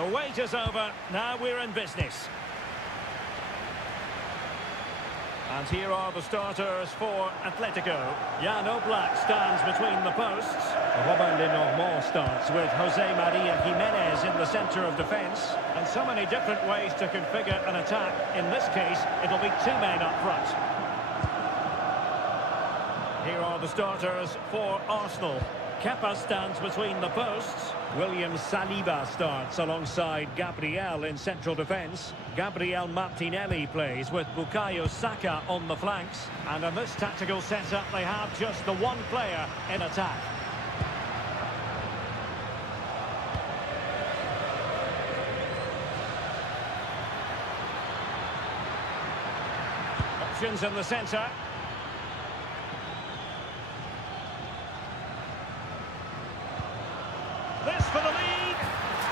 The wait is over. Now we're in business. And here are the starters for Atletico. Jan Oblak stands between the posts. Robin Lenormand starts with Jose Maria Jimenez in the centre of defence. And so many different ways to configure an attack. In this case, it'll be two men up front. Here are the starters for Arsenal. Kepa stands between the posts. William Saliba starts alongside Gabriel in central defence. Gabriel Martinelli plays with Bukayo Saka on the flanks. And in this tactical setup, they have just the one player in attack. Options in the centre. This for the lead,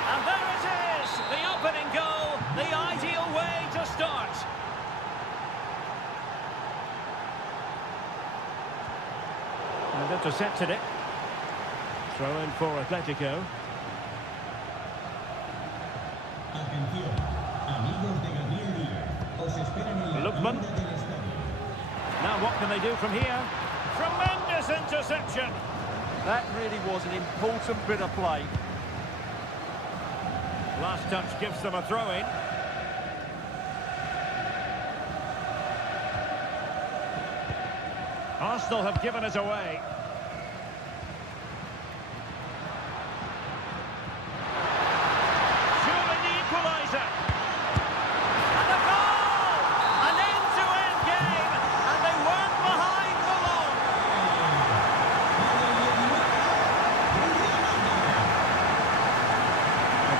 and there it is, the opening goal, the ideal way to start. And intercepted it. Throw in for Atletico. Lookman. Now what can they do from here? Tremendous interception. That really was an important bit of play. Last touch gives them a throw-in. Arsenal have given it away. Surely the equaliser. And a goal! An end-to-end game, and they weren't behind for long.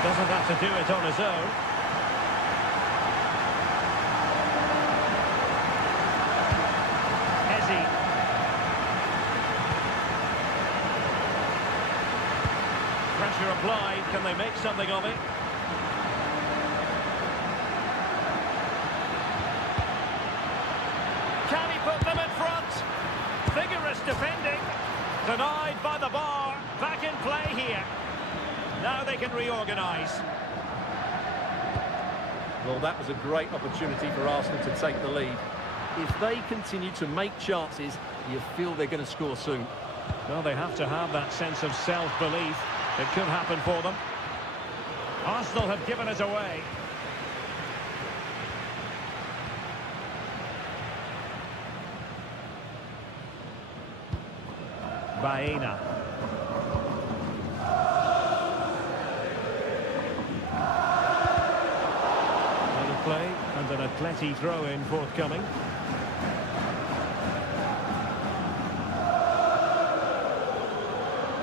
Doesn't have to do it on his own. Hezzy. Pressure applied. Can they make something of it? Can he put them in front? Vigorous defending. Denied by the bar. Back in play here. Now they can reorganise. Well, that was a great opportunity for Arsenal to take the lead. If they continue to make chances, you feel they're going to score soon. Well, they have to have that sense of self-belief. It could happen for them. Arsenal have given it away. Baena. Play and an Atleti throw-in forthcoming.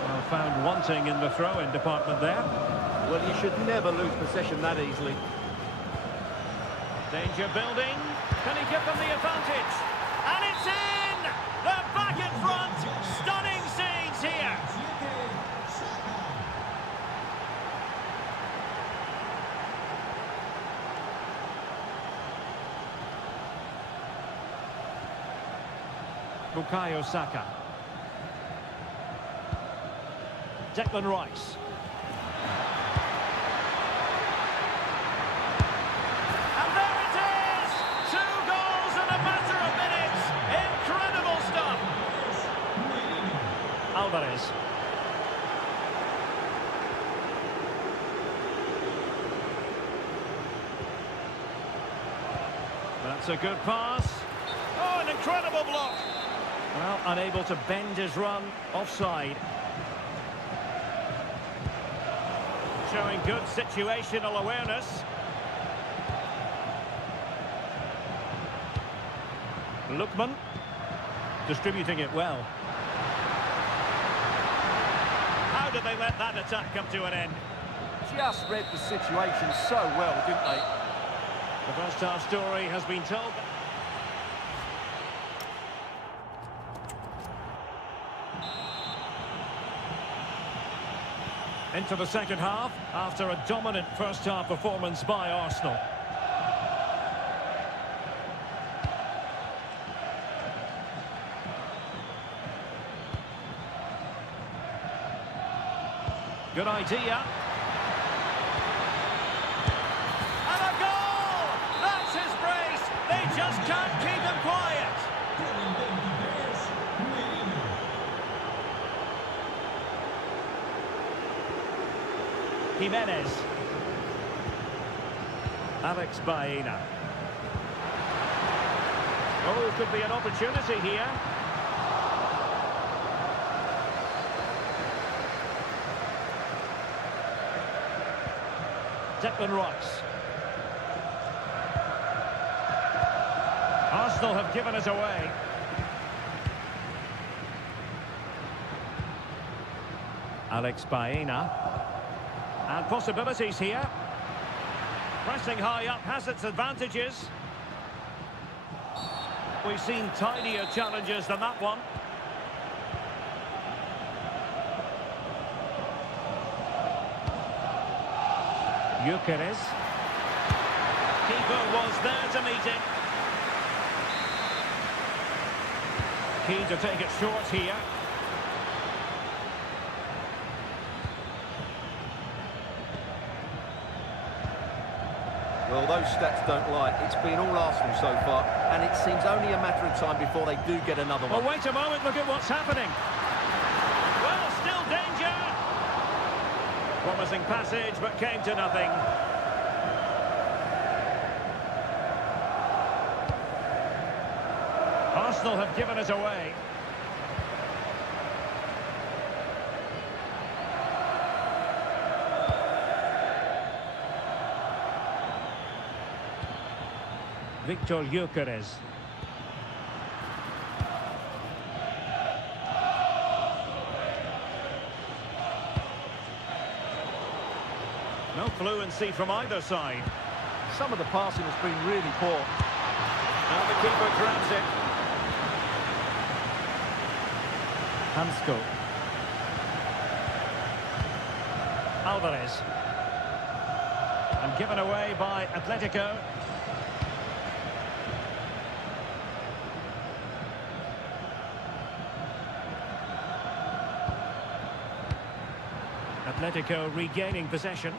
Well, found wanting in the throw-in department there. Well, you should never lose possession that easily. Danger building. Can he give them the advantage? And it's in! They're back in front! Stunning scenes here! Bukayo Saka. Declan Rice. And there it is! 2 goals in a matter of minutes! Incredible stuff! Alvarez. That's a good pass. Oh, an incredible block! Well, unable to bend his run, offside. Showing good situational awareness. Lookman, distributing it well. How did they let that attack come to an end? Just read the situation so well, didn't they? The first half story has been told. Into the second half, after a dominant first half performance by Arsenal. Good idea. Jimenez. Alex Baena. Oh, could be an opportunity here. Declan Rice. Arsenal have given it away. Alex Baena. And possibilities here. Pressing high up has its advantages. We've seen tidier challenges than that one. Gyökeres. Keeper was there to meet it. Keen to take it short here. Well, those stats don't lie. It's been all Arsenal so far, and it seems only a matter of time before they do get another one. Oh, wait a moment, look at what's happening. Well, still danger. Promising passage, but came to nothing. Arsenal have given it away. Victor Gyökeres. No fluency from either side. Some of the passing has been really poor. Now the keeper grabs it. Hansko. Alvarez. And given away by Atletico. Atletico regaining possession.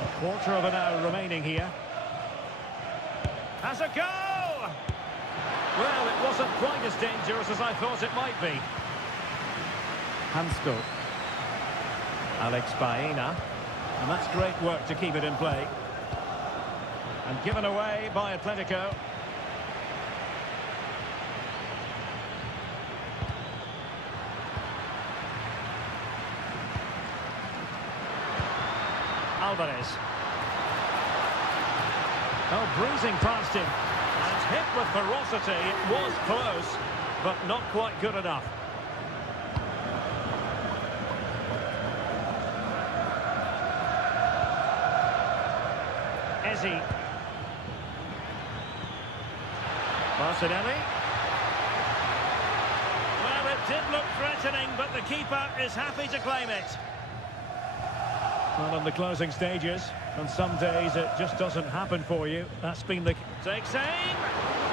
A quarter of an hour remaining here. Has a go! Well, it wasn't quite as dangerous as I thought it might be. Hansko. Alex Baena. And that's great work to keep it in play. And given away by Atletico. Alvarez. Oh, bruising past him. And hit with ferocity. It was close, but not quite good enough. Ezzy. Martinelli. Well, it did look threatening, but the keeper is happy to claim it. Well, in the closing stages, and some days it just doesn't happen for you. That's been the... Takes aim!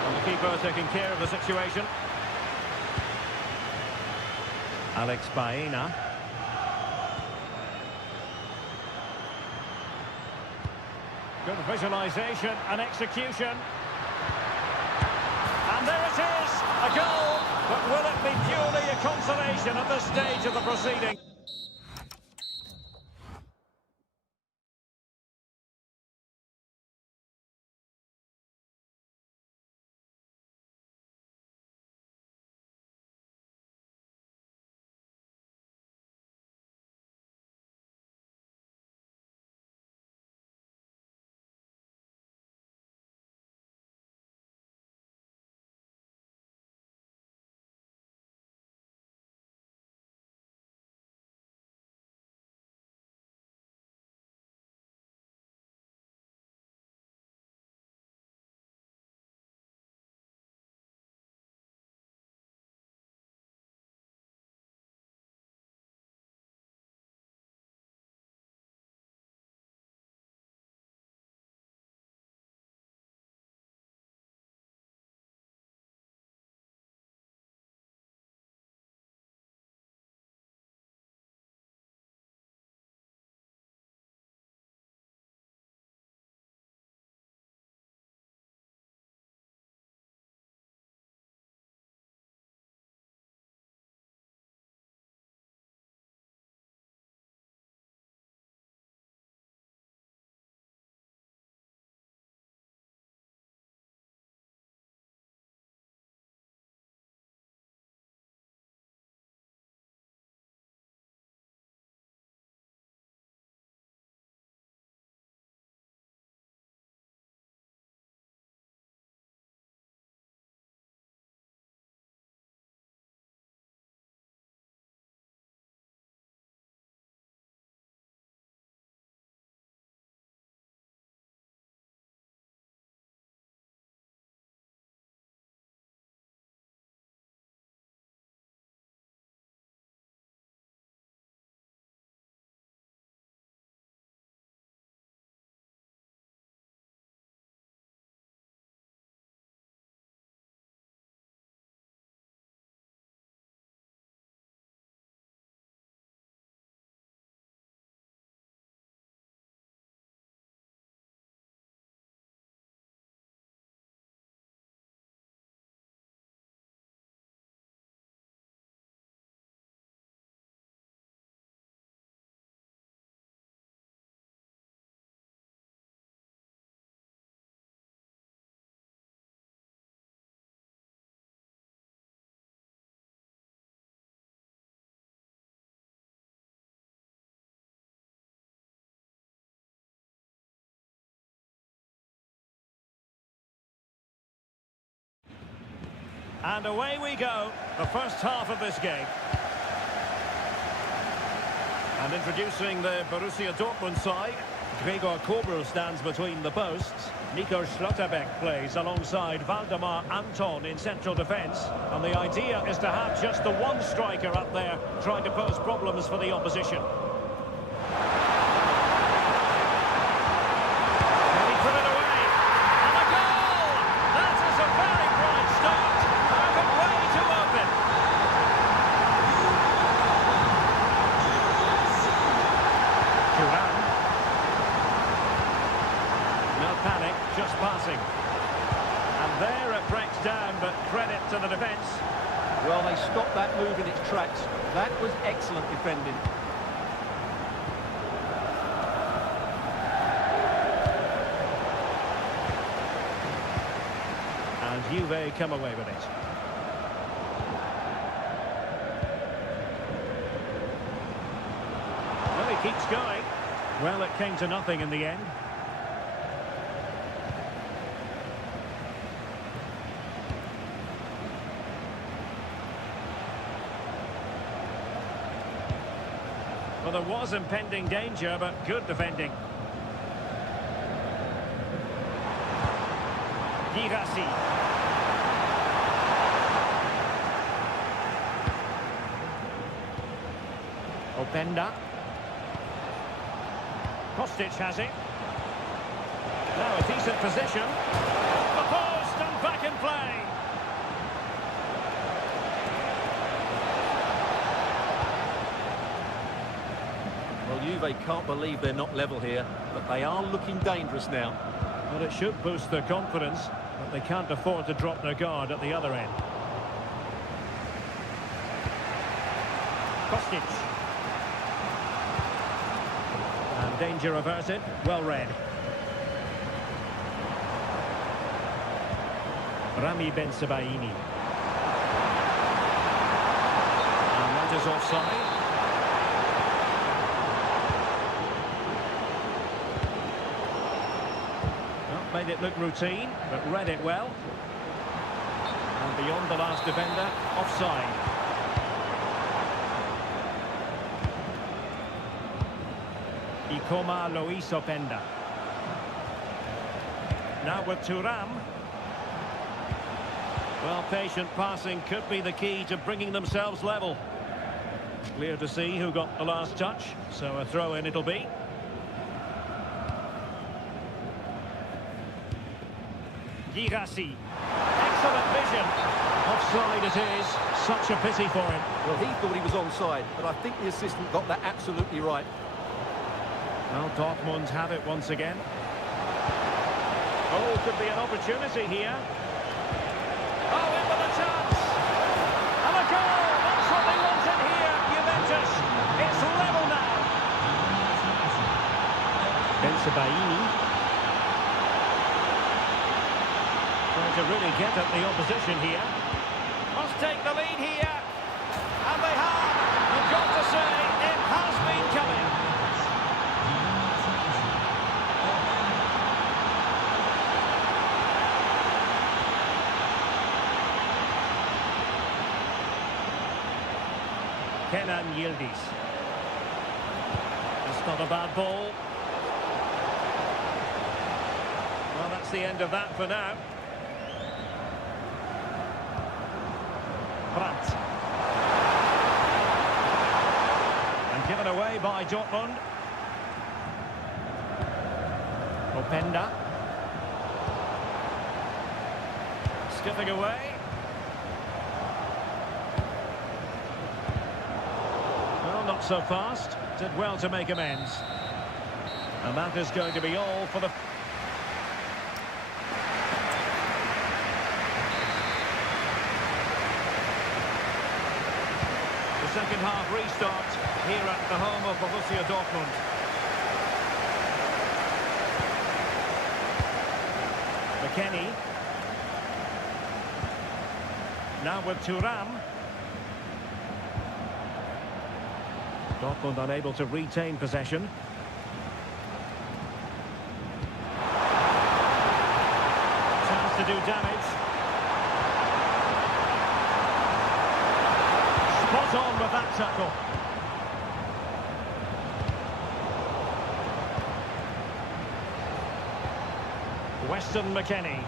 And the keeper taking care of the situation. Alex Baena. Good visualisation and execution. And there it is, a goal, but will it be purely a consolation at this stage of the proceeding? And away we go, the first half of this game. And introducing the Borussia Dortmund side, Gregor Kobel stands between the posts. Nico Schlotterbeck plays alongside Valdemar Anton in central defence. And the idea is to have just the one striker up there trying to pose problems for the opposition. Panic, just passing. And there it breaks down, but credit to the defence. Well, they stopped that move in its tracks. That was excellent defending. And Juve come away with it. Well, he keeps going. Well, it came to nothing in the end. Well, there was impending danger, but good defending. Girassi. Openda. Kostic has it. Now a decent position. Off the post and back in play. Well, Juve can't believe they're not level here, but they are looking dangerous now. Well, it should boost their confidence, but they can't afford to drop their guard at the other end. Kostic. And danger averted, well read. Rami Ben Sebaini. And that is offside. Made it look routine, but read it well. And beyond the last defender, offside. Ikoma Luis Openda. Now with Thuram. Well, patient passing could be the key to bringing themselves level. Clear to see who got the last touch, so a throw-in it'll be. Girassi. Excellent vision. Offside it is. Such a pity for him. Well, he thought he was onside, but I think the assistant got that absolutely right. Well, Dortmund have it once again. Oh, could be an opportunity here. Oh, in with a chance. And a goal. That's what they wanted here, Juventus. It's level now. Ben Sebaini. Trying to really get at the opposition here. Must take the lead here. And they have. You've got to say, it has been coming. Kenan Yildiz. It's not a bad ball. Well, that's the end of that for now. Brandt. And given away by Dortmund. Openda. Skipping away. Well, not so fast. Did well to make amends. And that is going to be all for the... Second half restart here at the home of Borussia Dortmund. McKennie. Now with Thuram. Dortmund unable to retain possession. Chance to do damage. Spot on with that tackle. Weston McKennie.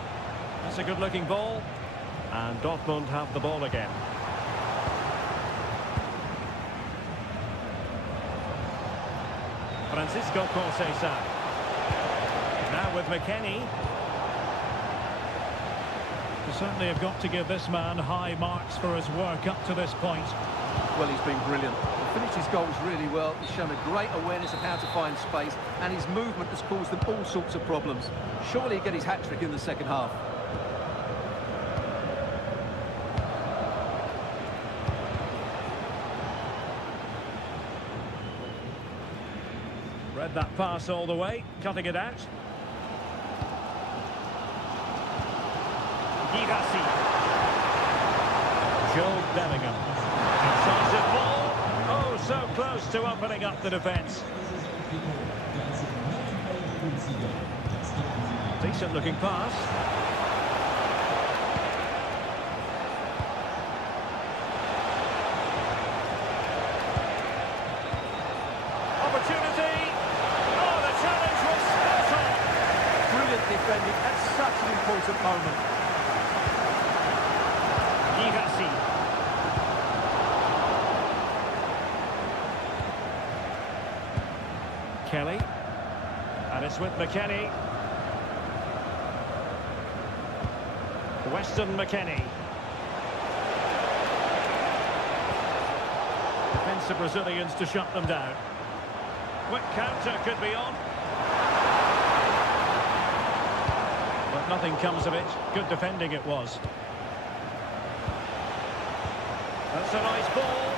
That's a good-looking ball. And Dortmund have the ball again. Francisco Conceição. Now with McKennie. You certainly have got to give this man high marks for his work up to this point. Well, he's been brilliant. He finished his goals really well. He's shown a great awareness of how to find space, and his movement has caused them all sorts of problems. Surely he'll get his hat-trick in the second half. Read that pass all the way, cutting it out. Girassi. Joe Bellingham. Incisive ball. Oh, so close to opening up the defence. Decent looking pass. Opportunity. Oh, the challenge was spot on. Brilliant defending at such an important moment. Girassi. Kelly. And it's with McKennie. Weston McKennie. Defensive Brazilians to shut them down. Quick counter could be on. But nothing comes of it. Good defending it was. That's a nice ball.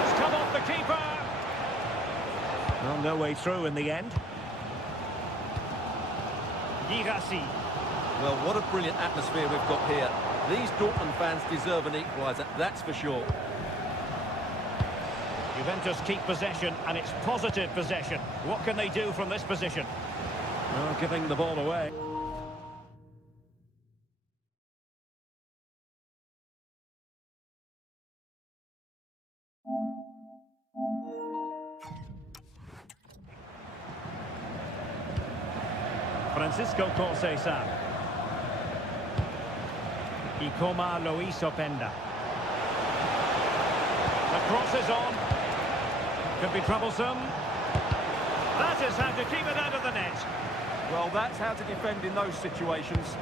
It's come off the keeper. Well, no way through in the end. Girassi. Well, what a brilliant atmosphere we've got here. These Dortmund fans deserve an equaliser, that's for sure. Juventus keep possession, and it's positive possession. What can they do from this position? Well, giving the ball away. Francisco Conceição. Ikoma Luis Openda. The cross is on. Could be troublesome. That is how to keep it out of the net. Well, that's how to defend in those situations.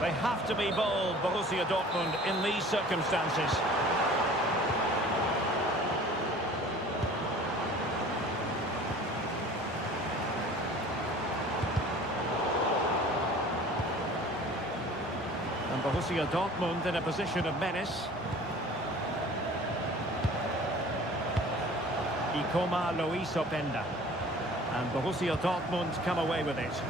They have to be bold, Borussia Dortmund, in these circumstances. And Borussia Dortmund in a position of menace. Ikoma Luis Openda. And Borussia Dortmund come away with it.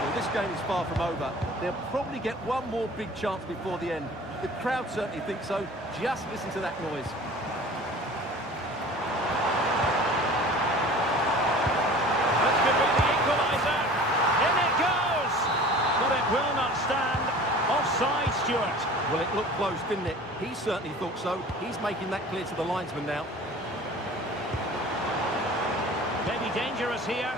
Well, this game is far from over. They'll probably get one more big chance before the end. The crowd certainly think so. Just listen to that noise. That could be the equaliser. In it goes! But it will not stand. Offside, Stuart. Well, it looked close, didn't it? He certainly thought so. He's making that clear to the linesman now. Maybe dangerous here.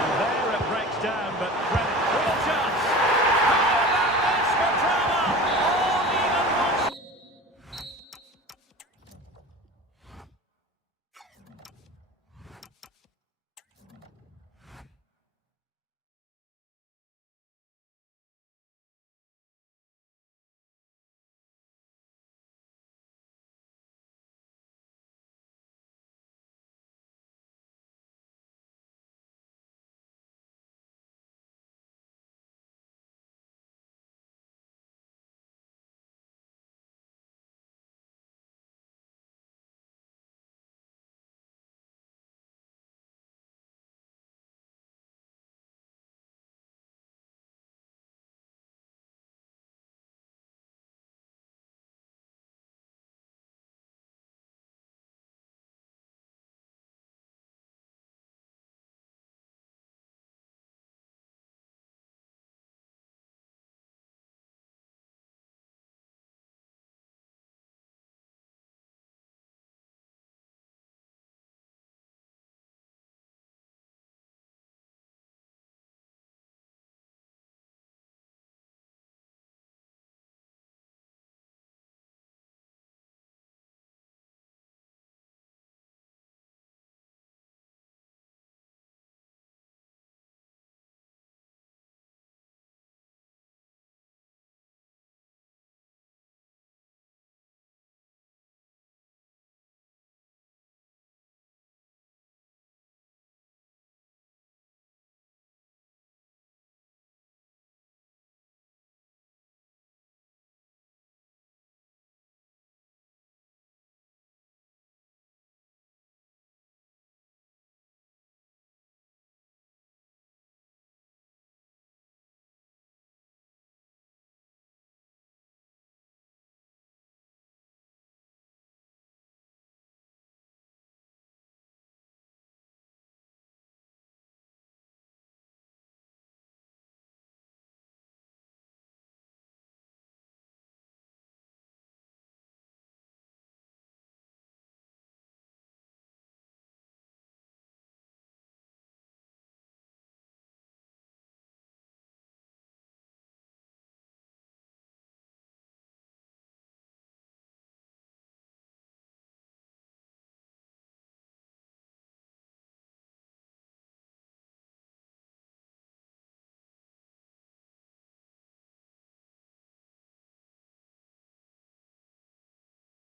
And there it breaks down, but credit. Real chance. How about this for drama? All even once.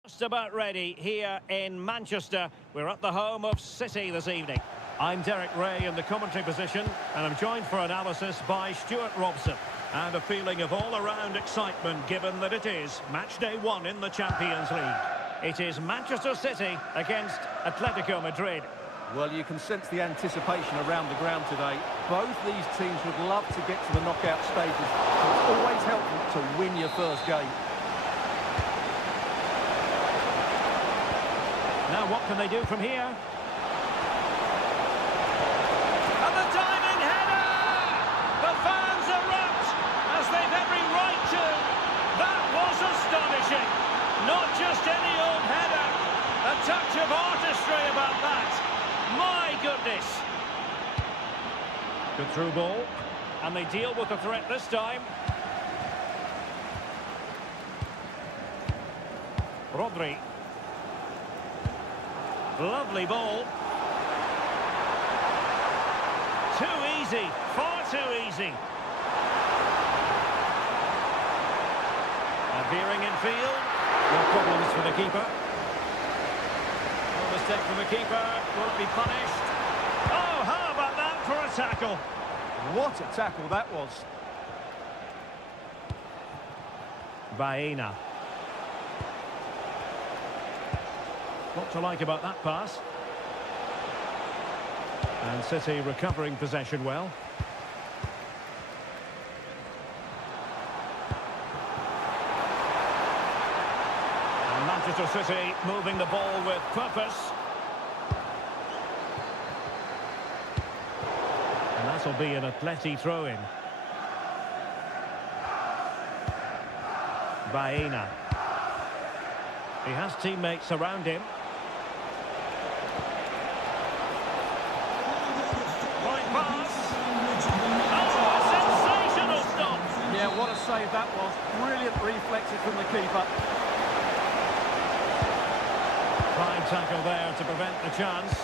Just about ready here in Manchester. We're at the home of City this evening. I'm Derek Ray in the commentary position, and I'm joined for analysis by Stuart Robson. And a feeling of all-around excitement given that it is match day 1 in the Champions League. It is Manchester City against Atletico Madrid. Well, you can sense the anticipation around the ground today. Both these teams would love to get to the knockout stages. It's always helpful to win your first game. Now what can they do from here? And the diving header! The fans erupt, as they've every right to. That was astonishing. Not just any old header. A touch of artistry about that. My goodness. Good through ball. And they deal with the threat this time. Rodri. Lovely ball. Too easy. Far too easy. And veering in field. No problems for the keeper. No mistake from the keeper. Will it be punished? Oh, how about that for a tackle? What a tackle that was. Baena. What to like about that pass? And City recovering possession well. And Manchester City moving the ball with purpose. And that'll be an Atleti throw-in. Baena. He has teammates around him. Yeah, what a save that was. Brilliant reflexes from the keeper. Fine tackle there to prevent the chance.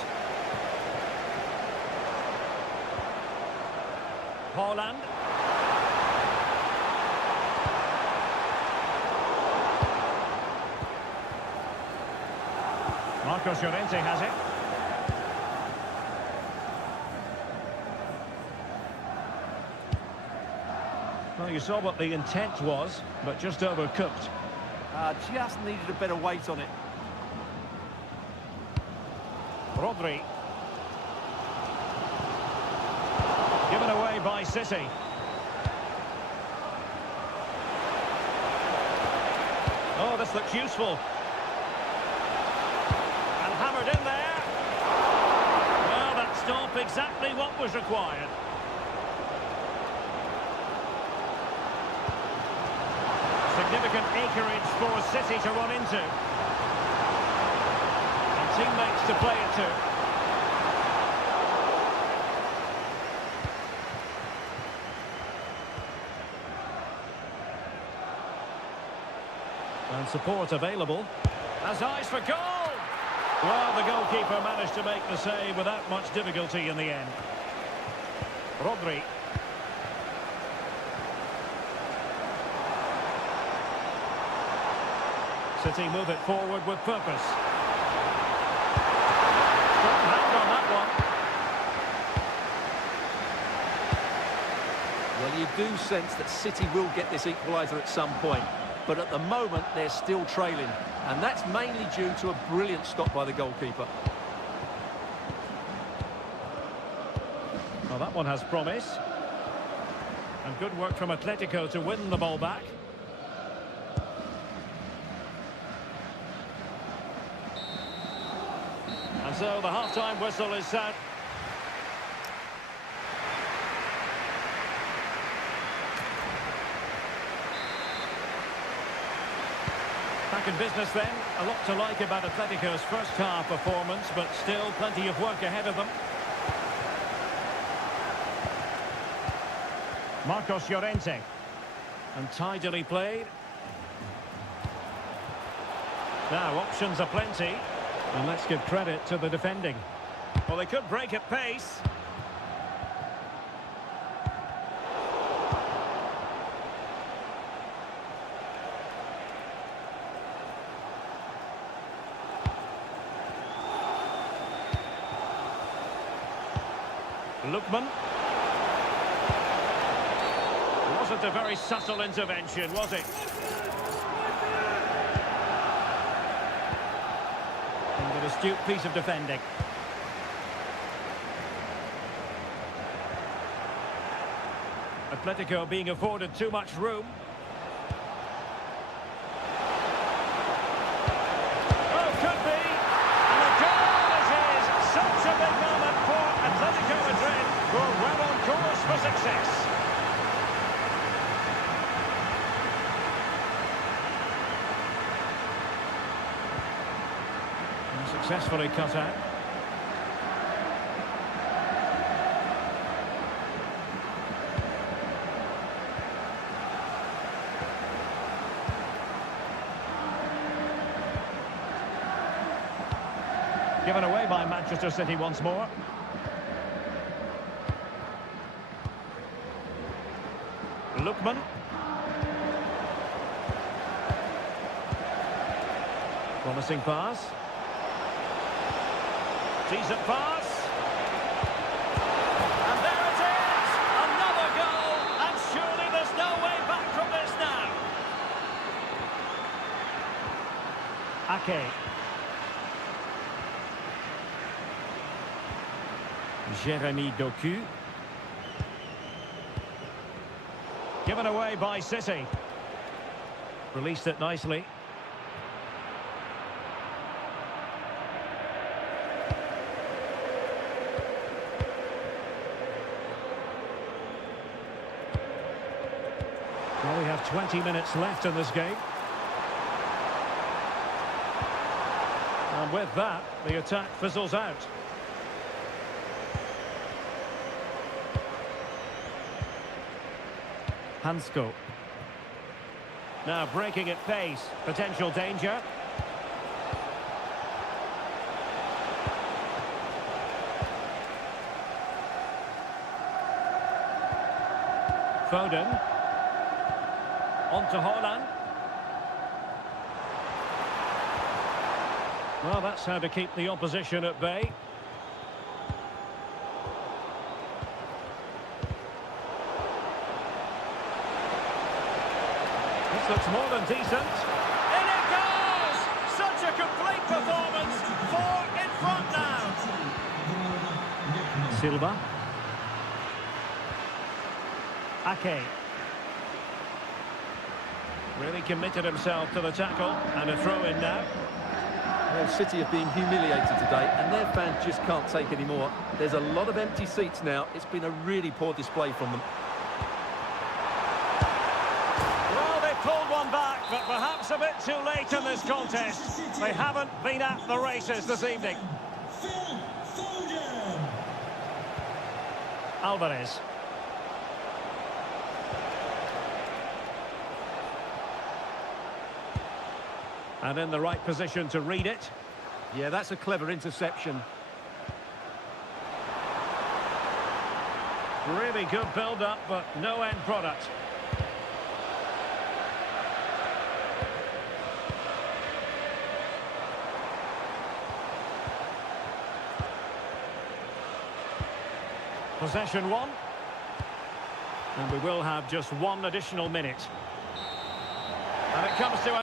Haaland. Marcos Llorente has it. Well, you saw what the intent was, but just overcooked. Just needed a better weight on it. Rodri. Given away by City. Oh, this looks useful. And hammered in there. Well, that stop exactly what was required. Significant acreage for City to run into. And teammates to play it to. And support available. Has eyes for goal! Well, the goalkeeper managed to make the save without much difficulty in the end. Rodri. City move it forward with purpose. Strong hand on that one. Well, you do sense that City will get this equaliser at some point. But at the moment, they're still trailing. And that's mainly due to a brilliant stop by the goalkeeper. Well, that one has promise. And good work from Atletico to win the ball back. And so the half-time whistle is set. Back in business then. A lot to like about Atletico's first half performance, but still plenty of work ahead of them. Marcos Llorente. And tidily played. Now options are plenty. And let's give credit to the defending. Well, they could break at pace. Lookman. Wasn't a very subtle intervention, was it? And an astute piece of defending. Atletico being afforded too much room. Oh, could be. And a goal it is. Such a big moment for Atletico Madrid, who are well on course for success. And successfully cut out. Given away by Manchester City once more. Lookman. Promising pass. Decent pass. And there it is! Another goal! And surely there's no way back from this now. Ake. Jeremy Doku. Given away by City. Released it nicely. Well, we have 20 minutes left in this game. And with that, the attack fizzles out. Hansko. Now breaking at pace. Potential danger. Foden. On to Haaland. Well, that's how to keep the opposition at bay. This looks more than decent. In it goes! Such a complete performance. 4 in front now. Silva. Ake. Really committed himself to the tackle. And a throw in now. Well, City have been humiliated today, and their fans just can't take any more. There's a lot of empty seats now. It's been a really poor display from them. Well, they pulled one back, but perhaps a bit too late in this contest. They haven't been at the races this evening. Alvarez. And in the right position to read it. Yeah, that's a clever interception. Really good build-up, but no end product. Possession one. And we will have just one additional minute. And it comes to a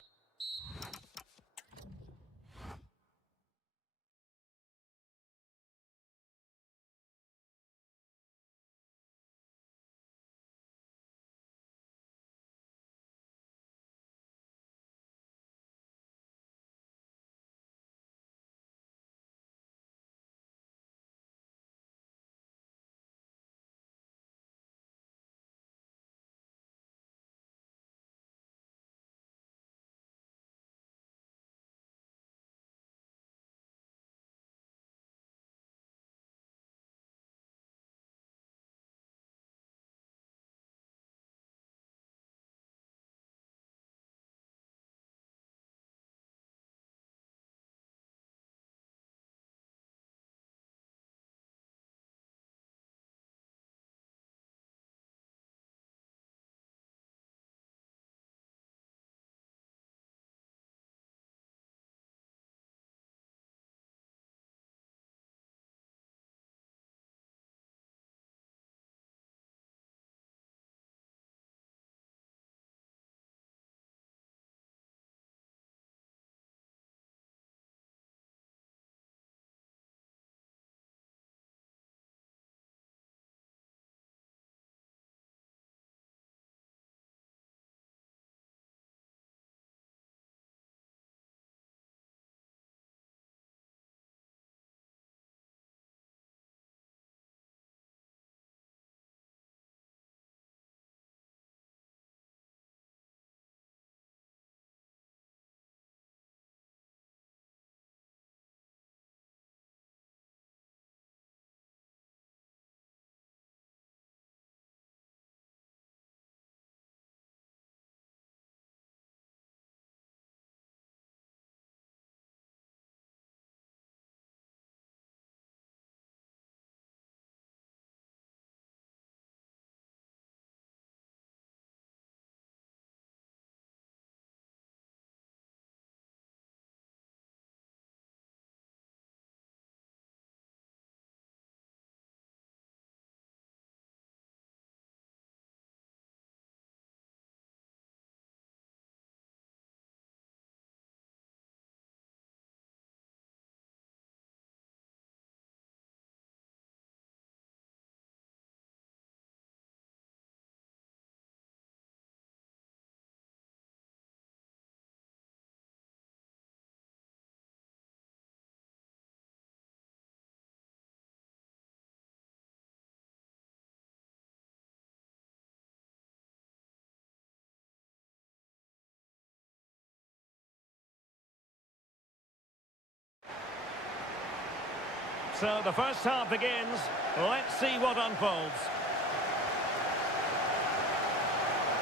So the first half begins. Let's see what unfolds.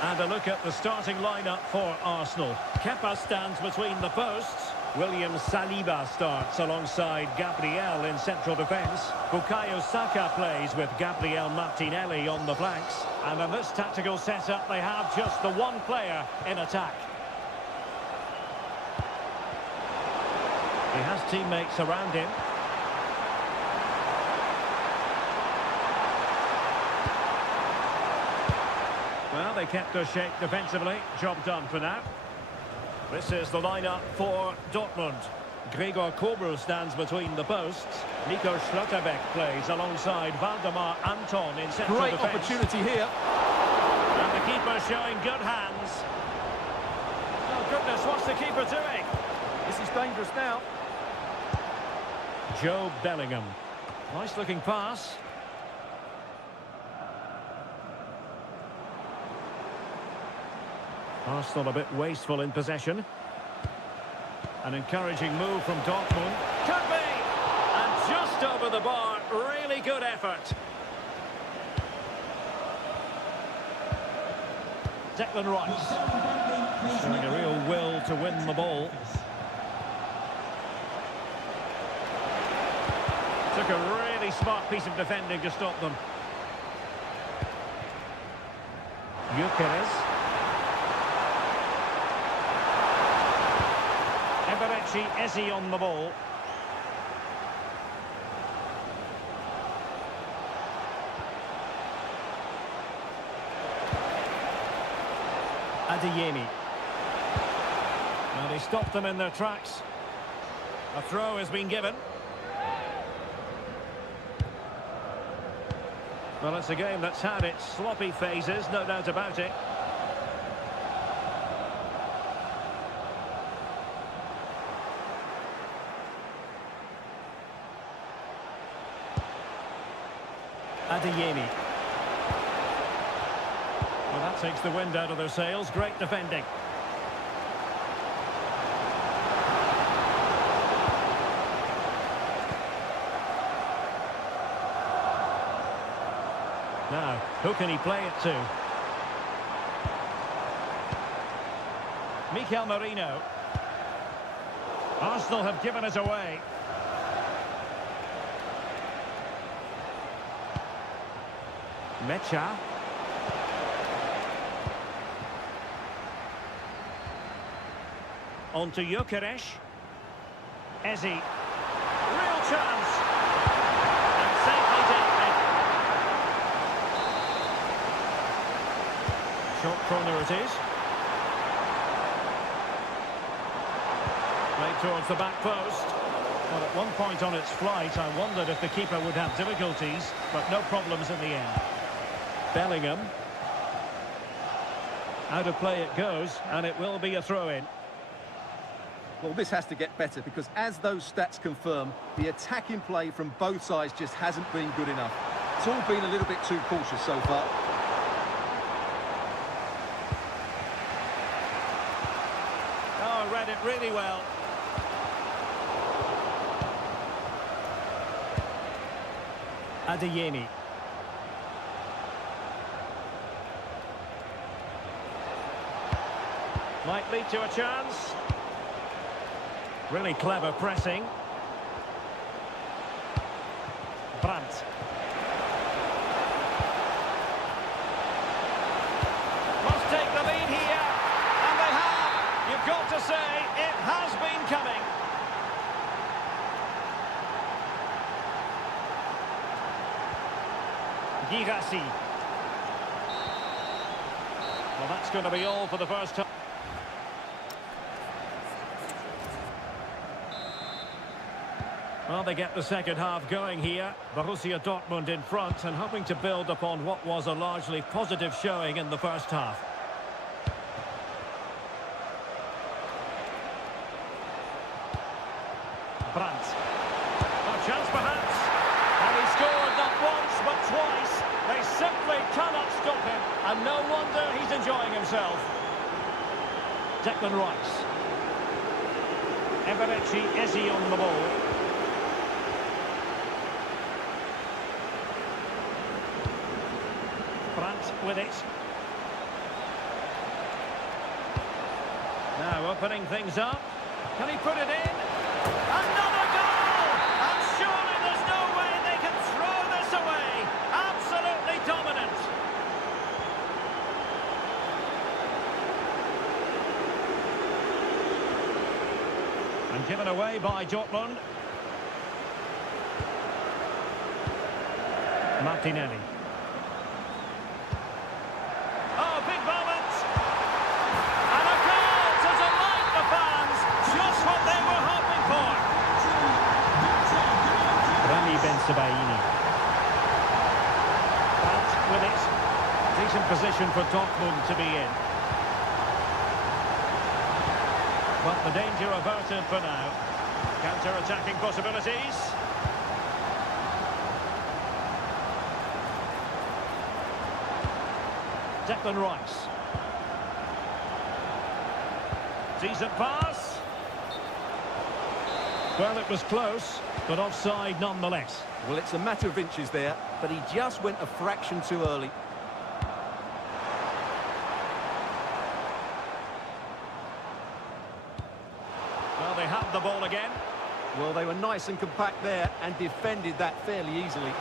And a look at the starting lineup for Arsenal. Kepa stands between the posts. William Saliba starts alongside Gabriel in central defence. Bukayo Saka plays with Gabriel Martinelli on the flanks. And in this tactical setup, they have just the one player in attack. He has teammates around him. Well, they kept their shape defensively. Job done for now. This is the lineup for Dortmund. Gregor Kobel stands between the posts. Nico Schlotterbeck plays alongside Valdemar Anton in central defence. Great opportunity here. And the keeper showing good hands. Oh, goodness, what's the keeper doing? This is dangerous now. Joe Bellingham. Nice-looking pass. Arsenal a bit wasteful in possession. An encouraging move from Dortmund. Could be! And just over the bar, really good effort. Declan Rice. Showing a real will to win the ball. Took a really smart piece of defending to stop them. Gyökeres. Eze on the ball. Adeyemi. Now they stopped them in their tracks. A throw has been given. Well, it's a game that's had its sloppy phases, no doubt about it. Adeyemi. Well, that takes the wind out of their sails. Great defending. Now, who can he play it to? Mikel Merino. Arsenal have given it away. Mecha. On to Gyökeres. Eze. Real chance. And safely dealt with. Short corner it is. Played towards the back post. Well, at one point on its flight, I wondered if the keeper would have difficulties, but no problems in the end. Bellingham. Out of play it goes, and it will be a throw-in. Well, this has to get better because as those stats confirm, the attacking play from both sides just hasn't been good enough. It's all been a little bit too cautious so far. Oh, read it really well. Adeyemi. Might lead to a chance. Really clever pressing. Brandt. Must take the lead here. And they have. You've got to say, it has been coming. Girassi. Well, that's going to be all for the first time. Well, they get the second half going here. Borussia Dortmund in front and hoping to build upon what was a largely positive showing in the first half. Brandt. A chance perhaps. And he scored not once but twice. They simply cannot stop him. And no wonder he's enjoying himself. Declan Rice. Eze on the ball. with it. Now opening things up. Can he put it in? Another goal! And surely there's no way they can throw this away. Absolutely dominant. And given away by Dortmund. Martinelli. Oh, big moment! And a goal to delight the fans! Just what they were hoping for! Rami Ben-Sebaini. Out with it. Decent position for Dortmund to be in. But the danger averted for now. Counter-attacking possibilities. Declan Rice. Decent pass. Well, it was close, but offside nonetheless. Well, it's a matter of inches there, but he just went a fraction too early. Well, they have the ball again. Well, they were nice and compact there and defended that fairly easily.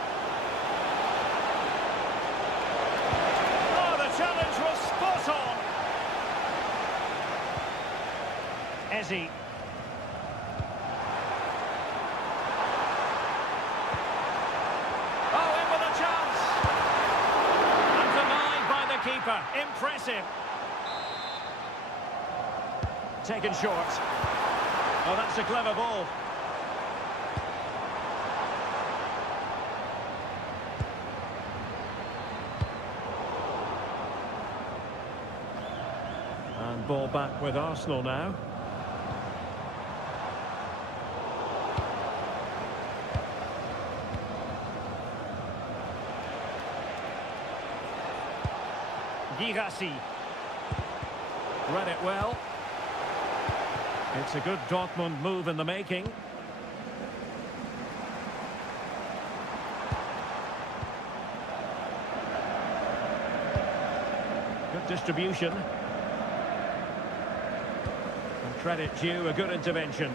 Oh, the challenge was spot on. Ezzy. Oh, in with a chance. And denied by the keeper. Impressive. Taken short. Oh, that's a clever ball. And ball back with Arsenal now. Girassi. Read it well. It's a good Dortmund move in the making. Good distribution. And credit due, a good intervention.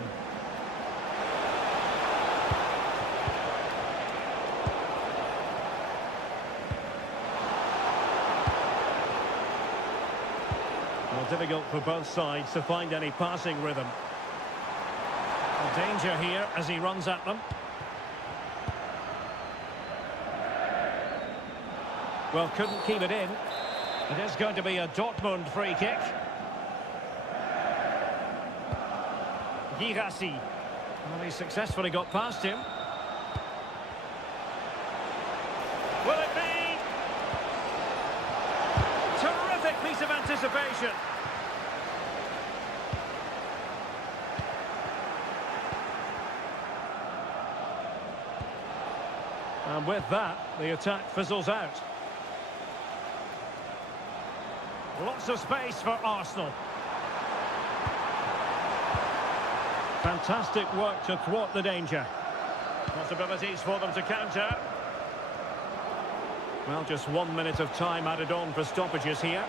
Well, difficult for both sides to find any passing rhythm. Well, danger here as he runs at them. Well, couldn't keep it in. It is going to be a Dortmund free kick. Girassi. Well, he successfully got past him. Will it be? Terrific piece of anticipation. And with that, the attack fizzles out. Lots of space for Arsenal. Fantastic work to thwart the danger. Possibilities for them to counter. Well, just 1 minute of time added on for stoppages here.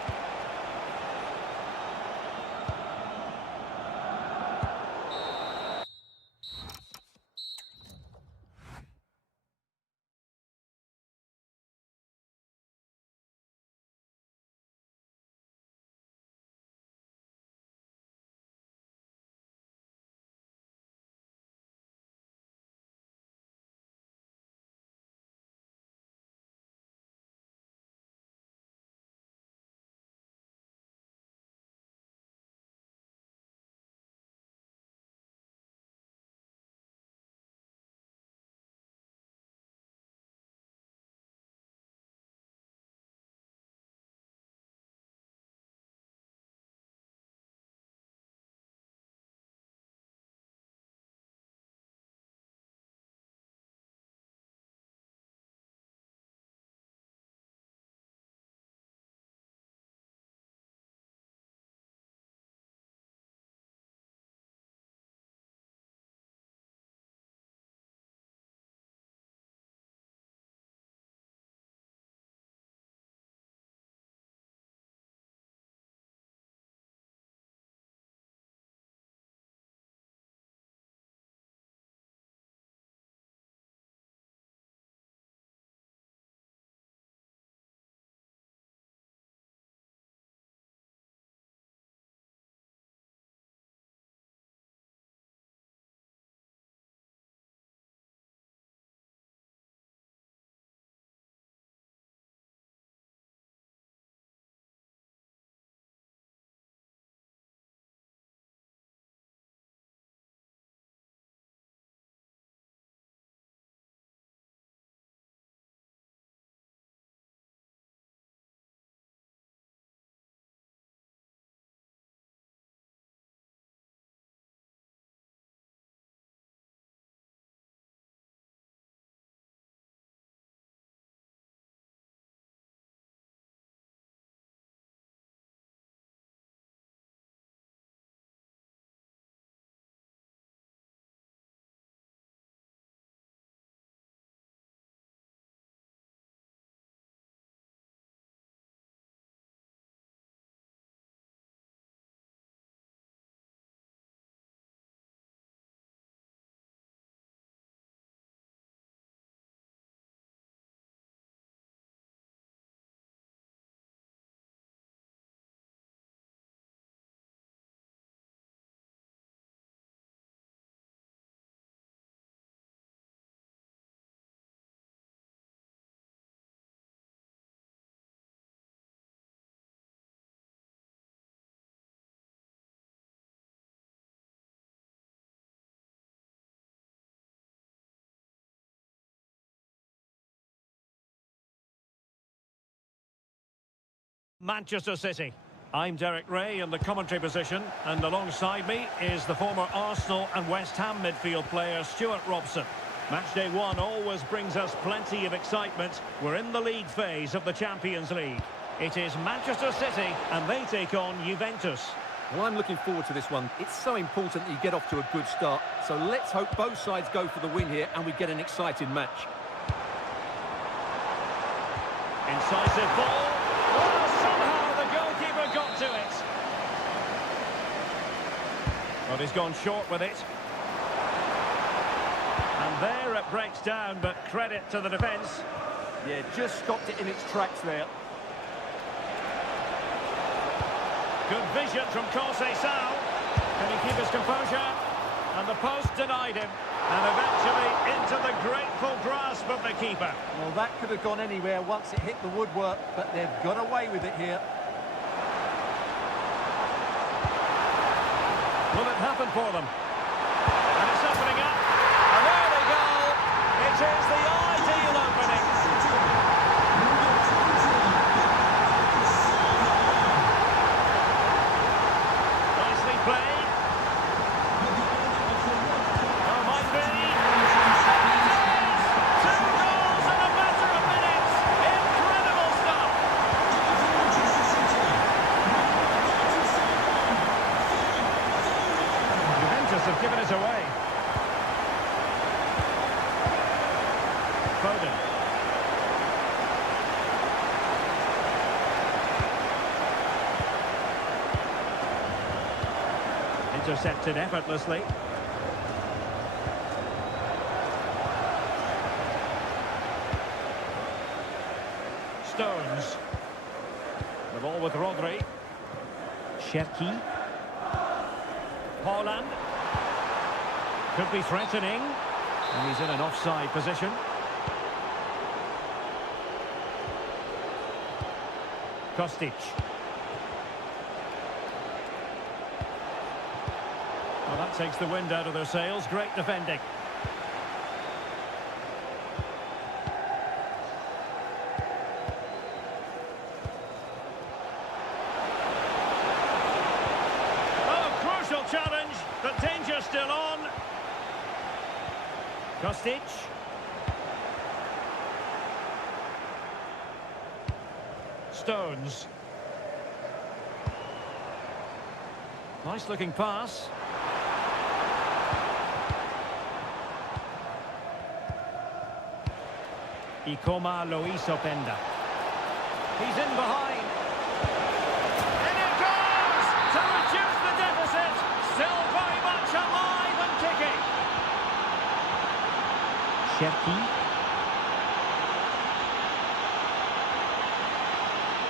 Manchester City. I'm Derek Ray in the commentary position, and alongside me is the former Arsenal and West Ham midfield player Stuart Robson. Matchday 1 always brings us plenty of excitement. We're in the league phase of the Champions League. It is Manchester City, and they take on Juventus. Well, I'm looking forward to this one. It's so important that you get off to a good start. So let's hope both sides go for the win here and we get an exciting match. Incisive ball. Oh, somehow the goalkeeper got to it. But he's gone short with it. And there it breaks down, but credit to the defence. Yeah, just stopped it in its tracks there. Good vision from Conceição. Can he keep his composure? And the post denied him. And eventually into the grateful grasp of the keeper. Well, that could have gone anywhere once it hit the woodwork, but they've got away with it here. Will it happen for them? And it's opening up. And there they go. It is the ideal opening. Nicely played. Oh, might be. And it is! 2 goals in a matter of minutes. Incredible stuff. Juventus have given it away. Foden. Intercepted effortlessly. Stones. The ball with Rodri. Cherki. Haaland. Could be threatening. And he's in an offside position. Kostic. Well, that takes the wind out of their sails. Great defending. Oh, crucial challenge, but danger still on. Kostic. Stones. Nice looking pass. Ikoma Loisopenda. He's in behind. And it goes to reduce the deficit. Still very much alive and kicking. Cherki.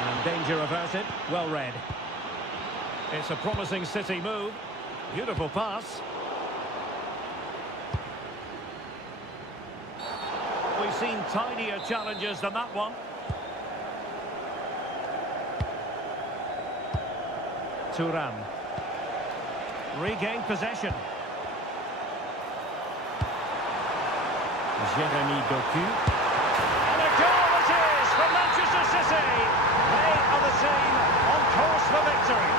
And danger averted. Well read. It's a promising City move. Beautiful pass. We've seen tidier challenges than that one. Thuram. Regained possession. Jeremy Doku. And a goal it is for Manchester City. They are the team on course for victory.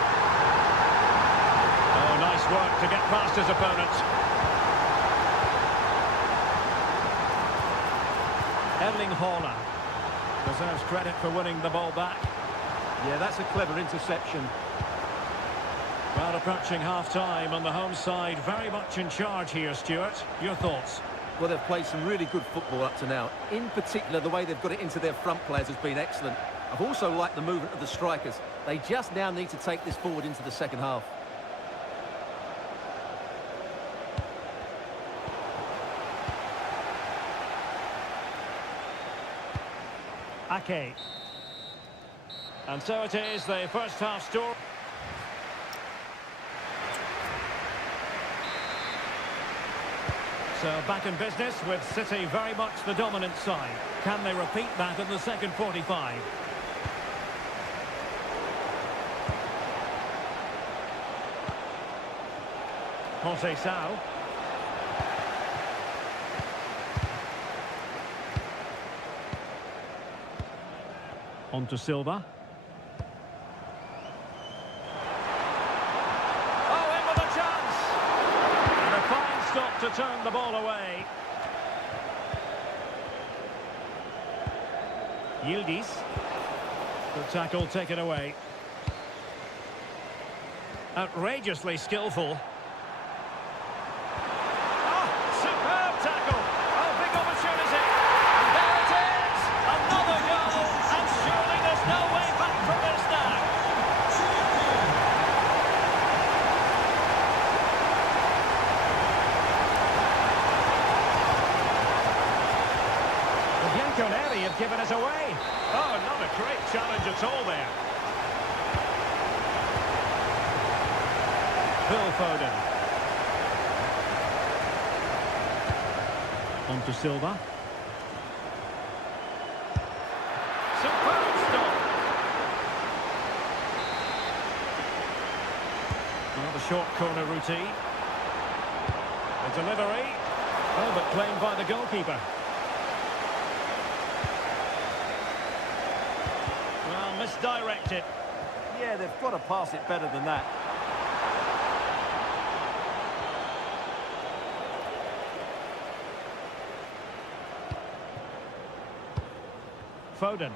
Oh, nice work to get past his opponent. Erling Haaland deserves credit for winning the ball back. Yeah, that's a clever interception. Well, approaching half-time on the home side, very much in charge here, Stuart. Your thoughts? Well, they've played some really good football up to now. In particular, the way they've got it into their front players has been excellent. I've also liked the movement of the strikers. They just now need to take this forward into the second half. Ake. And so it is, the first half score. So back in business with City very much the dominant side. Can they repeat that in the second 45? Conceição. On to Silva. the ball away. Yildiz. Good tackle taken away. Outrageously skillful. Oh, superb tackle. Oh, big opportunity. And there it is. Another goal. And surely there's no way back from this now. The Bianconeri have given us away. Oh, not a great challenge at all there. Phil Foden. On to Silva. Superb stop. Another short corner routine. The delivery. Oh, but claimed by the goalkeeper. Well, misdirected. Yeah, they've got to pass it better than that. Foden.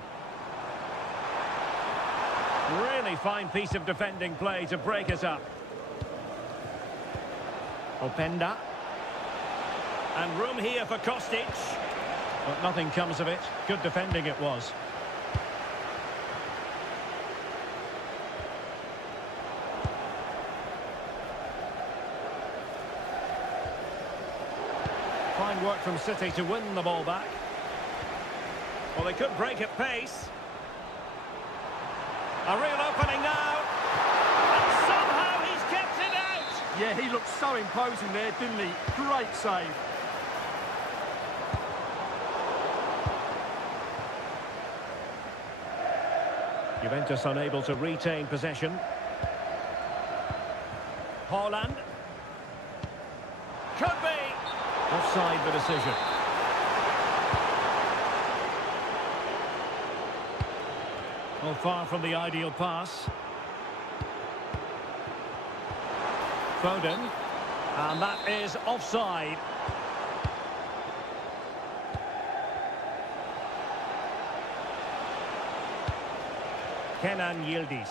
Really fine piece of defending play to break us up. Openda. And room here for Kostic. But nothing comes of it. Good defending it was. Fine work from City to win the ball back. Well, they could break at pace. A real opening now. And somehow he's kept it out. Yeah, he looked so imposing there, didn't he? Great save. Juventus unable to retain possession. Haaland. Could be. Offside the decision. Well, far from the ideal pass. Foden. And that is offside. Kenan Yildiz.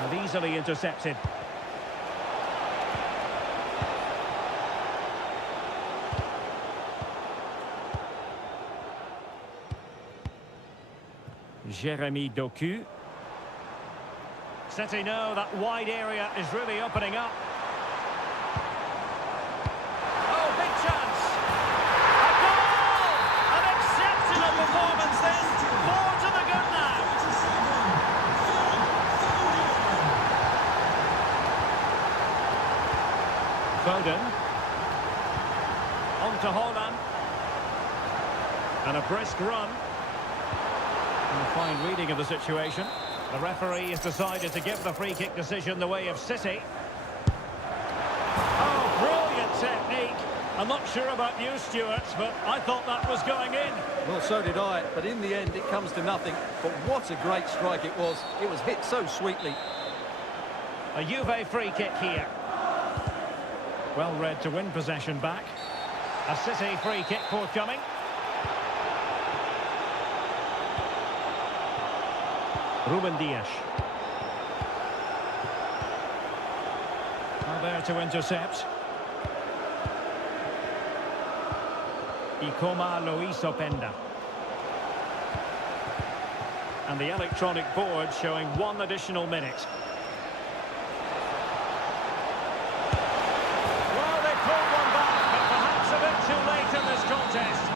And easily intercepted. Jeremy Doku. City know that wide area is really opening up. Oh, big chance! A goal! An exceptional performance this. 4 to the good now. Foden. On to Haaland. And a brisk run. And a fine reading of the situation. The referee has decided to give the free kick decision the way of City. Oh, brilliant technique. I'm not sure about you, Stuart, but I thought that was going in. Well, so did I, but in the end it comes to nothing. But what a great strike it was. It was hit so sweetly. A Juve free kick here. Well read to win possession back. A City free kick forthcoming. Ruben Dias. Now there to intercept. Ikoma Luis Openda. And the electronic board showing 1 additional minute. Well, they pulled one back, but perhaps a bit too late in this contest.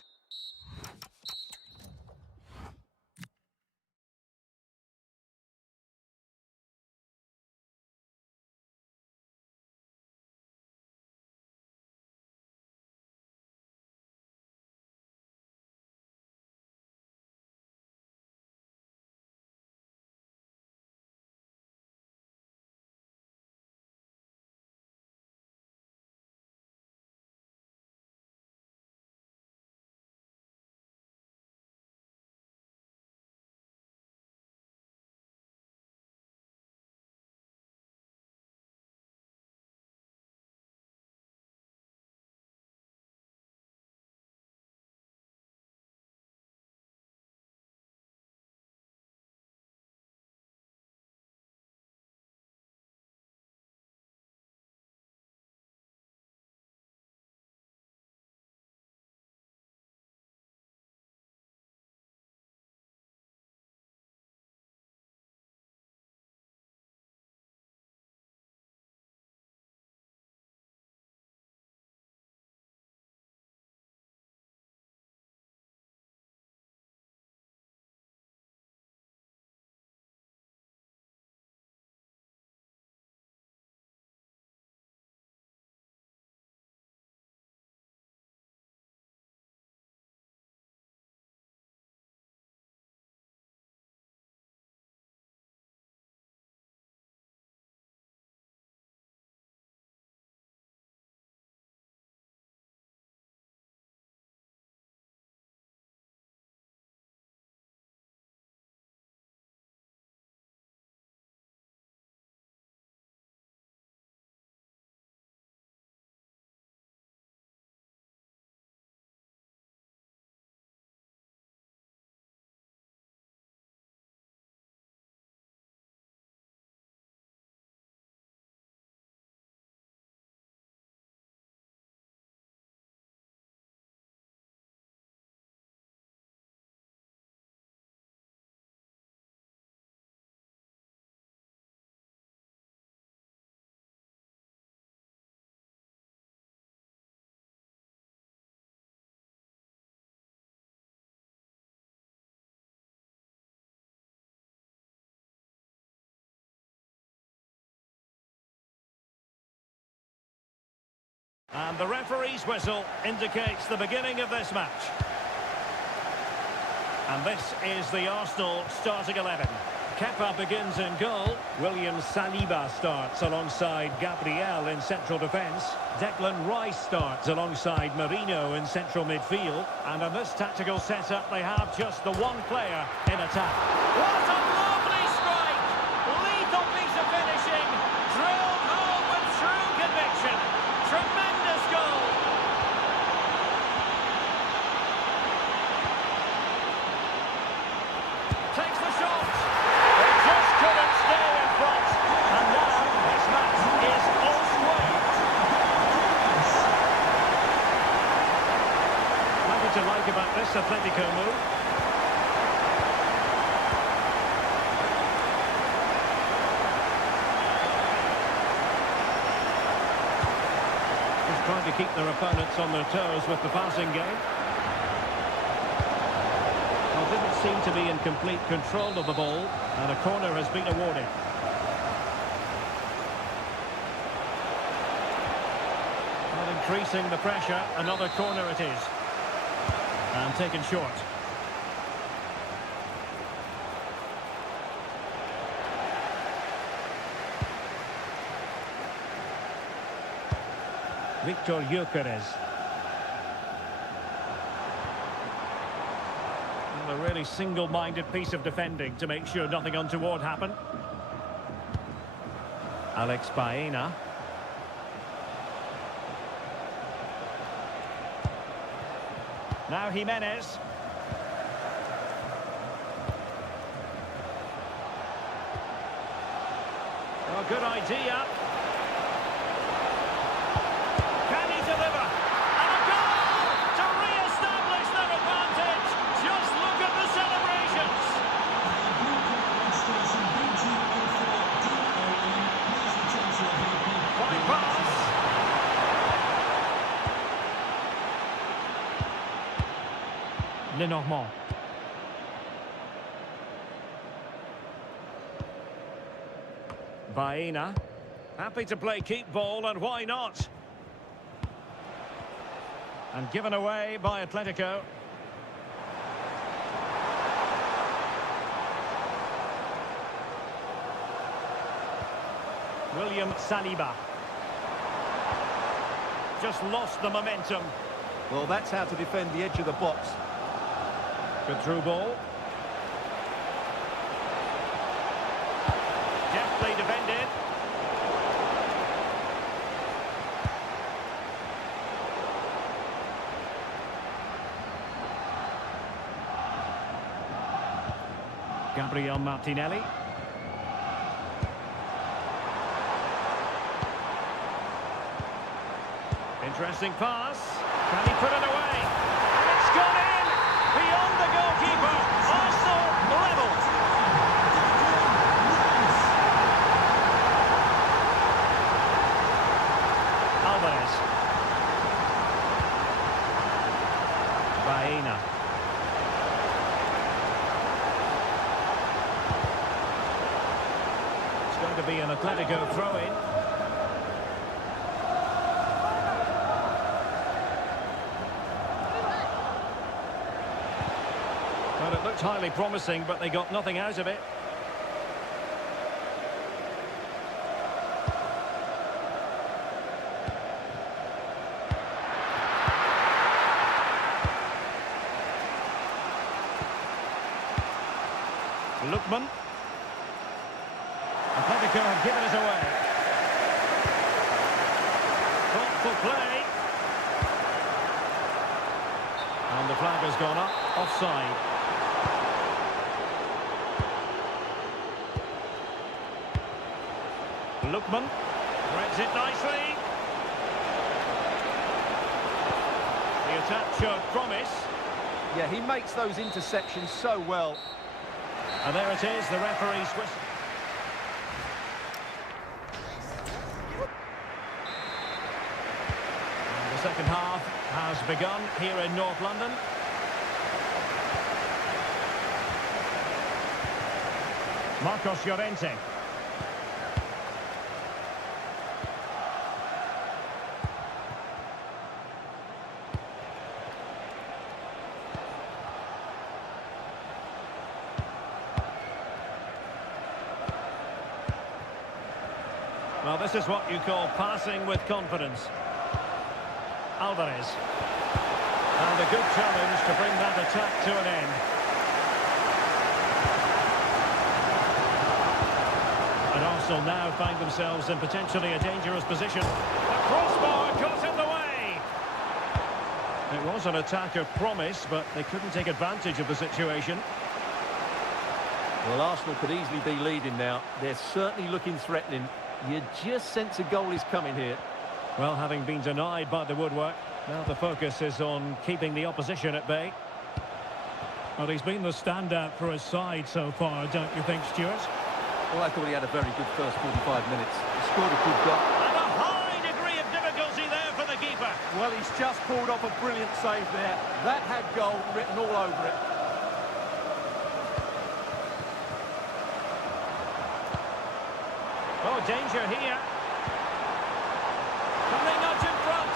And the referee's whistle indicates the beginning of this match. And this is the Arsenal starting 11. Kepa begins in goal. William Saliba starts alongside Gabriel in central defence. Declan Rice starts alongside Marino in central midfield. And in this tactical setup, they have just the one player in attack. What a lovely strike! Lethal piece of finishing. Drilled home with true conviction. Tremendous goal. Takes the shot. They just couldn't stay in front. And now this match is all-sway. What did you like about this Atletico move? Just trying to keep their opponents on their toes with the passing game. Didn't seem to be in complete control of the ball, and a corner has been awarded. Not increasing the pressure, another corner it is. And taken short. Victor Gyökeres. A really single-minded piece of defending to make sure nothing untoward happened. Alex Baena. Now Jimenez. Oh, good idea. Can he deliver? And a goal to re-establish their advantage. Just look at the celebrations. Fine pass. Lenormand. Baena. Happy to play keep ball, and why not? And given away by Atletico. William Saliba. Just lost the momentum. Well, that's how to defend the edge of the box. Good through ball. Deftly defended. Gabriel Martinelli. Interesting pass. Can he put it away? And it's gone in! Beyond the goalkeeper. Arsenal level. Alvarez. Baena. It's going to be an Atletico throw-in. Well, it looked highly promising, but they got nothing out of it. Lookman. Atletico have given it away. Thoughtful play. And the flag has gone up. Offside. Lookman threads it nicely. The attack showed promise. Yeah, he makes those interceptions so well. And there it is, the referee's whistle. And the second half has begun here in North London. Marcos Llorente. Well, this is what you call passing with confidence. Alvarez. And a good challenge to bring that attack to an end. And Arsenal now find themselves in potentially a dangerous position. The crossbar got in the way. It was an attack of promise, but they couldn't take advantage of the situation. Well, Arsenal could easily be leading now. They're certainly looking threatening. You just sense a goal is coming here. Well, having been denied by the woodwork, now the focus is on keeping the opposition at bay. Well, he's been the standout for his side so far, don't you think, Stuart? Well, I thought he had a very good first 45 minutes. He scored a good goal. And a high degree of difficulty there for the keeper. Well, he's just pulled off a brilliant save there. That had goal written all over it. Oh, danger here. Can they nudge in front?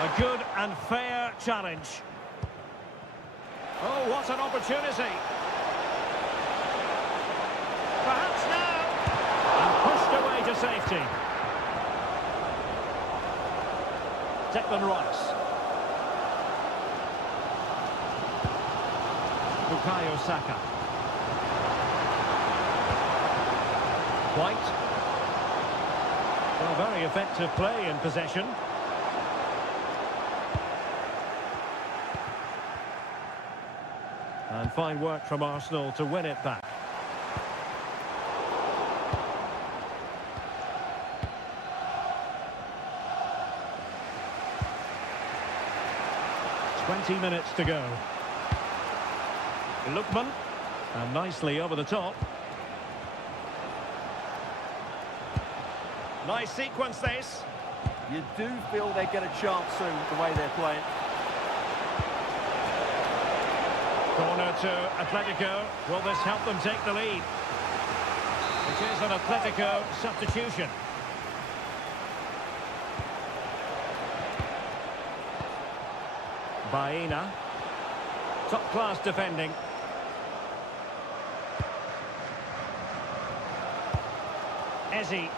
A good and fair challenge. Oh, what an opportunity. Perhaps now. And pushed away to safety. Declan Rice. Bukayo Saka. White. Well, very effective play in possession. And fine work from Arsenal to win it back. "20 minutes to go. Lookman. And nicely over the top. Nice sequence, this. You do feel they get a chance soon, the way they're playing. Corner to Atletico. Will this help them take the lead? It is an Atletico substitution. Baena. Top-class defending. Ezi.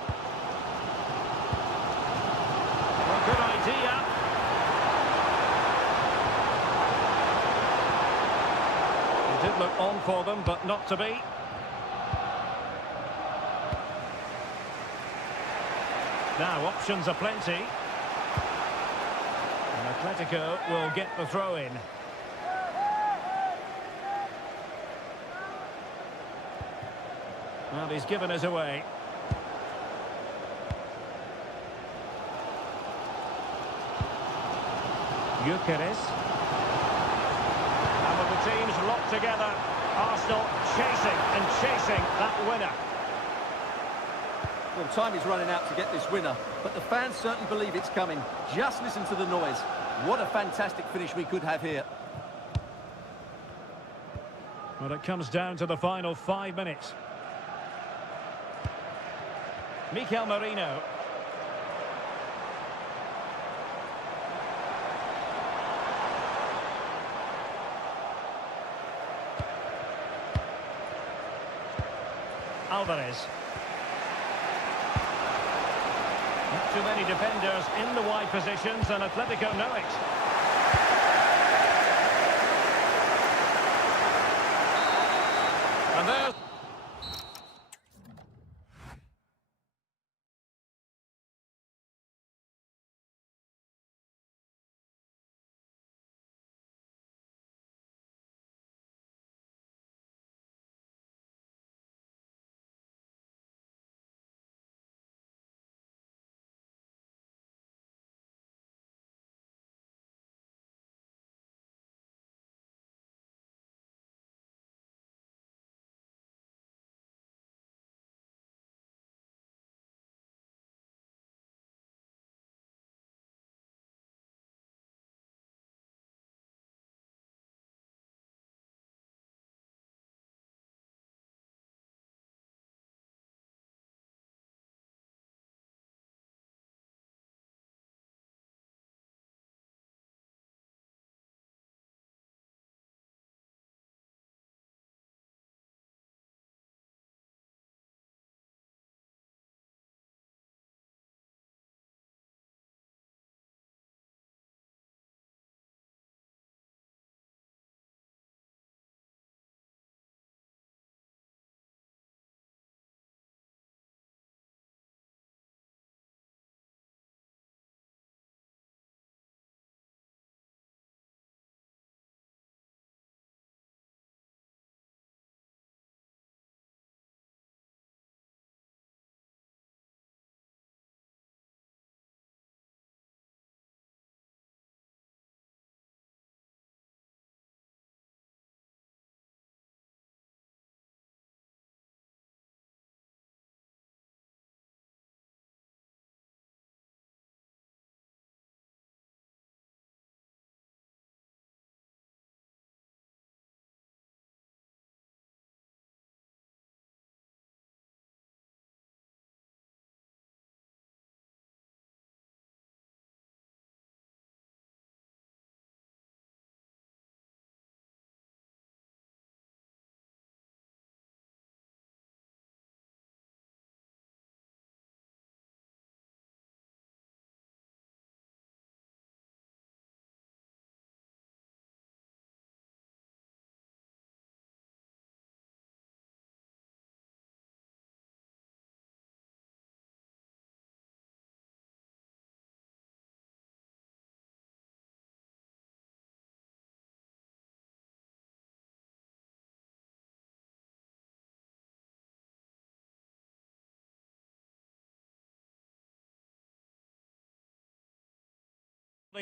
Well, good idea. It did look on for them, but not to be. Now, options are plenty. And Atletico will get the throw-in. Well, he's given us away. Gyökeres. And with the teams locked together, Arsenal chasing and chasing that winner. Well, time is running out to get this winner, but the fans certainly believe it's coming. Just listen to the noise. What a fantastic finish we could have here. Well, it comes down to the final 5 minutes. Mikel Merino. Alvarez. Not too many defenders in the wide positions, and Atletico know it. And there's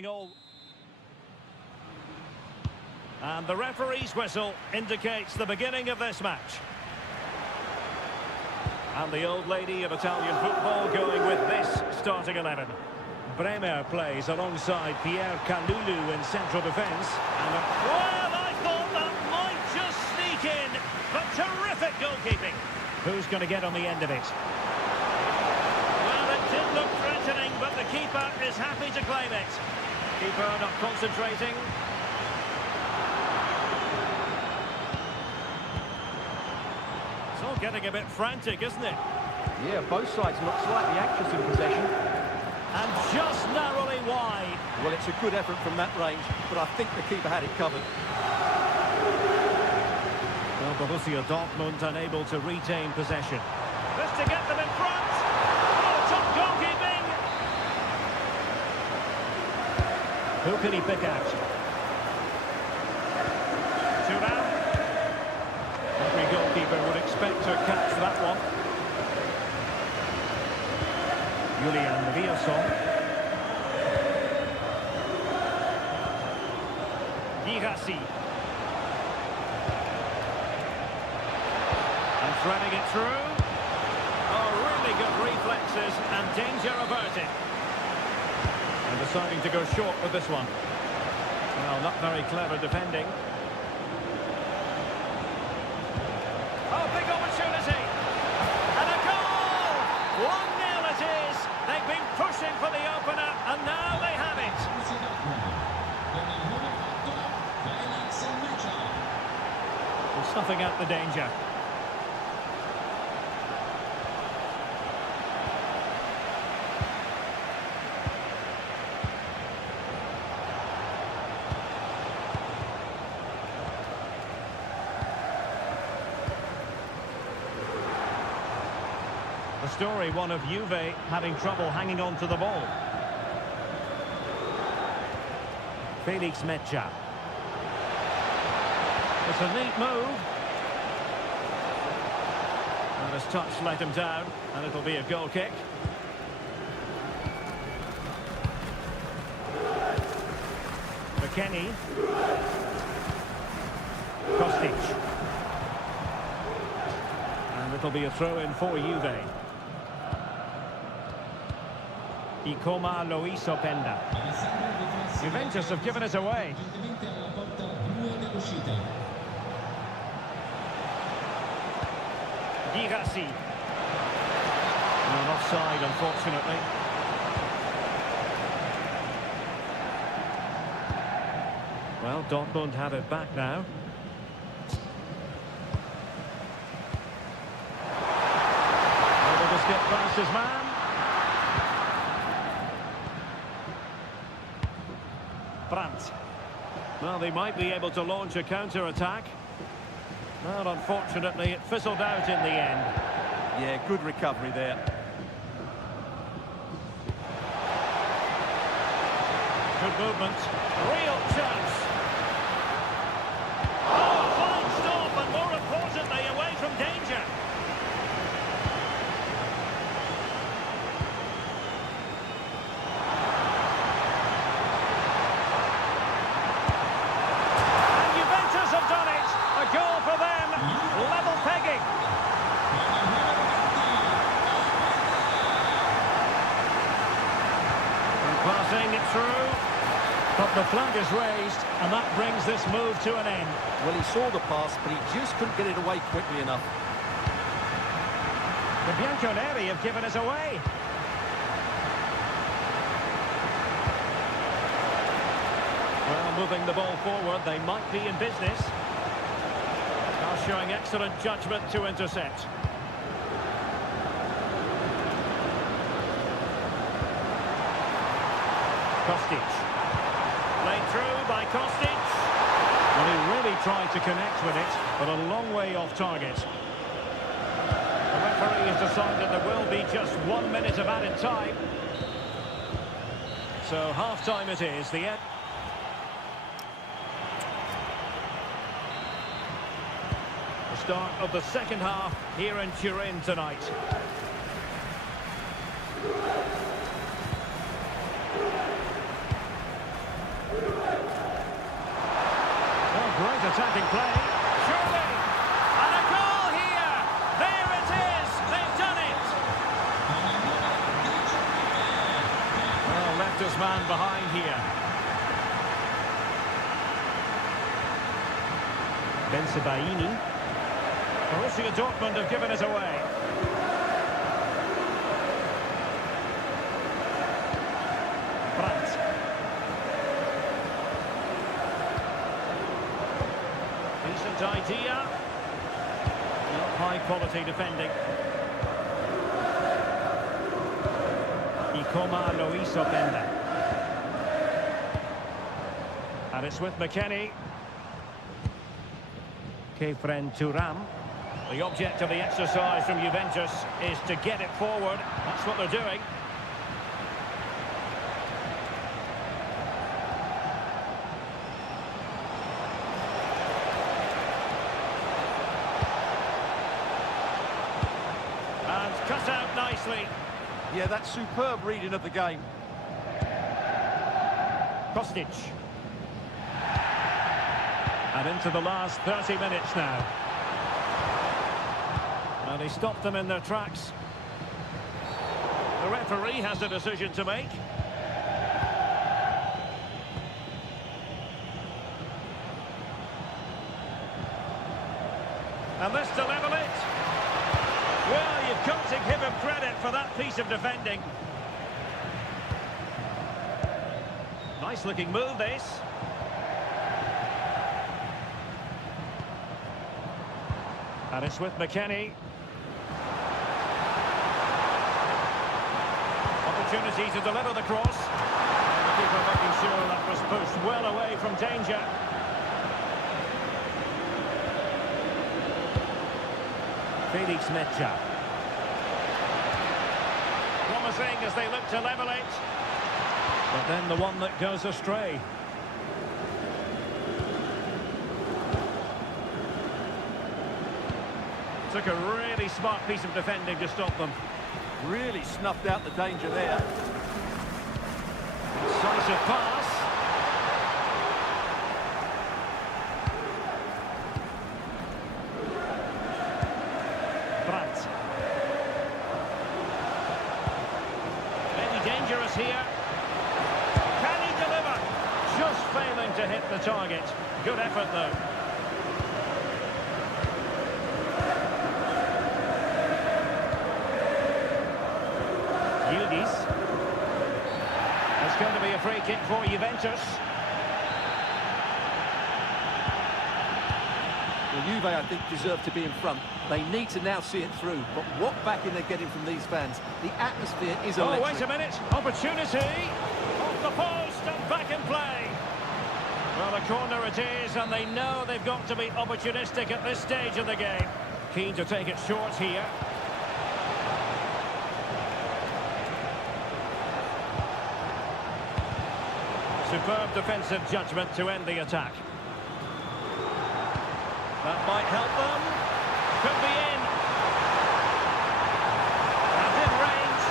All. And the referee's whistle indicates the beginning of this match. And the old lady of Italian football going with this starting 11. Bremer plays alongside Pierre Kalulu in central defence. And well, I thought that might just sneak in, but terrific goalkeeping. Who's going to get on the end of it? Well, it did look threatening, but the keeper is happy to claim it. Keeper not concentrating. It's all getting a bit frantic, isn't it? Yeah, both sides look slightly anxious in possession. And just narrowly wide. Well, it's a good effort from that range, but I think the keeper had it covered. Well, Borussia Dortmund unable to retain possession. This to get them in front. Oh, top goalkeeping. Who can he pick out? Two down. Every goalkeeper would expect to catch that one. Julian Riasson. Girassi. And threading it through. Oh, really good reflexes and danger averted. And deciding to go short with this one. Well, not very clever defending. Oh, big opportunity. And a goal! 1-0 it is. They've been pushing for the opener, and now they have it. We're snuffing out the danger. The story, one of Juve having trouble hanging on to the ball. Felix Mecha. It's a neat move. And his touch let him down, and it'll be a goal kick. McKennie. Kostic. And it'll be a throw-in for Juve. Ikoma Lois Openda. Juventus have given it away. Girassi. Not offside, unfortunately. Well, Dortmund have it back now. Able to skip past his man. Brandt. Well, they might be able to launch a counter-attack. Well, unfortunately, it fizzled out in the end. Yeah, good recovery there. Good movement. Real chance. Oh, fine stop, and more importantly, away from danger. And Juventus have done it. A goal for them. Level pegging. And passing it through. But the flag is raised, and that brings this move to an end. Well, he saw the pass, but he just couldn't get it away quickly enough. The Bianconeri have given it away. Well, moving the ball forward, they might be in business. Now showing excellent judgment to intercept. Kostic. Played through by Kostic. Well, he really tried to connect with it, but a long way off target. The referee has decided there will be just 1 minute of added time. So half-time it is. The end. The start of the second half here in Turin tonight. attacking play. Surely! And a goal here! There it is! They've done it! Well, left his man behind here. Bensebaini. Borussia Dortmund have given it away. Brandt. Decent idea. Not high quality defending. Ikoma Loiso Benda. And it's with McKennie. Kefren Turam. The object of the exercise from Juventus is to get it forward. That's what they're doing. And cut out nicely. Yeah, that's superb reading of the game. Kostic. And into the last 30 minutes now. And he stopped them in their tracks. The referee has a decision to make. And this to level it. Well, you've got to give him credit for that piece of defending. Nice looking move, this. And it's with McKennie. Opportunity to deliver the cross. And the keeper making sure that was pushed well away from danger. Felix Mecha. Promising as they look to level it. But then the one that goes astray. Took a really smart piece of defending to stop them. Really snuffed out the danger there. Decisive pass. Brandt. Maybe dangerous here. Can he deliver? Just failing to hit the target. Good effort though. It's going to be a free kick for Juventus. Well, Juve, I think, deserve to be in front. They need to now see it through. But what backing they're getting from these fans. The atmosphere is electric. Oh, wait a minute. Opportunity. Off the post and back in play. Well, a corner it is, and they know they've got to be opportunistic at this stage of the game. Keen to take it short here. Superb defensive judgment to end the attack. That might help them. Could be in. And in range.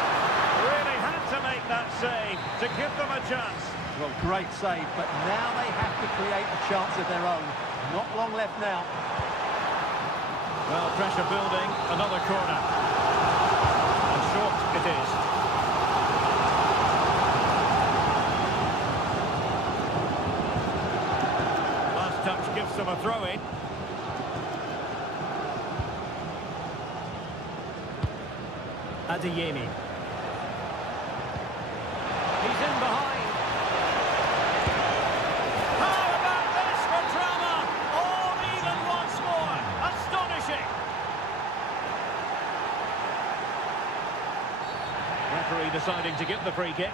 Really had to make that save to give them a chance. Well, great save, but now they have to create a chance of their own. Not long left now. Well, pressure building. Another corner. And short it is. Touch gives them a throw-in. Adeyemi. He's in behind. How about this for drama? All even once more. Astonishing. Referee deciding to give the free kick.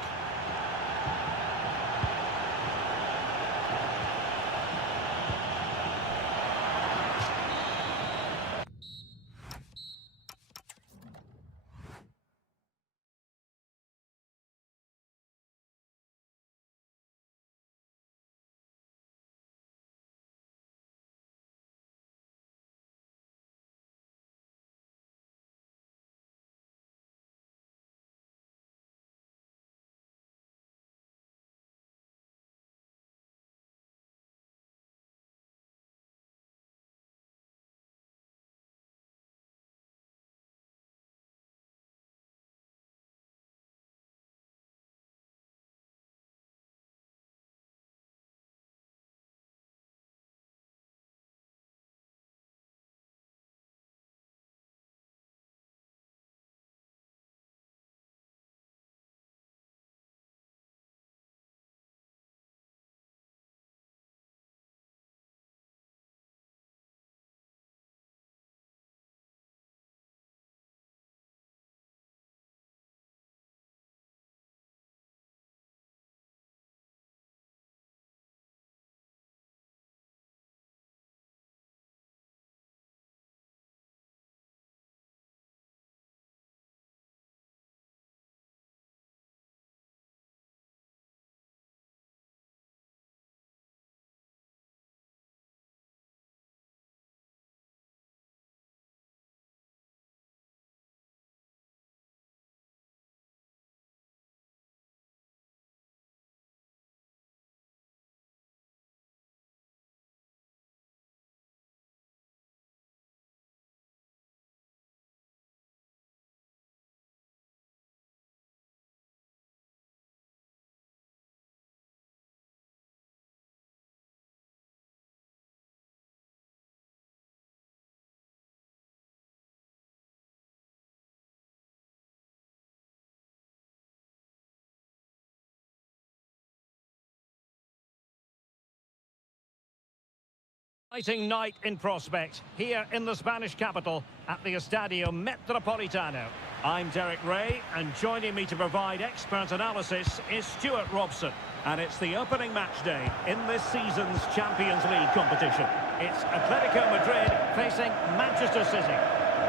Exciting night in prospect here in the Spanish capital at the Estadio Metropolitano. I'm Derek Ray, and joining me to provide expert analysis is Stuart Robson. And it's the opening match day in this season's Champions League competition. It's Atletico Madrid facing Manchester City.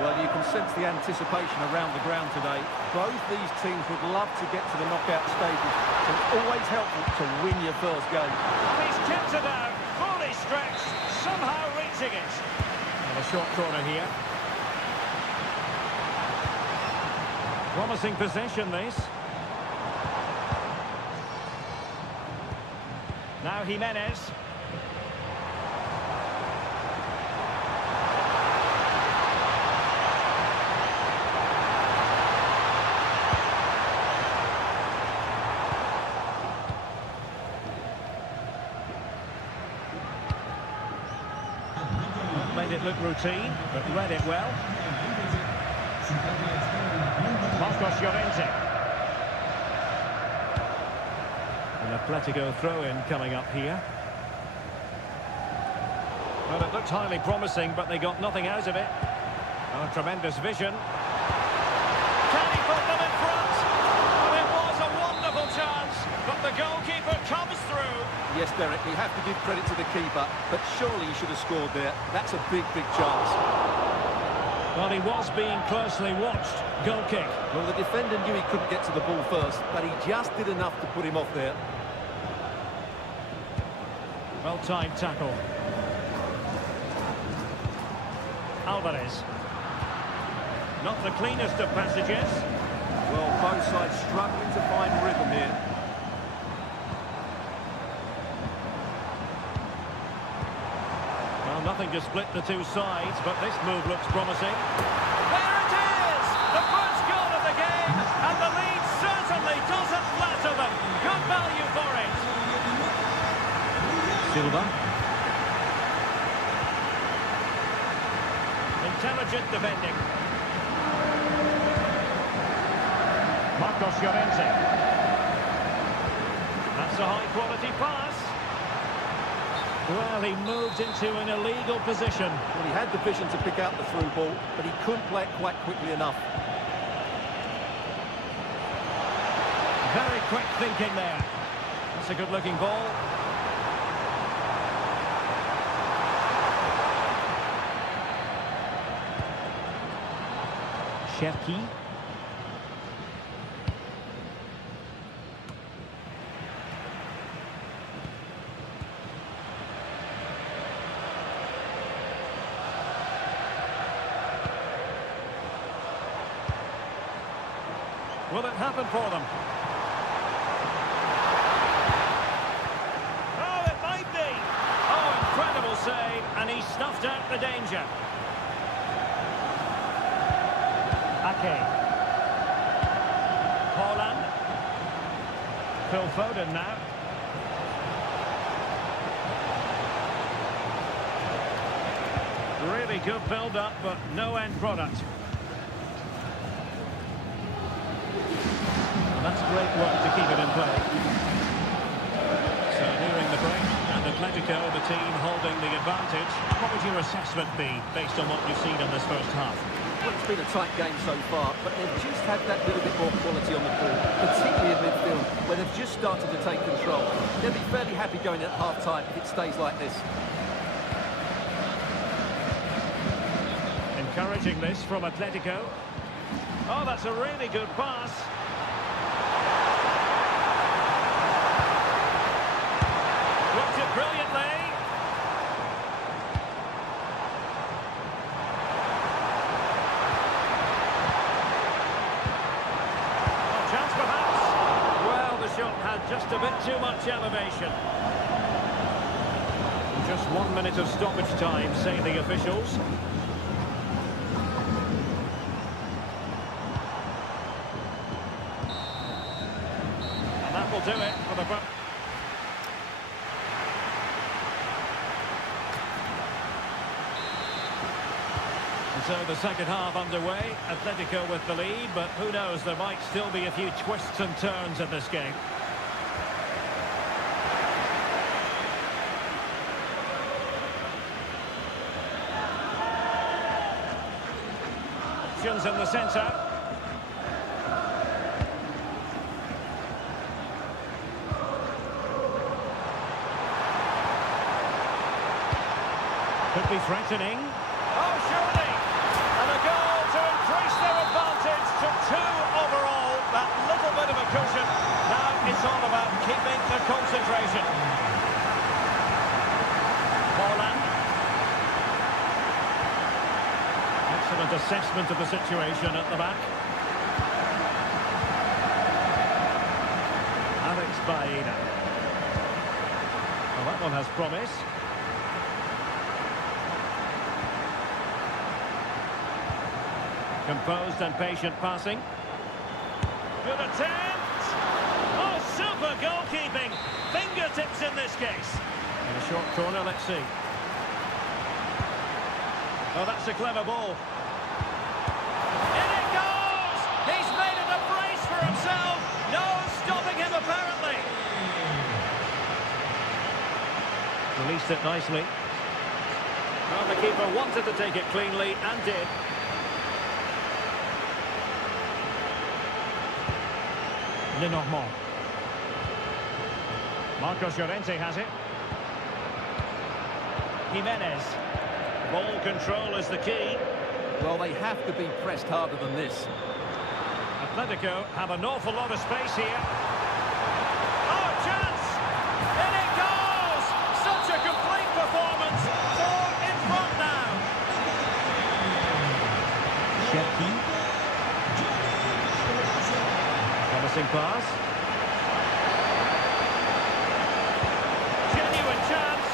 Well, you can sense the anticipation around the ground today. Both these teams would love to get to the knockout stages, so it's always helpful to win your first game. And he's kept it out, fully stretched, somehow reaching it. And a short corner here. Promising possession, this. Now Jimenez. Made it look routine, but read it well. Marcos Llorente. An Atletico throw-in coming up here. Well, it looked highly promising, but they got nothing out of it. Oh, tremendous vision. Can he put them in front? Well, it was a wonderful chance, but the goalkeeper comes through. Yes, Derek, you have to give credit to the keeper, but surely he should have scored there. That's a big, big chance. Well, he was being closely watched. Goal kick. Well, the defender knew he couldn't get to the ball first, but he just did enough to put him off there. Well-timed tackle. Alvarez. Not the cleanest of passages. Well, both sides struggling to find rhythm here. Well, nothing to split the two sides, but this move looks promising. There it is! The first goal of the game, and the lead certainly doesn't flatter them. Good value for it. Silva. Intelligent defending. Marcos Llorente. That's a high-quality pass. Well, he moved into an illegal position. Well, he had the vision to pick out the through ball, but he couldn't play it quite quickly enough. Very quick thinking there. That's a good-looking ball. Cherki. Will it happen for them? Oh, it might be. Oh, incredible save, and he snuffed out the danger. Ake. Haaland. Phil Foden now. Really good build-up, but no end product. That's great work to keep it in play. So nearing the break, and Atletico, the team holding the advantage. What would your assessment be based on what you've seen in this first half? Well, it's been a tight game so far, but they've just had that little bit more quality on the ball, particularly in midfield, where they've just started to take control. They'll be fairly happy going at half-time if it stays like this. Encouraging this from Atletico. Oh, that's a really good pass. Worked it brilliantly. A chance perhaps. Well, the shot had just a bit too much elevation. Just 1 minute of stoppage time, say the officials. And that will do it for the... So the second half underway, Atletico with the lead, but who knows, there might still be a few twists and turns in this game. options in the centre. Could be threatening. Oh, surely! And a goal to increase their advantage to 2 overall. That little bit of a cushion. Now it's all about keeping the concentration. Holland. Excellent assessment of the situation at the back. Alex Baena. Well, that one has promise. Composed and patient passing. Good attempt! Oh, super goalkeeping! Fingertips in this case. In a short corner, let's see. Oh, that's a clever ball. In it goes! He's made it a brace for himself! No stopping him, apparently. Released it nicely. Well, the keeper wanted to take it cleanly and did. Lenormand. Marcos Llorente has it. Jimenez. Ball control is the key. Well, they have to be pressed harder than this. Atletico have an awful lot of space here. Oh, chance! In it goes! Such a complete performance. 4 in front now. Shepki. Promising pass. Genuine chance.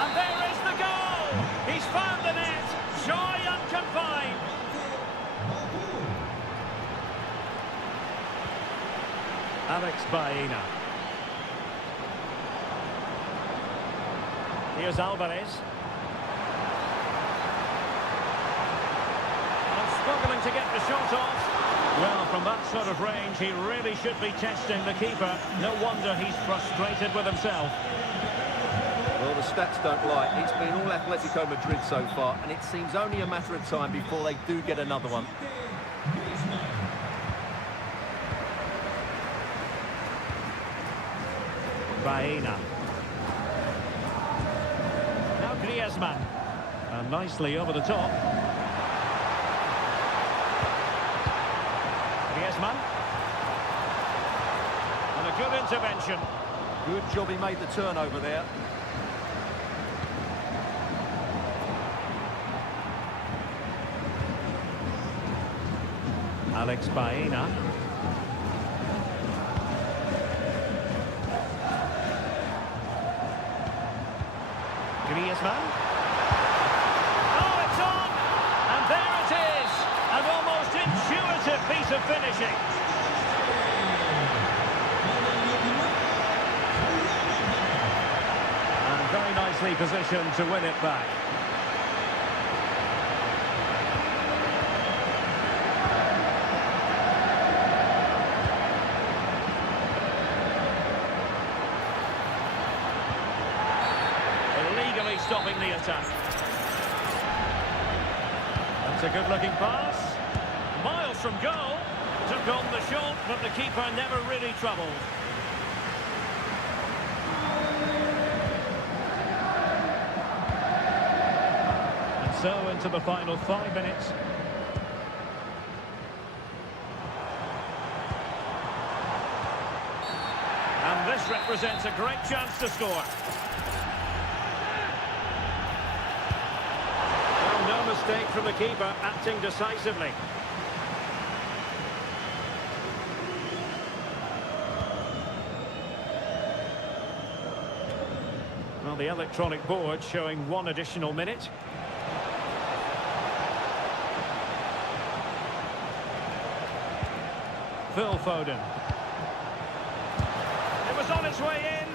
And there is the goal. He's found the net. Joy unconfined. Alex Baena. Here's Alvarez. And struggling to get the shot off. Well, from that sort of range, he really should be testing the keeper. No wonder he's frustrated with himself. Well, the stats don't lie. It's been all Atletico Madrid so far, and it seems only a matter of time before they do get another one. Baena. Now Griezmann. And nicely over the top. Griezmann. And a good intervention. Good job he made the turnover there. Alex Baena. Griezmann. Oh, it's on! And there it is! An almost intuitive piece of finishing. And very nicely positioned to win it back. Stopping the attack. That's a good-looking pass. Miles from goal. Took on the shot, but the keeper never really troubled. And so into the final 5 minutes. And this represents a great chance to score. No mistake from the keeper, acting decisively. Well, the electronic board showing 1 additional minute. Phil Foden. It was on its way in.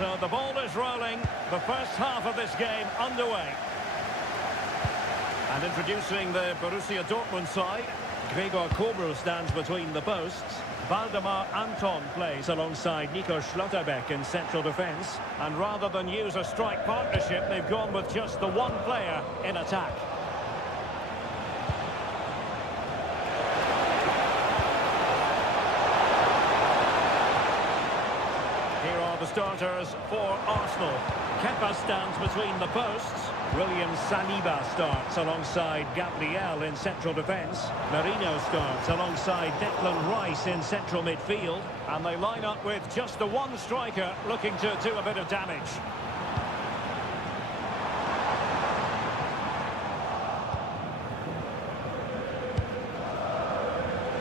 So the ball is rolling. The first half of this game underway. And introducing the Borussia Dortmund side, Gregor Kobel stands between the posts. Valdemar Anton plays alongside Nico Schlotterbeck in central defence. And rather than use a strike partnership, they've gone with just the one player in attack. Here are the starters for Arsenal. Kepa stands between the posts. William Saliba starts alongside Gabriel in central defence. Merino starts alongside Declan Rice in central midfield. And they line up with just the one striker looking to do a bit of damage.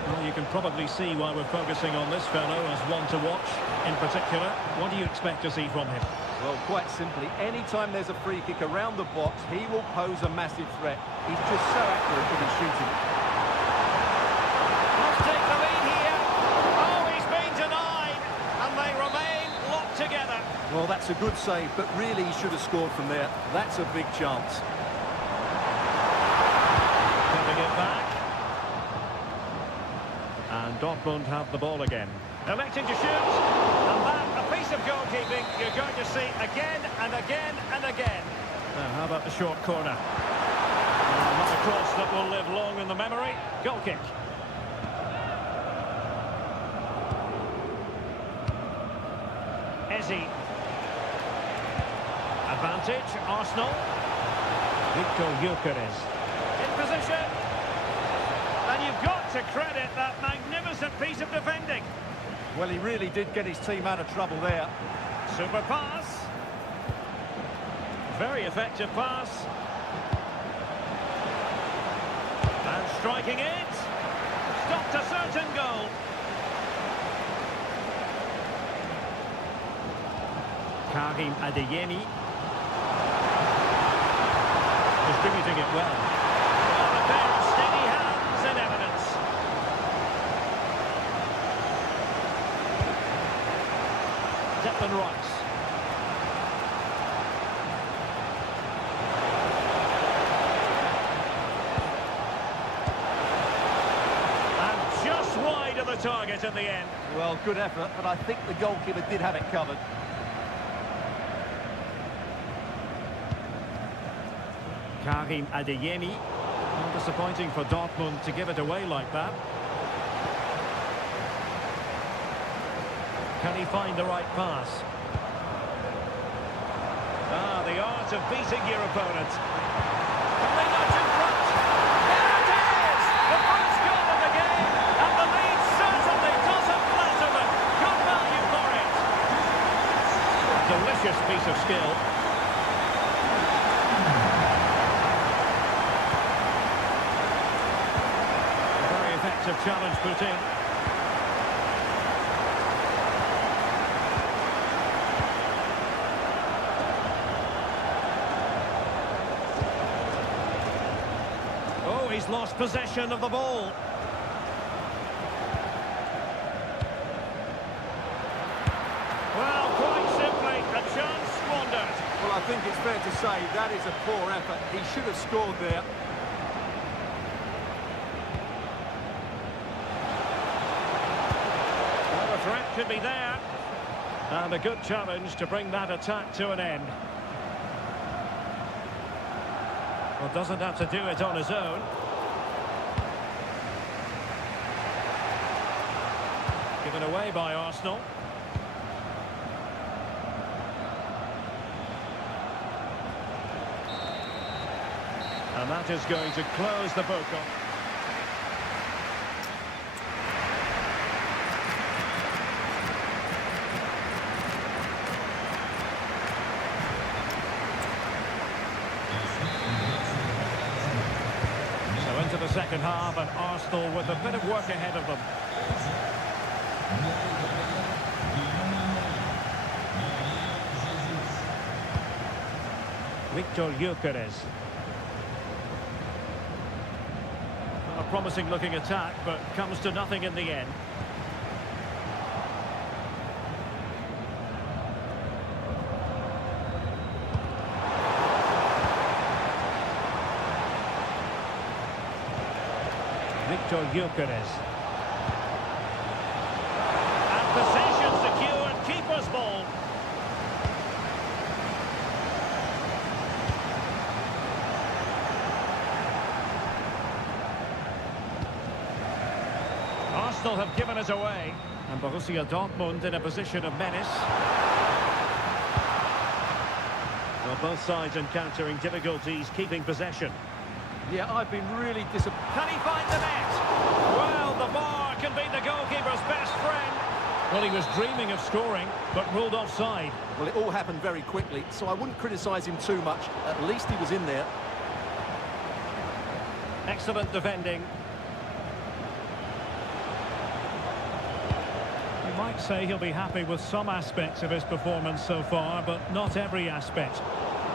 Well, you can probably see why we're focusing on this fellow as one to watch. In particular, what do you expect to see from him? Well, quite simply, anytime there's a free kick around the box, he will pose a massive threat. He's just so accurate with his shooting. Must take the lead here. Oh, he's been denied. And they remain locked together. Well, that's a good save, but really he should have scored from there. That's a big chance. Giving it back. And Dortmund have the ball again. Electing to shoot. And that, a piece of goalkeeping you're going to see again and again and again. Now, how about the short corner? Not a cross that will live long in the memory. Goal kick. Ezi. Advantage, Arsenal. Victor Gyökeres. In position. And you've got to credit that magnificent piece of defending. Well, he really did get his team out of trouble there. Super pass. Very effective pass. And striking it. Stopped a certain goal. Karim Adeyemi. Distributing it well. Oh, a pair of steady hands in evidence. Declan Rice. And just wide of the target in the end. Well, good effort, but I think the goalkeeper did have it covered. Karim Adeyemi. Not disappointing for Dortmund to give it away like that. Can he find the right pass? Ah, the art of beating your opponent. Can they nudge in front? There it is! The first goal of the game, and the lead certainly doesn't flatter them. Good value for it. A delicious piece of skill. A very effective challenge put in. He's lost possession of the ball. Well, quite simply, a chance squandered. Well, I think it's fair to say that is a poor effort. He should have scored there. Well, the threat could be there. And a good challenge to bring that attack to an end. Well, doesn't have to do it on his own. Given away by Arsenal. And that is going to close the book on. So into the second half, and Arsenal with a bit of work ahead of them. Victor Gyökeres. A promising looking attack, but comes to nothing in the end. Victor Gyökeres. And possession secured, keeper's ball. Arsenal have given us away. And Borussia Dortmund in a position of menace. Well, both sides encountering difficulties keeping possession. Yeah, I've been really disappointed. Can he find the net? Well, the bar can be the goalkeeper's best friend. Well, he was dreaming of scoring, but ruled offside. Well, it all happened very quickly, so I wouldn't criticise him too much. At least he was in there. Excellent defending. You might say he'll be happy with some aspects of his performance so far, but not every aspect.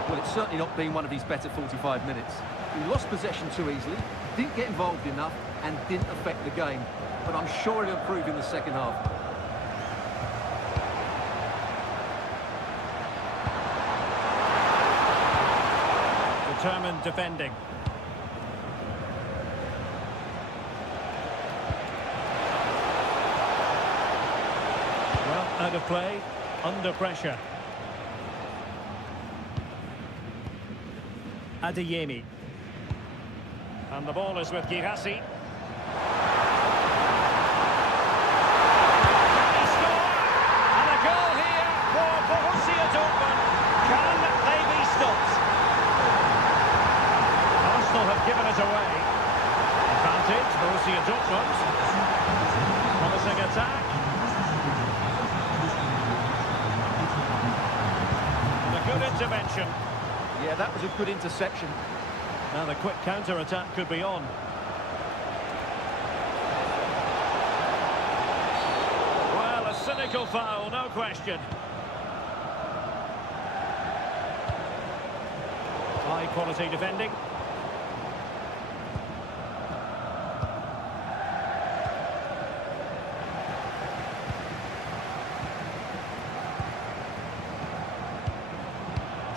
Well, it's certainly not been one of his better 45 minutes. He lost possession too easily, didn't get involved enough, and didn't affect the game. But I'm sure he'll improve in the second half. Determined defending. Well, out of play, under pressure. Adeyemi. And the ball is with Girassi. Can he score? And a goal here for Borussia Dortmund. Can they be stopped? Arsenal have given it away. Advantage, Borussia Dortmund. Promising attack. And a good intervention. Yeah, that was a good interception. Now the quick counter-attack could be on. Well, a cynical foul, no question. High-quality defending.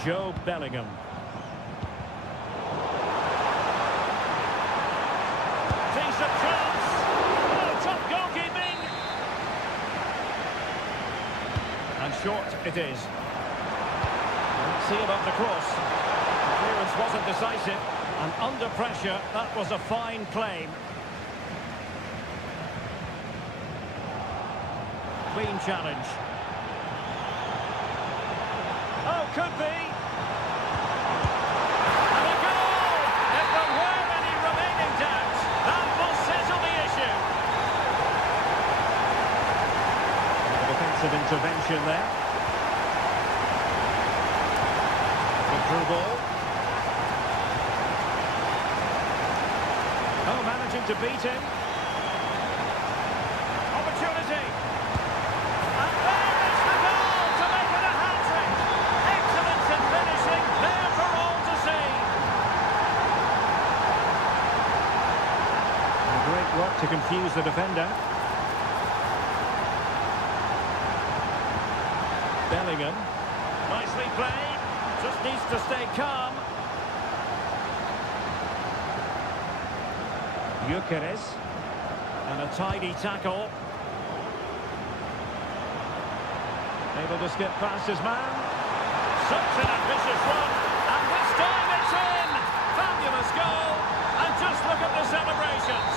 Joe Bellingham. Decent chance. Oh, top goalkeeping. And short it is. Let's see about the cross. The clearance wasn't decisive. And under pressure, that was a fine claim. Clean challenge. Oh, could be. And a goal! If there were any remaining doubts, that will settle the issue. A defensive intervention there. The through ball. Oh, managing to beat him. Opportunity. And there is the goal to make it a hat-trick. Excellence in finishing, there for all to see. And great work to confuse the defender. Bellingham. Nicely played. Just needs to stay calm. Gyökeres. And a tidy tackle. Able to skip past his man. Such an ambitious run. And this time it's in. Fabulous goal. And just look at the celebrations.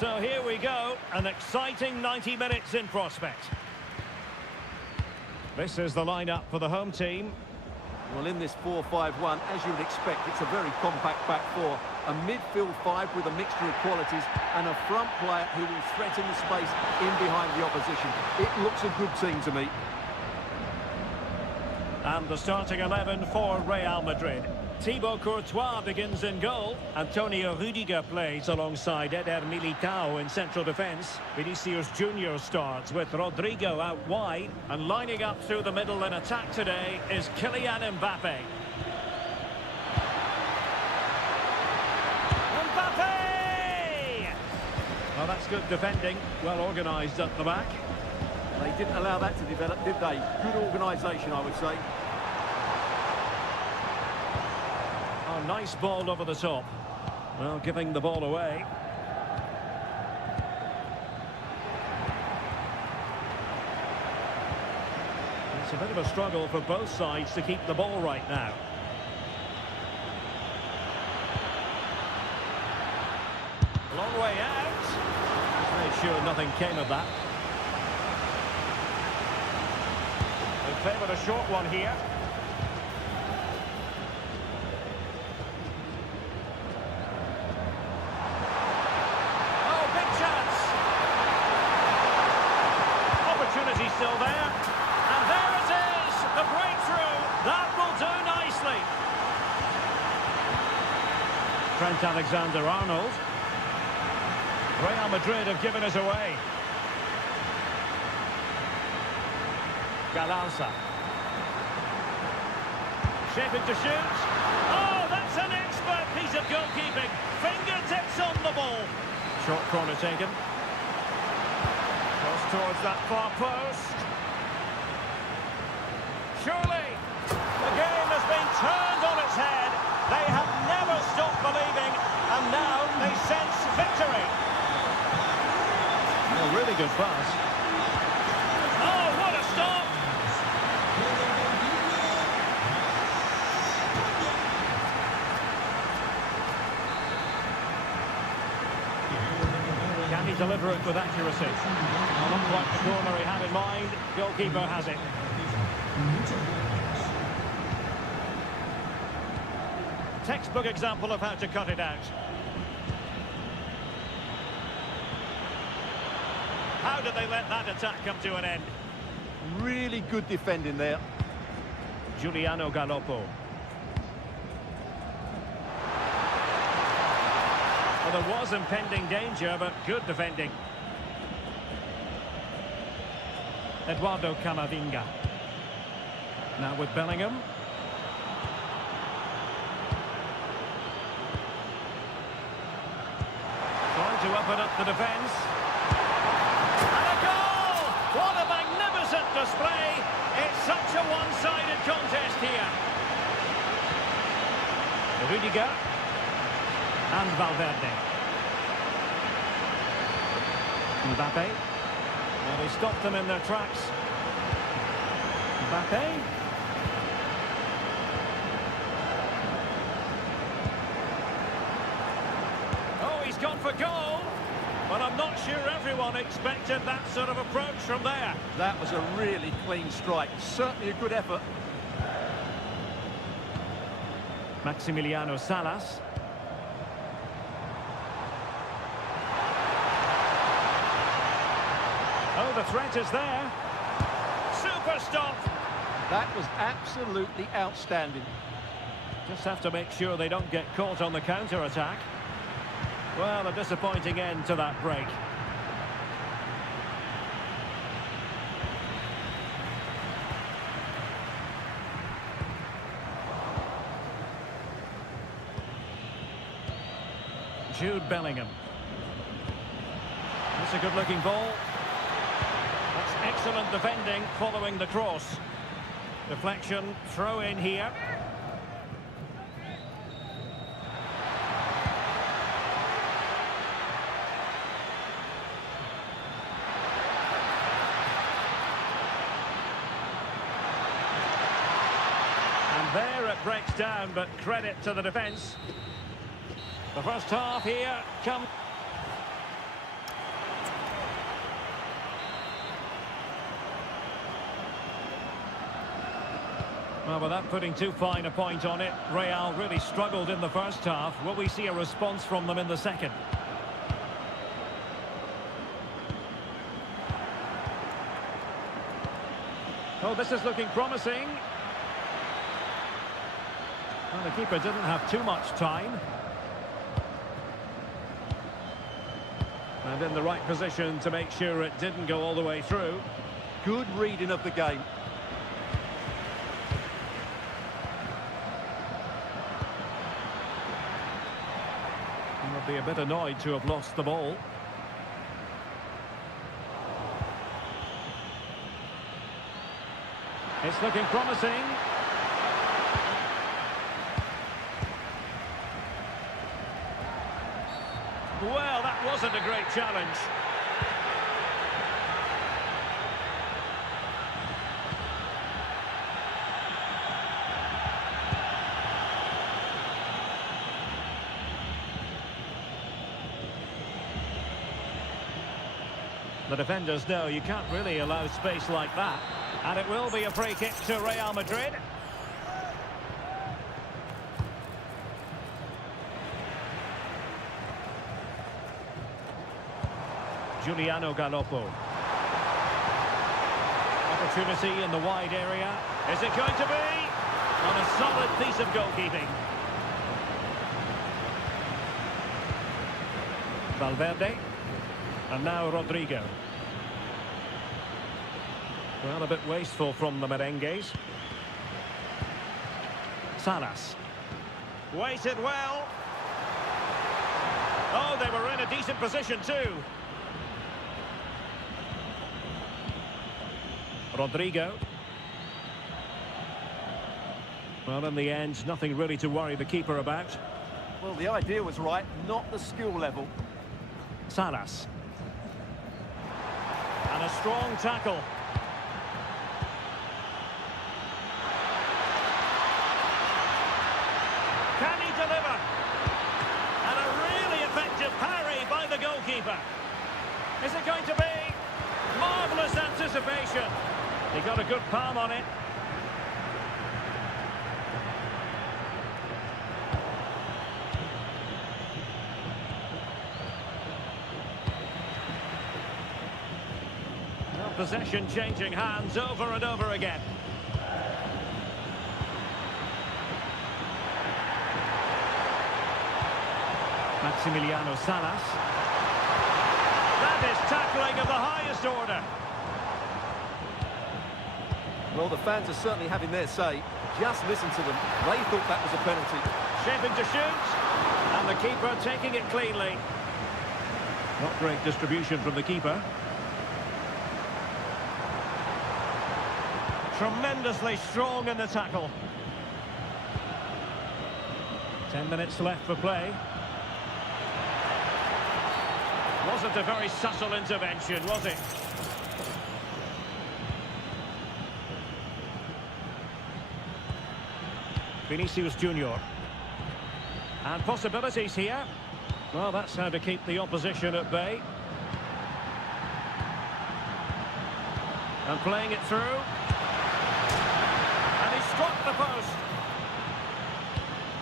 So here we go, an exciting 90 minutes in prospect. This is the lineup for the home team. Well, in this 4-5-1, as you would expect, it's a very compact back four. A midfield five with a mixture of qualities and a front player who will threaten the space in behind the opposition. It looks a good team to me. And the starting 11 for Real Madrid. Thibaut Courtois begins in goal. Antonio Rüdiger plays alongside Eder Militao in central defence. Vinicius Junior starts with Rodrigo out wide. And lining up through the middle in attack today is Kylian Mbappe. Mbappe! Well, that's good defending. Well organised at the back. They didn't allow that to develop, did they? Good organisation, I would say. Oh, nice ball over the top. Well, giving the ball away. It's a bit of a struggle for both sides to keep the ball right now. Long way out. Made sure nothing came of that. They favoured a short one here. Oh, big chance. Opportunity still there. And there it is, the breakthrough. That will do nicely. Trent Alexander-Arnold. Real Madrid have given us away. Galanza. Shaping to shoot. Oh, that's an expert piece of goalkeeping. Fingertips on the ball. Short corner taken. Cross towards that far post. Surely, the game has been turned on its head. They have never stopped believing, and now they sense victory. A really good pass. Oh, what a stop! Can he deliver it with accuracy? Well, not quite the corner he had in mind. Goalkeeper has it. Textbook example of how to cut it out. How did they let that attack come to an end? Really good defending there. Giuliano Galoppo. Well, there was impending danger, but good defending. Eduardo Camavinga. Now with Bellingham. Trying to open up the defence. And a goal! What a magnificent display! It's such a one-sided contest here. Rüdiger. And Valverde. Mbappe. Well, they stopped them in their tracks. Mbappe. Oh, he's gone for goal. But I'm not sure everyone expected that sort of approach from there. That was a really clean strike. Certainly a good effort. Maximiliano Salas. Oh, the threat is there. Super stop. That was absolutely outstanding. Just have to make sure they don't get caught on the counter-attack. Well, a disappointing end to that break. Jude Bellingham. That's a good-looking ball. That's excellent defending following the cross. Deflection, throw in here. And there it breaks down, but credit to the defence. The first half here comes. Well, without putting too fine a point on it, Real really struggled in the first half. Will we see a response from them in the second? Oh, this is looking promising. Well, the keeper didn't have too much time. And in the right position to make sure it didn't go all the way through. Good reading of the game. He'll be a bit annoyed to have lost the ball. It's looking promising. Well, that wasn't a great challenge. The defenders know you can't really allow space like that. And it will be a free kick to Real Madrid. Giuliano Galoppo. Opportunity in the wide area. Is it going to be? On a solid piece of goalkeeping. Valverde. And now Rodrigo. Well, a bit wasteful from the merengues. Salas. Waited well. Oh, they were in a decent position too. Rodrigo. Well, in the end, nothing really to worry the keeper about. Well, the idea was right, not the skill level. Salas. And a strong tackle. Can he deliver? And a really effective parry by the goalkeeper. Is it going to be? Marvellous anticipation. He got a good palm on it. Well, possession changing hands over and over again. Maximiliano Salas. That is tackling of the highest order. Well, the fans are certainly having their say. Just listen to them. They thought that was a penalty. Shaping to shoot. And the keeper taking it cleanly. Not great distribution from the keeper. Tremendously strong in the tackle. 10 minutes left for play. Wasn't a very subtle intervention, was it? Vinicius Junior. And possibilities here. Well, that's how to keep the opposition at bay. And playing it through. And he struck the post.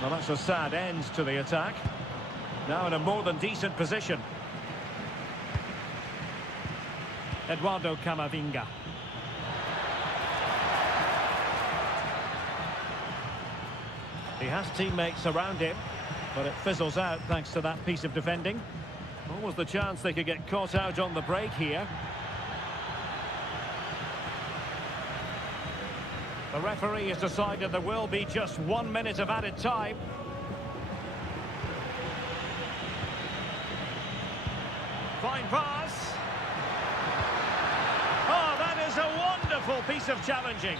Well, that's a sad end to the attack. Now in a more than decent position. Eduardo Camavinga. He has teammates around him, but it fizzles out thanks to that piece of defending. What was the chance they could get caught out on the break here? The referee has decided there will be just 1 minute of added time. Fine pass. Oh, that is a wonderful piece of challenging.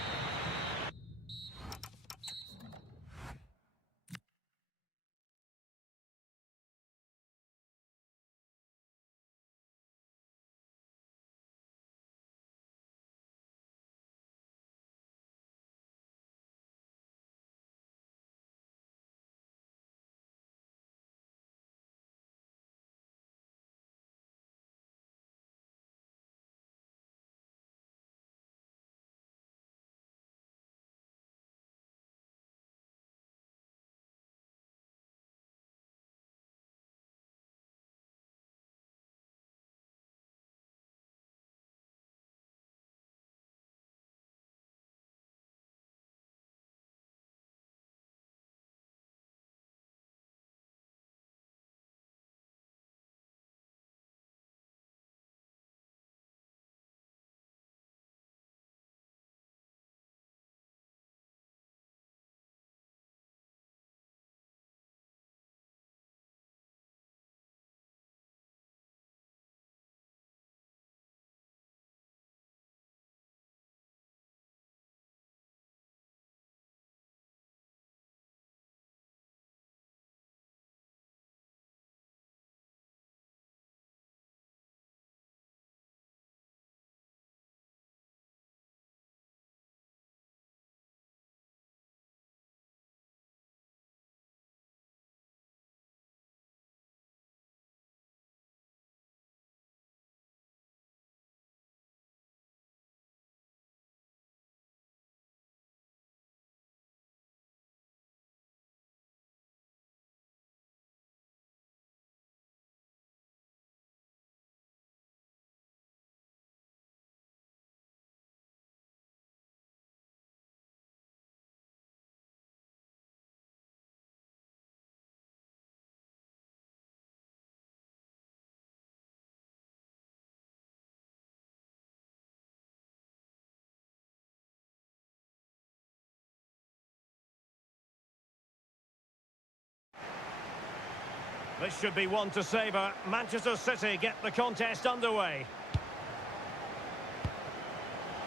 This should be one to savour. Manchester City get the contest underway.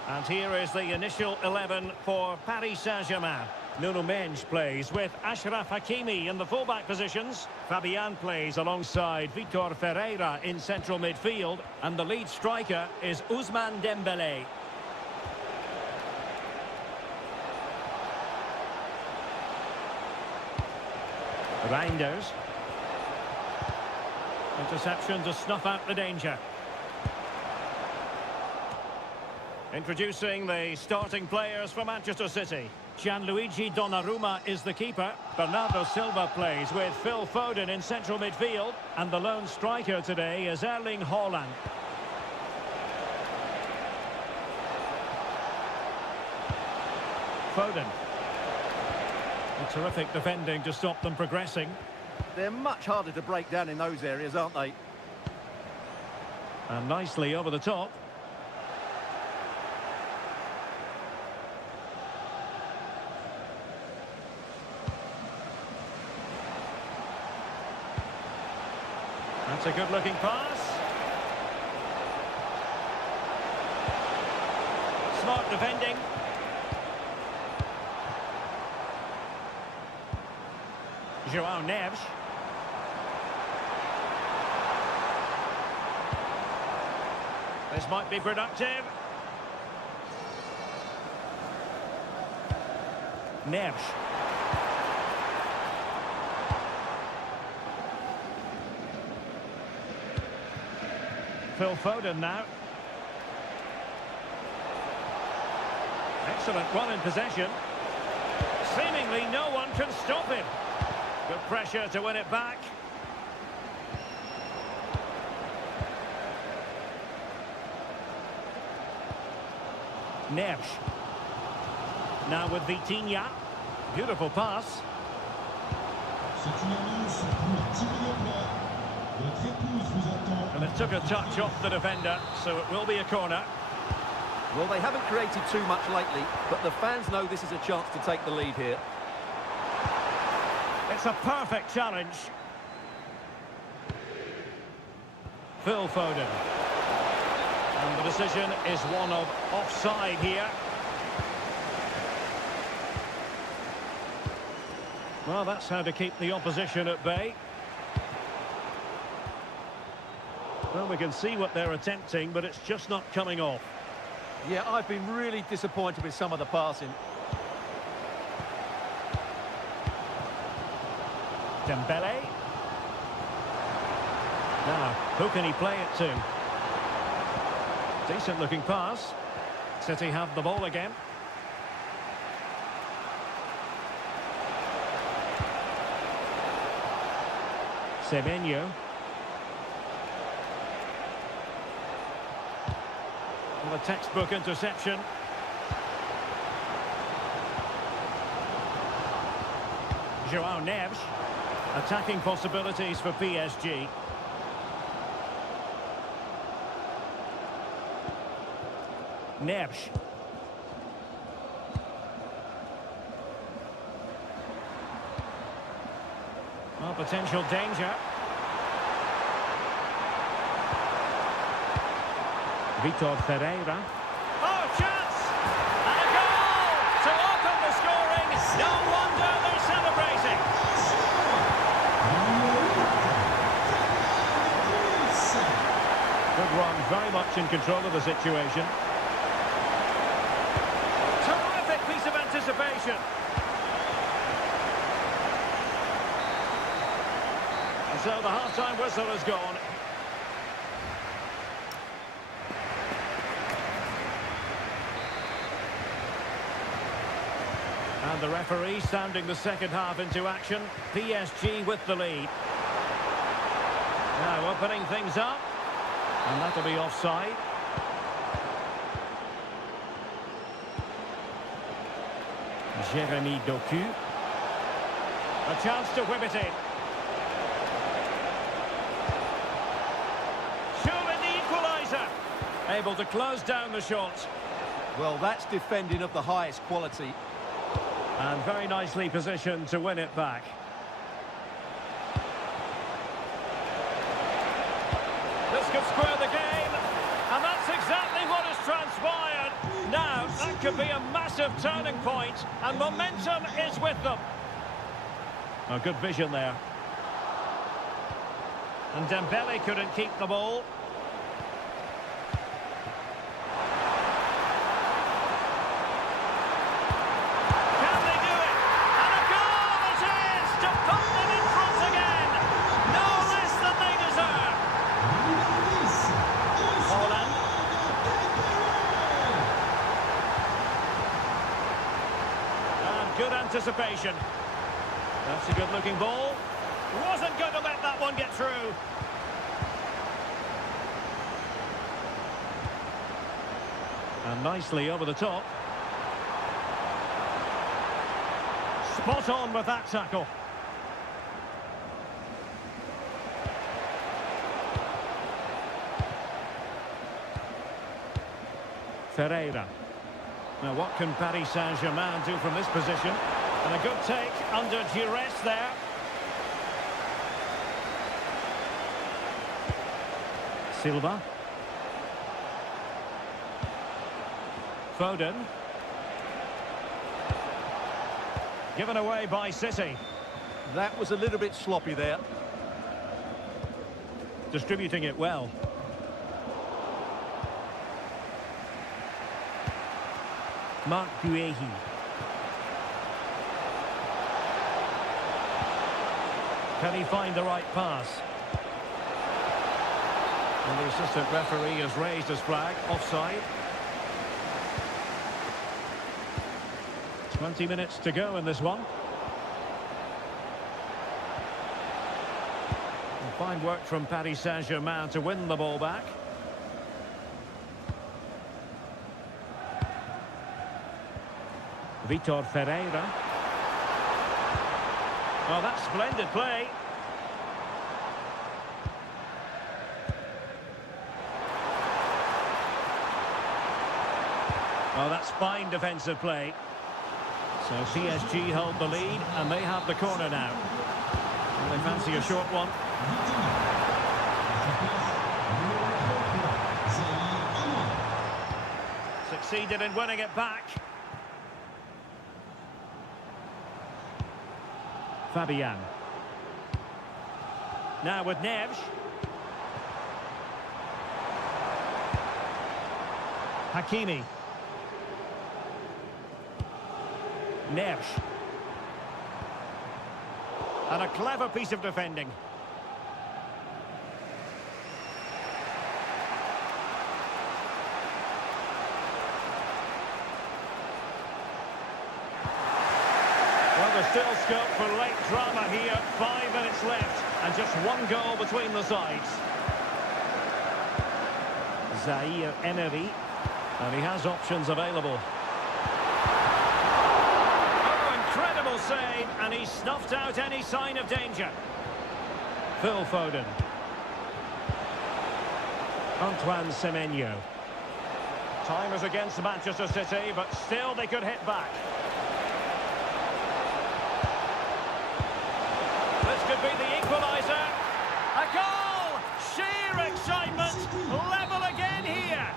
And here is the initial 11 for Paris Saint-Germain. Nuno Mendes plays with Achraf Hakimi in the fullback positions. Fabian plays alongside Vitor Ferreira in central midfield. And the lead striker is Ousmane Dembélé. Reinders. Interception to snuff out the danger. Introducing the starting players for Manchester City. Gianluigi Donnarumma is the keeper. Bernardo Silva plays with Phil Foden in central midfield. And the lone striker today is Erling Haaland. Foden. A terrific defending to stop them progressing. They're much harder to break down in those areas, aren't they? And nicely over the top. That's a good-looking pass. Smart defending. João Neves. This might be productive. Neves. Phil Foden now. Excellent run in possession. Seemingly no one can stop him. Good pressure to win it back. Neves. Now with Vitinha. Beautiful pass. And it took a touch off the defender, so it will be a corner. Well, they haven't created too much lately, but the fans know this is a chance to take the lead here. It's a perfect challenge. Phil Foden. And the decision is one of offside here. Well, that's how to keep the opposition at bay. Well, we can see what they're attempting, but it's just not coming off. Yeah, I've been really disappointed with some of the passing. Dembele. Now, who can he play it to? Decent looking pass. City have the ball again. Semenyo. And a textbook interception. João Neves. Attacking possibilities for PSG. Neves. Well, potential danger. Vitor Ferreira. Oh, chance! And a goal to open the scoring. No wonder they're celebrating. Good run, very much in control of the situation. Terrific piece of anticipation. And so the half-time whistle has gone. And the referee sounding the second half into action. PSG with the lead. Now opening things up. And that'll be offside. Jeremy Doku. A chance to whip it in. Showing the equaliser. Able to close down the shot. Well, that's defending of the highest quality. And very nicely positioned to win it back. could square the game. And that's exactly what has transpired. Now, that could be a massive turning point, and momentum is with them. A good vision there. And Dembele couldn't keep the ball. Can they do it? And a goal it is to put them in front again. No less than they deserve. Holland. And good anticipation. That's a good-looking ball. Wasn't going to let that one get through. And nicely over the top. Spot on with that tackle. Ferreira. Now what can Paris Saint-Germain do from this position? And a good take under duress there. Silva. Foden. Given away by City. That was a little bit sloppy there. Distributing it well. Marc Guehi. Can he find the right pass? And the assistant referee has raised his flag, offside. 20 minutes to go in this one. And fine work from Paris Saint-Germain to win the ball back. Vitor Ferreira. Oh, that's splendid play. Oh, that's fine defensive play. So PSG hold the lead, and they have the corner now. And they fancy a short one. Succeeded in winning it back. Fabian. Now with Neves. Hakimi. Neves. And a clever piece of defending. Well, there's still scope for late drama here. 5 minutes left, and just one goal between the sides. Zaire Emery, and he has options available. Incredible save, and he snuffed out any sign of danger. Phil Foden. Antoine Semenyo. Time is against Manchester City, but still they could hit back. This could be the equaliser. A goal! Sheer excitement! Level again here!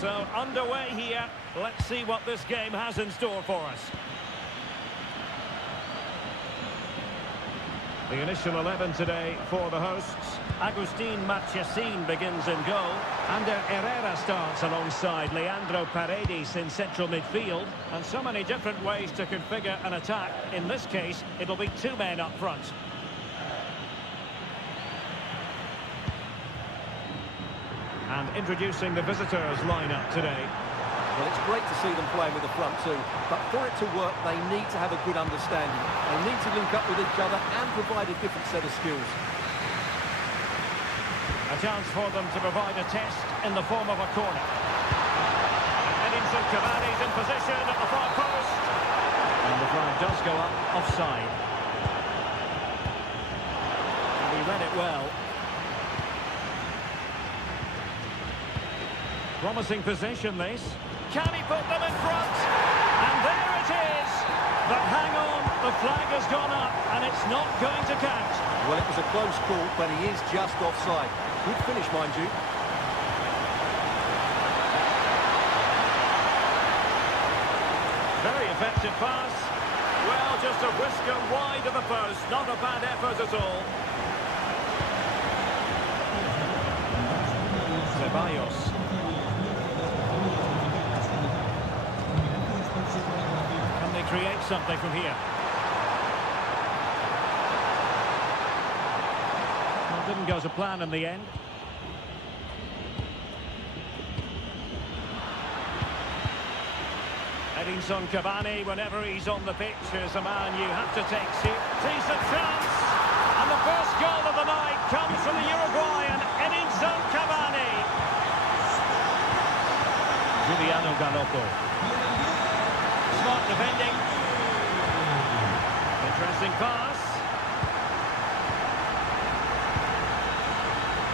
So, underway here. Let's see what this game has in store for us. The initial 11 today for the hosts. Agustin Marchesín begins in goal. Ander Herrera starts alongside Leandro Paredes in central midfield. And so many different ways to configure an attack. In this case, it'll be two men up front. And introducing the visitors lineup today. Well, it's great to see them playing with the front two, but for it to work, they need to have a good understanding. They need to link up with each other and provide a different set of skills. A chance for them to provide a test in the form of a corner. And Edinson Cavani's in position at the far post. And the flag does go up offside. And he read it well. Promising position, this. Can he put them in front? And there it is! But hang on, the flag has gone up, and it's not going to count. Well, it was a close call, but he is just offside. Good finish, mind you. Very effective pass. Well, just a whisker wide of the post. Not a bad effort at all. Ceballos. Can they create something from here? Well, didn't go to plan in the end. Edinson Cavani, whenever he's on the pitch, is a man you have to take. Decent chance! And the first goal of the night comes from the Uruguayan, Edinson Cavani. Juliano Galoppo. Smart defending. Interesting pass.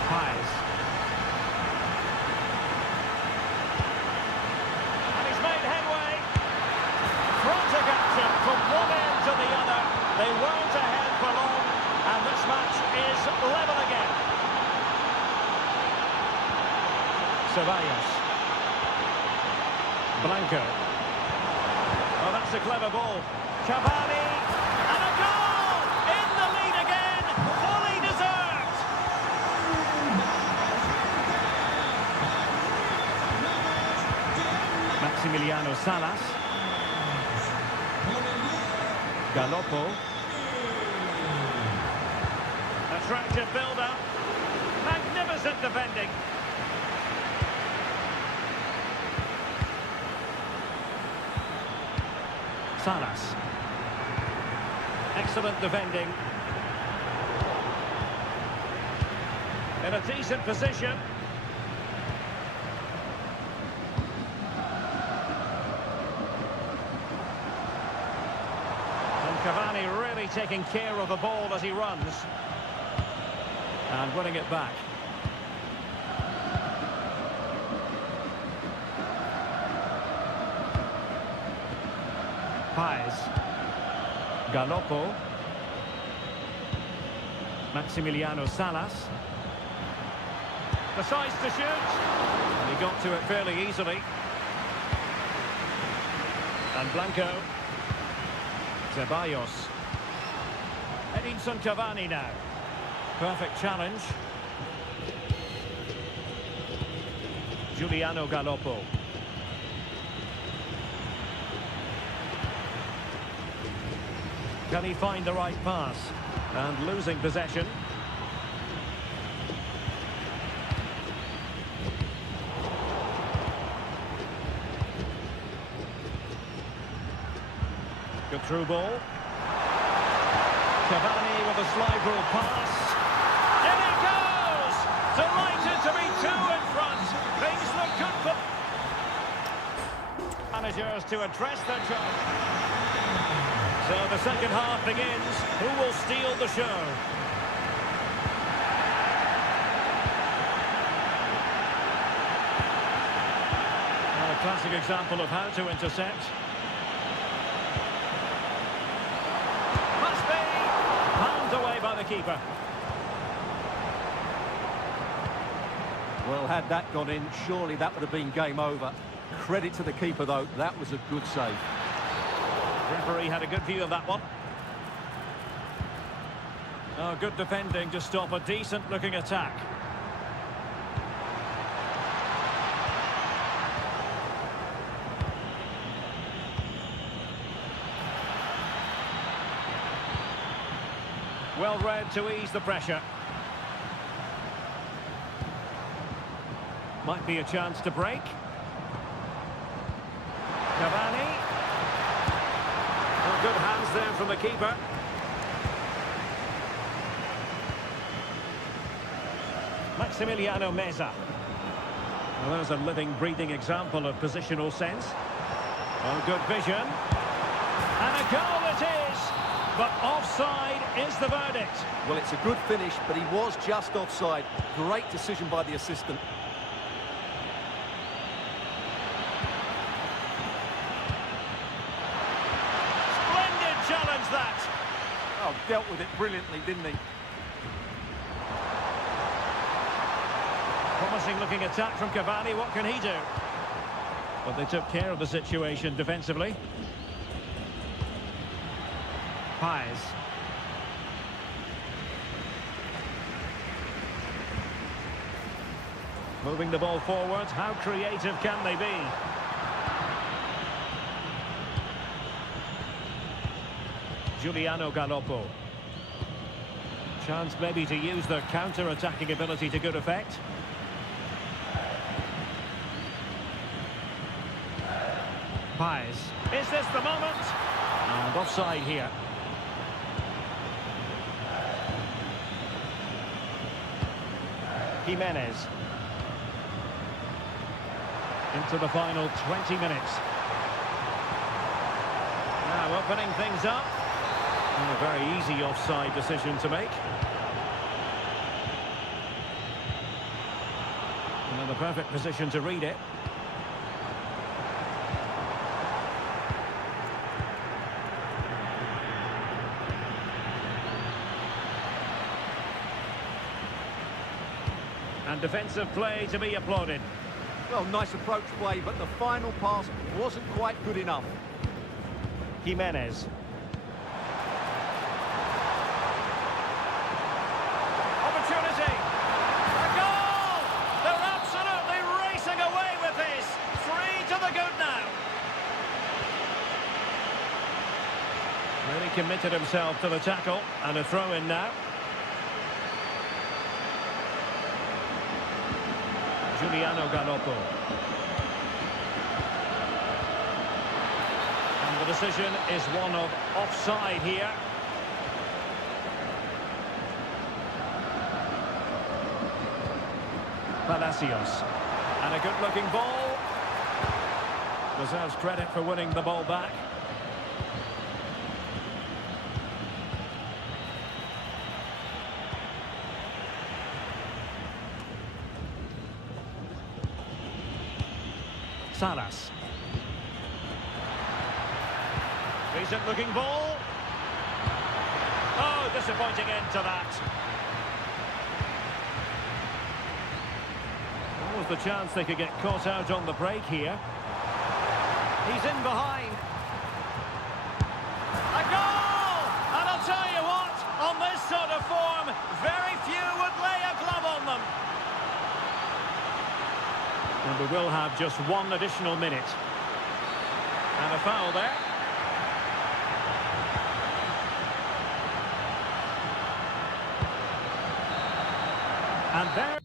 Pies. And he's made headway. Frantic action from one end to the other. They weren't ahead for long, and this match is level again. Ceballos. Blanco. Oh, that's a clever ball. Cavani. And a goal! In the lead again. Fully deserved. Maximiliano Salas. Galoppo. Attractive build-up. Magnificent defending. Salas. Excellent defending. In a decent position. And Cavani really taking care of the ball as he runs. And winning it back. Pies. Galoppo. Maximiliano Salas. Decides to shoot. And he got to it fairly easily. And Blanco. Ceballos. Edinson Cavani now. Perfect challenge. Juliano Galoppo. Can he find the right pass? And losing possession. Good through ball. Cavani with a slide rule pass. In it goes! Delighted to be two in front. Things look good for managers to address their job. So the second half begins. Who will steal the show? Well, a classic example of how to intercept. Must be! Pounded away by the keeper. Well, had that gone in, surely that would have been game over. Credit to the keeper, though. That was a good save. Referee had a good view of that one. Oh, good defending to stop a decent-looking attack. Well read to ease the pressure. Might be a chance to break. Cavani. Well, good hands there from the keeper. Maximiliano Meza. Well, there's a living, breathing example of positional sense. Oh, good vision. And a goal it is! But offside is the verdict. Well, it's a good finish, but he was just offside. Great decision by the assistant. Splendid challenge, that. Oh, dealt with it brilliantly, didn't he? Promising looking attack from Cavani. What can he do? But they took care of the situation defensively. Pies. Moving the ball forward. How creative can they be? Giuliano Galoppo. Chance maybe to use their counter-attacking ability to good effect. Pies. Is this the moment? And offside here. Jimenez. Into the final 20 minutes. Now opening things up. And a very easy offside decision to make. And in the perfect position to read it. And defensive play to be applauded. Well, nice approach play, but the final pass wasn't quite good enough. Jimenez. Opportunity. A goal! They're absolutely racing away with this. 3 to the good now. Really committed himself to the tackle. And a throw-in now. Giuliano Galoppo. And the decision is one of offside here. Palacios. And a good-looking ball. Deserves credit for winning the ball back. Salas. Decent looking ball. Oh, disappointing end to that. What was the chance they could get caught out on the break here? He's in behind. A goal! And I'll tell you what, on this sort of form, very few would lay a glove on them. And we will have just one additional minute. And a foul there. And there...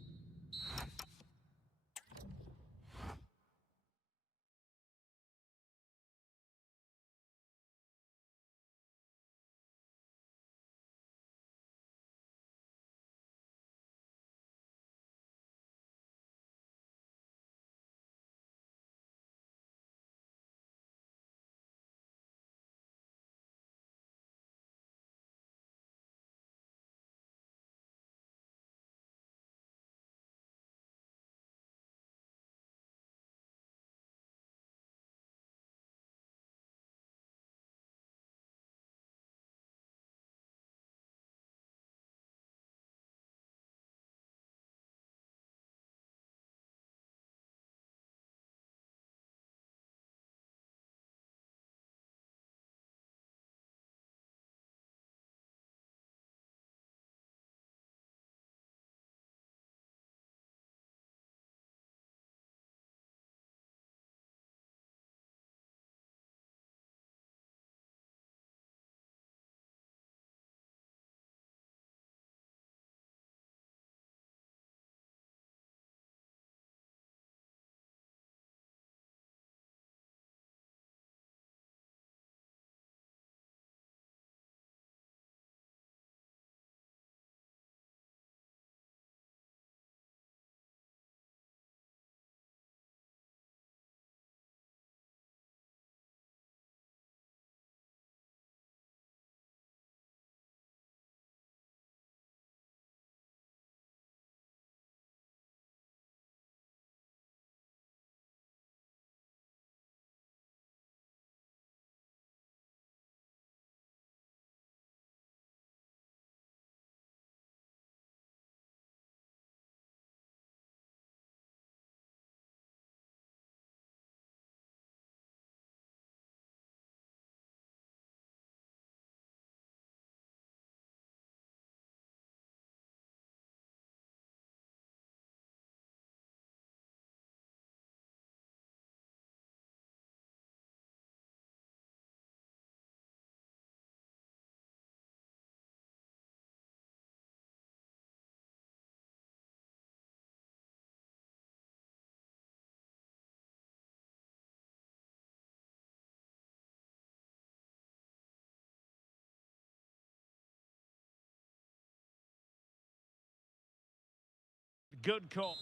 good call.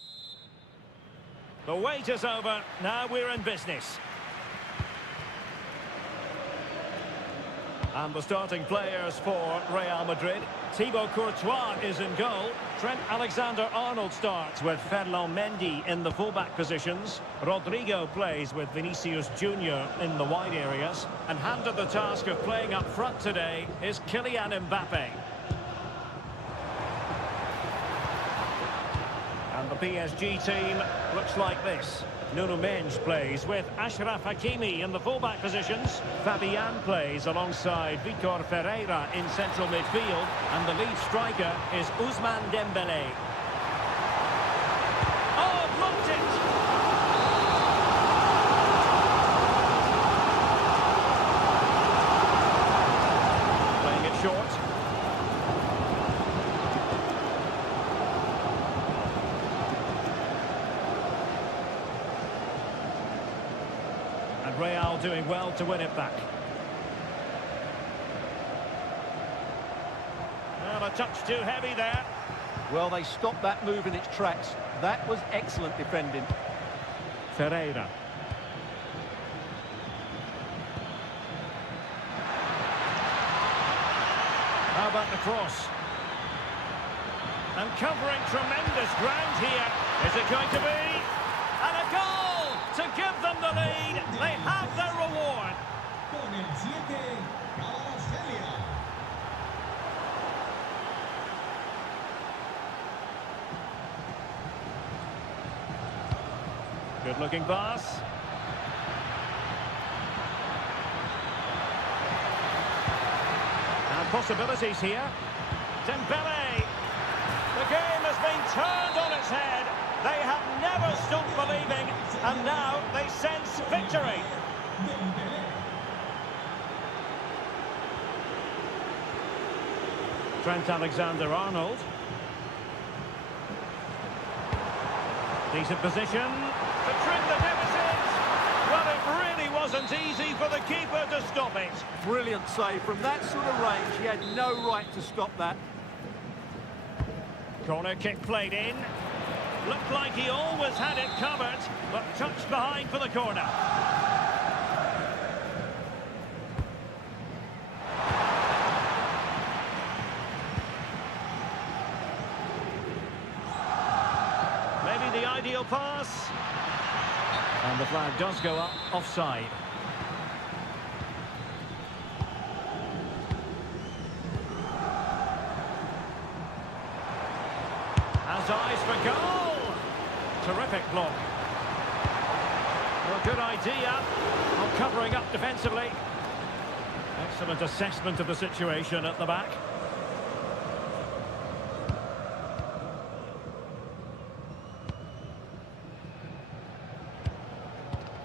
The wait is over. Now we're in business. And the starting players for Real Madrid. Thibaut Courtois is in goal. Trent Alexander-Arnold starts with Ferland Mendy in the fullback positions. Rodrigo plays with Vinicius Junior in the wide areas. And handed the task of playing up front today is Kylian Mbappe. And the PSG team looks like this. Nuno Mendes plays with Achraf Hakimi in the fullback positions. Fabian plays alongside Vitor Ferreira in central midfield. And the lead striker is Ousmane Dembélé. Oh, blocked it! Playing it short. Real doing well to win it back. Well, a touch too heavy there. Well, they stopped that move in its tracks. That was excellent defending. Ferreira. How about the cross? And covering tremendous ground here. Is it going to be? And a goal! To give them the lead, they have their reward. Good looking pass. And possibilities here. Dembélé. The game has been turned on its head. They have never stopped believing, and now they sense victory. Trent Alexander-Arnold. Decent position to trim the deficit. Well, it really wasn't easy for the keeper to stop it. Brilliant save. From that sort of range, he had no right to stop that. Corner kick played in. Looked like he always had it covered, but touched behind for the corner. Maybe the ideal pass. And the flag does go up, offside. Has eyes for goal. Terrific block. Well, good idea of covering up defensively. Excellent assessment of the situation at the back.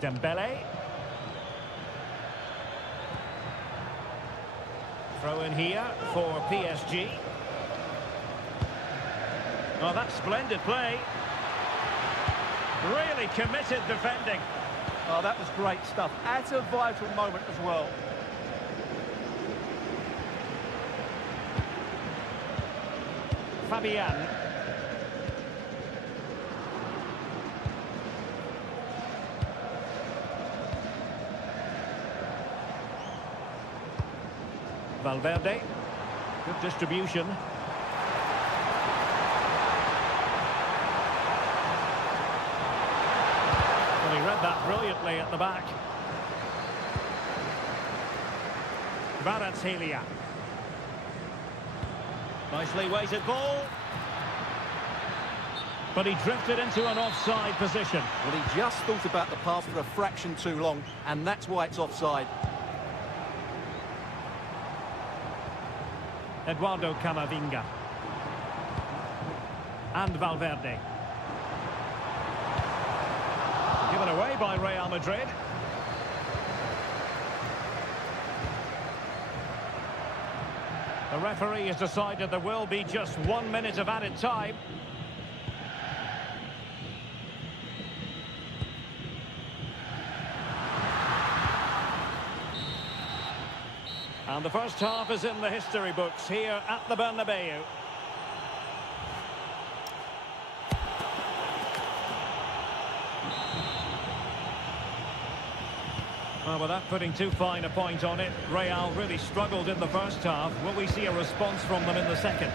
Dembélé. Throw in here for PSG. Oh, that's splendid play. Really committed defending. Oh, that was great stuff. At a vital moment as well. Fabian. Valverde. Good distribution. Well, he read that brilliantly at the back. Kvaratskhelia. Nicely weighted ball. But he drifted into an offside position. Well, he just thought about the pass for a fraction too long, and that's why it's offside. Eduardo Camavinga. And Valverde. Given away by Real Madrid. The referee has decided there will be just 1 minute of added time. And the first half is in the history books here at the Bernabeu. Well, without putting too fine a point on it, Real really struggled in the first half. Will we see a response from them in the second?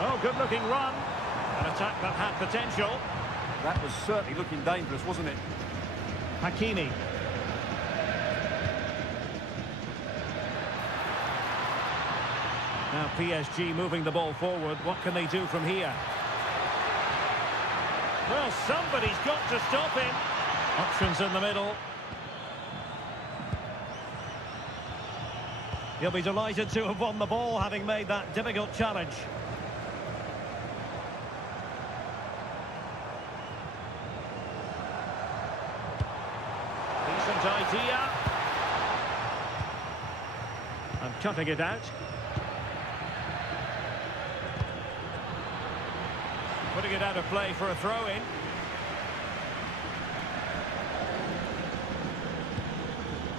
Oh, good-looking run. An attack that had potential. That was certainly looking dangerous, wasn't it? Hakimi. Now PSG moving the ball forward. What can they do from here? Well, somebody's got to stop him. Options in the middle. He'll be delighted to have won the ball, having made that difficult challenge. Decent idea. And cutting it out. Putting it out of play for a throw-in.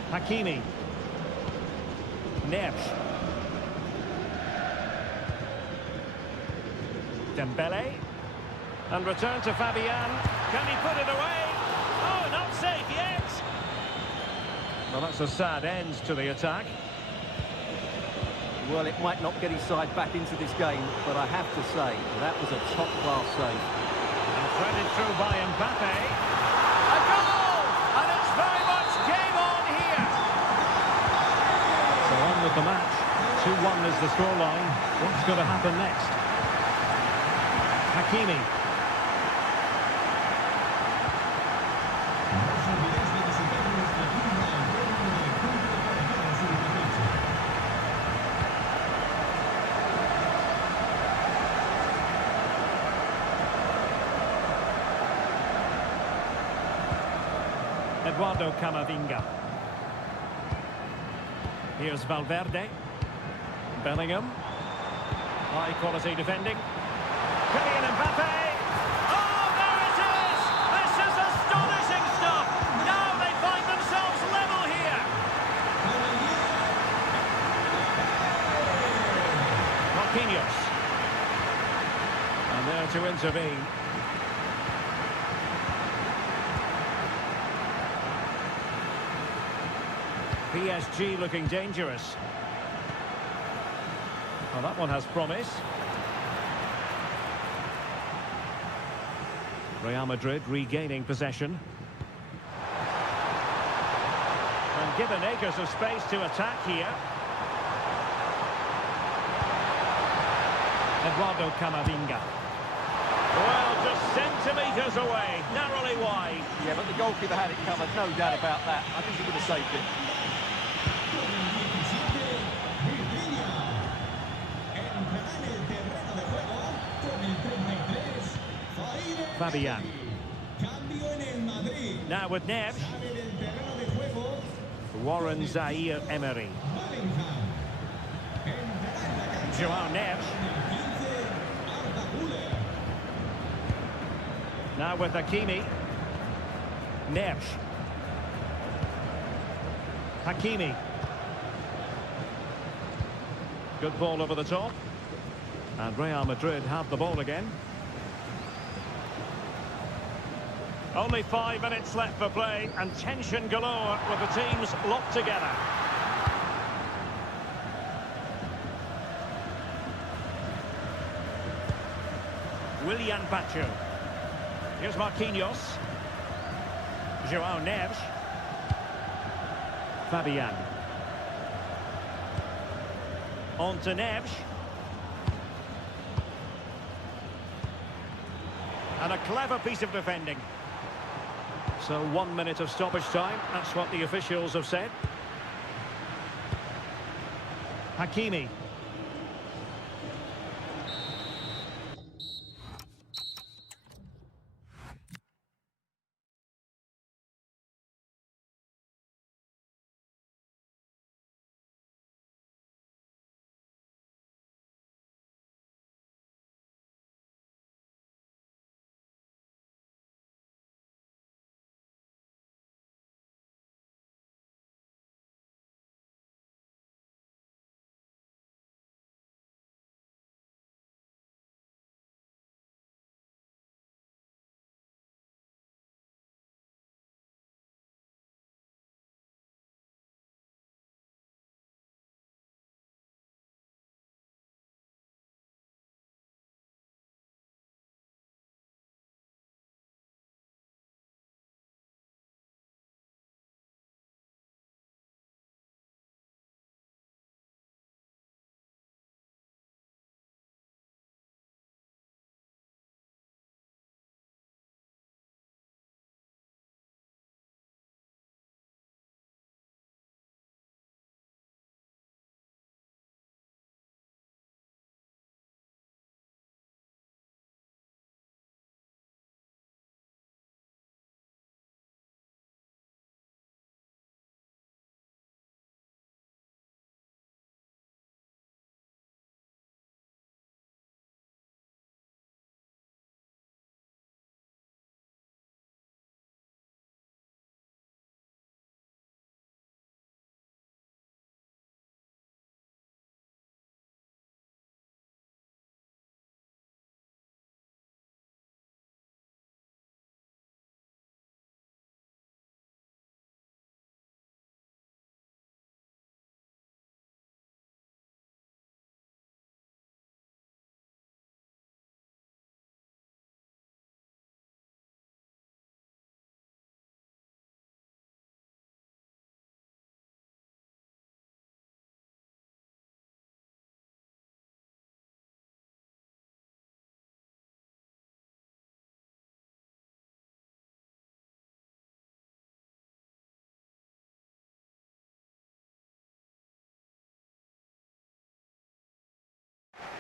Hakimi. Neves. Dembele. And return to Fabian. Can he put it away? Oh, not safe yet. Well, that's a sad end to the attack. Well, it might not get his side back into this game, but I have to say, that was a top-class save. And threaded through by Mbappe. A goal! And it's very much game on here. So on with the match. 2-1 is the scoreline. What's going to happen next? Hakimi. Eduardo Camavinga. Here's Valverde. Bellingham. High quality defending. Kylian Mbappe. Oh, there it is! This is astonishing stuff! Now they find themselves level here. Marquinhos. And there to intervene. PSG looking dangerous. Well, that one has promise. Real Madrid regaining possession. And given acres of space to attack here. Eduardo Camavinga. Well, just centimetres away, narrowly wide. Yeah, but the goalkeeper had it covered, no doubt about that. I think he would have saved it. Fabian. Now with Neves. Warren Zaire-Emery. Joao Neves. Now with Hakimi. Neves. Hakimi. Good ball over the top. And Real Madrid have the ball again. Only 5 minutes left for play, and tension galore with the teams locked together. Willian Pacho. Here's Marquinhos. Joao Neves. Fabian. On to Neves. And a clever piece of defending. So 1 minute of stoppage time, that's what the officials have said. Hakimi.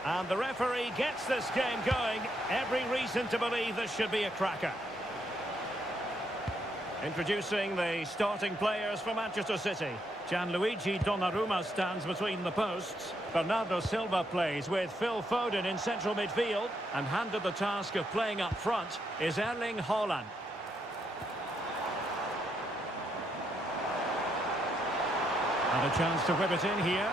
And the referee gets this game going. Every reason to believe this should be a cracker. Introducing the starting players for Manchester City. Gianluigi Donnarumma stands between the posts. Bernardo Silva plays with Phil Foden in central midfield. And handed the task of playing up front is Erling Haaland. And a chance to whip it in here.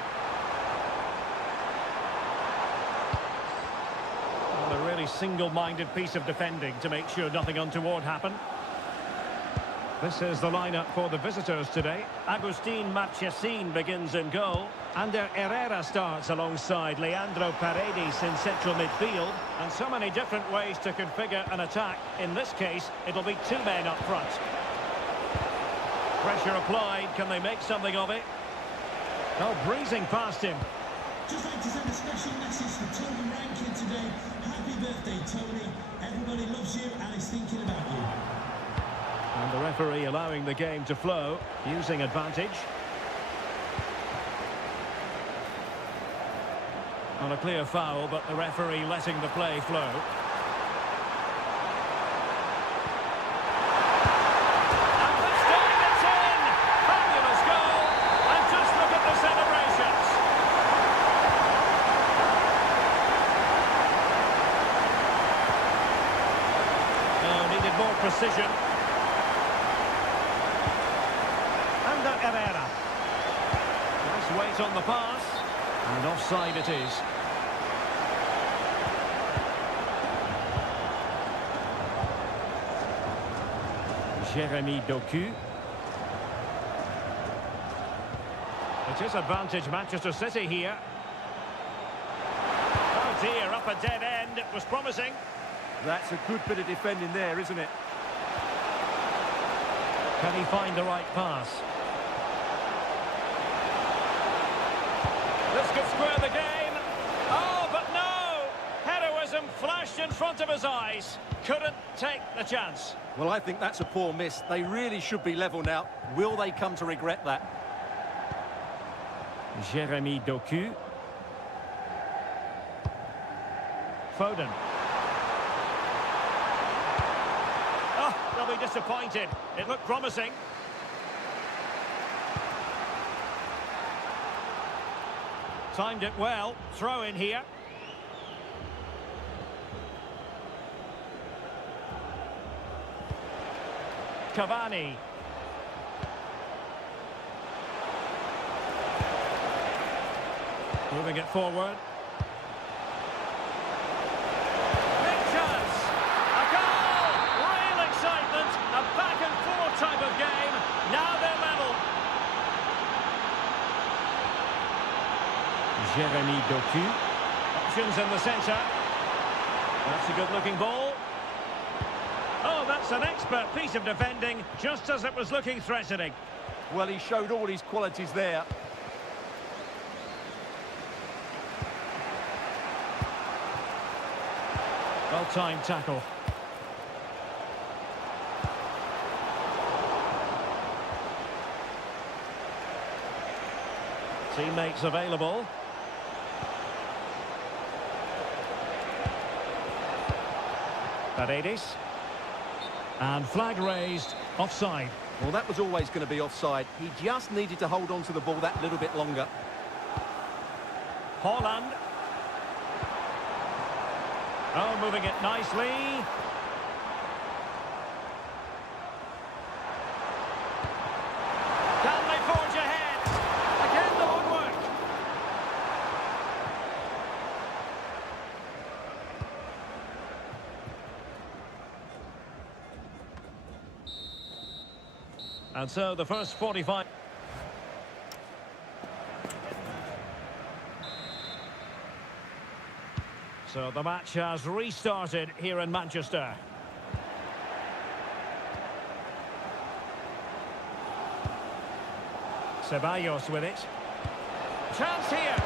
And a really single-minded piece of defending to make sure nothing untoward happened. This is the lineup for the visitors today. Agustin Marchesín begins in goal. Ander Herrera starts alongside Leandro Paredes in central midfield. And so many different ways to configure an attack. In this case, it'll be two men up front. Pressure applied. Can they make something of it? Oh, breezing past him. Just like to send a special message to Tony Rankin today. Happy birthday, Tony. Everybody loves you and is thinking about you. And the referee allowing the game to flow, using advantage. On a clear foul, but the referee letting the play flow. And this time it's in! Fabulous goal! And just look at the celebrations! Oh, needed more precision. Herrera. Nice weight on the pass. And offside it is. Jérémy Doku. It is advantage Manchester City here. Oh dear, up a dead end. It was promising. That's a good bit of defending there, isn't it? Can he find the right pass? This could square the game. Oh, but no! Heroism flashed in front of his eyes. Couldn't take the chance. Well, I think that's a poor miss. They really should be level now. Will they come to regret that? Jérémy Doku. Foden. Oh, they'll be disappointed. It looked promising. Timed it well. Throw in here. Cavani. Moving it forward. Big chance. A goal! Real excitement. A back and forth type of game. Now they're level. Jérémy Doku. Options in the centre. That's a good-looking ball. Oh, that's an expert piece of defending, just as it was looking threatening. Well, he showed all his qualities there. Well-timed tackle. Teammates available. Paredes. And flag raised, offside. Well, that was always going to be offside. He just needed to hold on to the ball that little bit longer. Haaland. Oh, moving it nicely. Can they forge ahead? Again, the woodwork. And so the first 45... So the match has restarted here in Manchester. Ceballos with it. Chance here.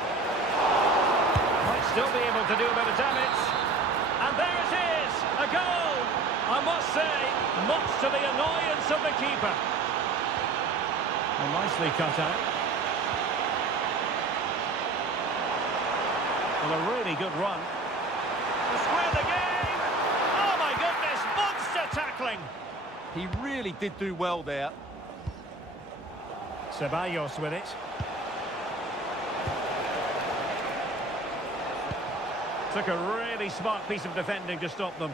Might still be able to do a bit of damage. And there it is, a goal. I must say, much to the annoyance of the keeper. Well, nicely cut out. Well, a really good run. To square the game. Oh my goodness, monster tackling. He really did do well there. Ceballos with it. Took a really smart piece of defending to stop them.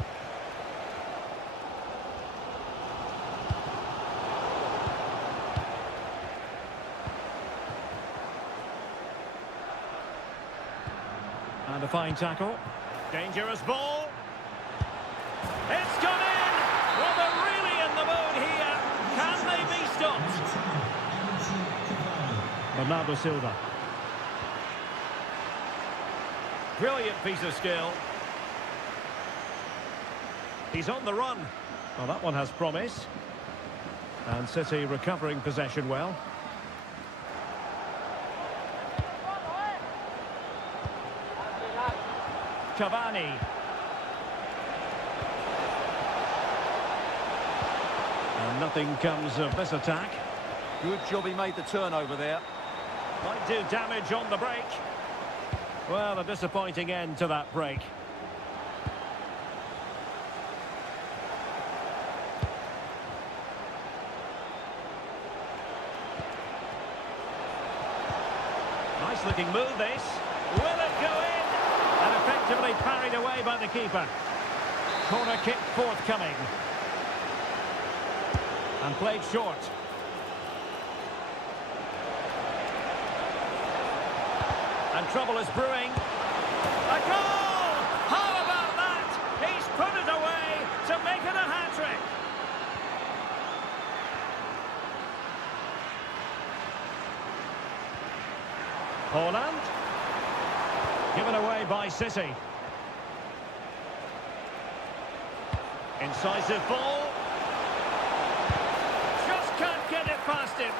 And a fine tackle. Dangerous ball. It's gone in. Well, they're really in the mood here. Can they be stopped? Bernardo Silva. Brilliant piece of skill. He's on the run. Well, that one has promise. And City recovering possession well. Cavani. And nothing comes of this attack. Good job he made the turnover there. Might do damage on the break. Well, a disappointing end to that break. Nice looking move this. Will it go in? And effectively parried away by the keeper. Corner kick forthcoming. And played short. And trouble is brewing. A goal! How about that? He's put it away to make it a hat-trick. Holland. Given away by City. Incisive ball. Just can't get it past him.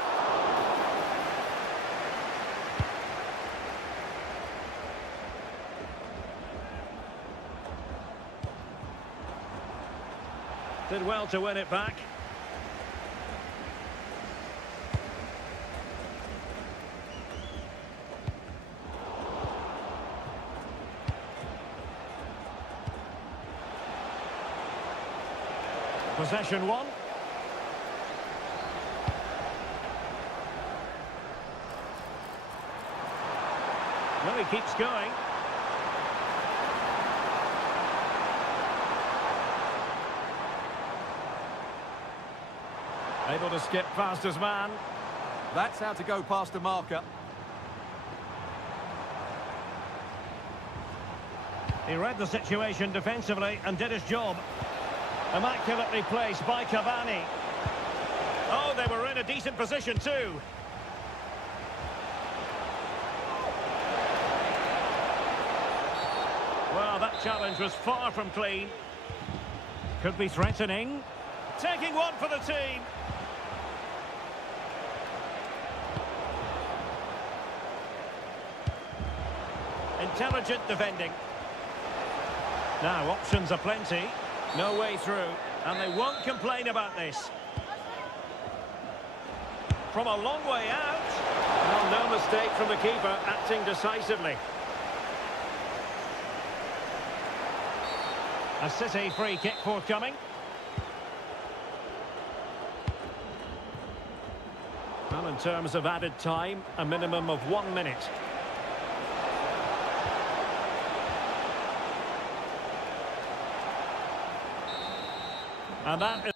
Did well to win it back. Possession one. Well, he keeps going. Able to skip past his man. That's how to go past a marker. He read the situation defensively and did his job. Immaculately placed by Cavani. Oh, they were in a decent position too. Well, that challenge was far from clean. Could be threatening. Taking one for the team. Intelligent defending. Now, options are plenty. No way through. And they won't complain about this. From a long way out. Well, no mistake from the keeper, acting decisively. A City free kick forthcoming. Well, in terms of added time, a minimum of 1 minute. And that is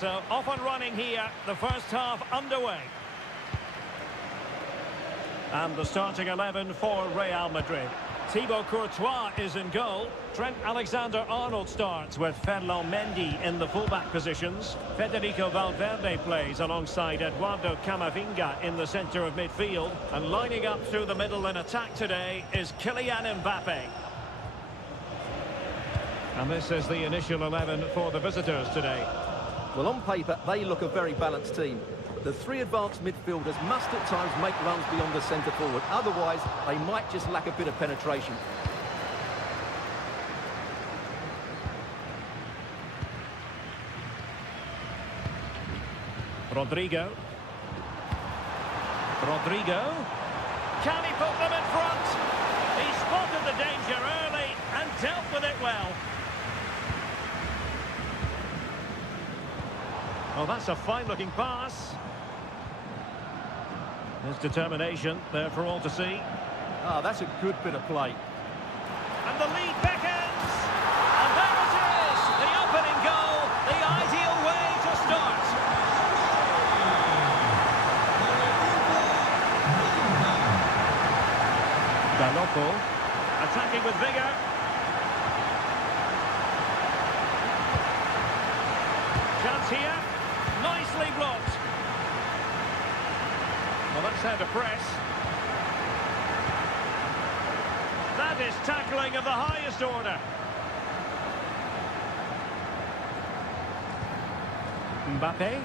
So off and running here, the first half underway. And the starting 11 for Real Madrid. Thibaut Courtois is in goal. Trent Alexander-Arnold starts with Ferland Mendy in the fullback positions. Federico Valverde plays alongside Eduardo Camavinga in the centre of midfield. And lining up through the middle in attack today is Kylian Mbappe. And this is the initial 11 for the visitors today. Well, on paper, they look a very balanced team. The three advanced midfielders must at times make runs beyond the centre forward. Otherwise, they might just lack a bit of penetration. Rodrigo. Can he put them in front? He spotted the danger early and dealt with it well. Well, that's a fine-looking pass. His determination there for all to see. Ah, that's a good bit of play. And the lead beckons. And there it is. The opening goal. The ideal way to start. Galoppo. Attacking with vigour. Chance here. Nicely blocked. Well, that's how to press. That is tackling of the highest order. Mbappe.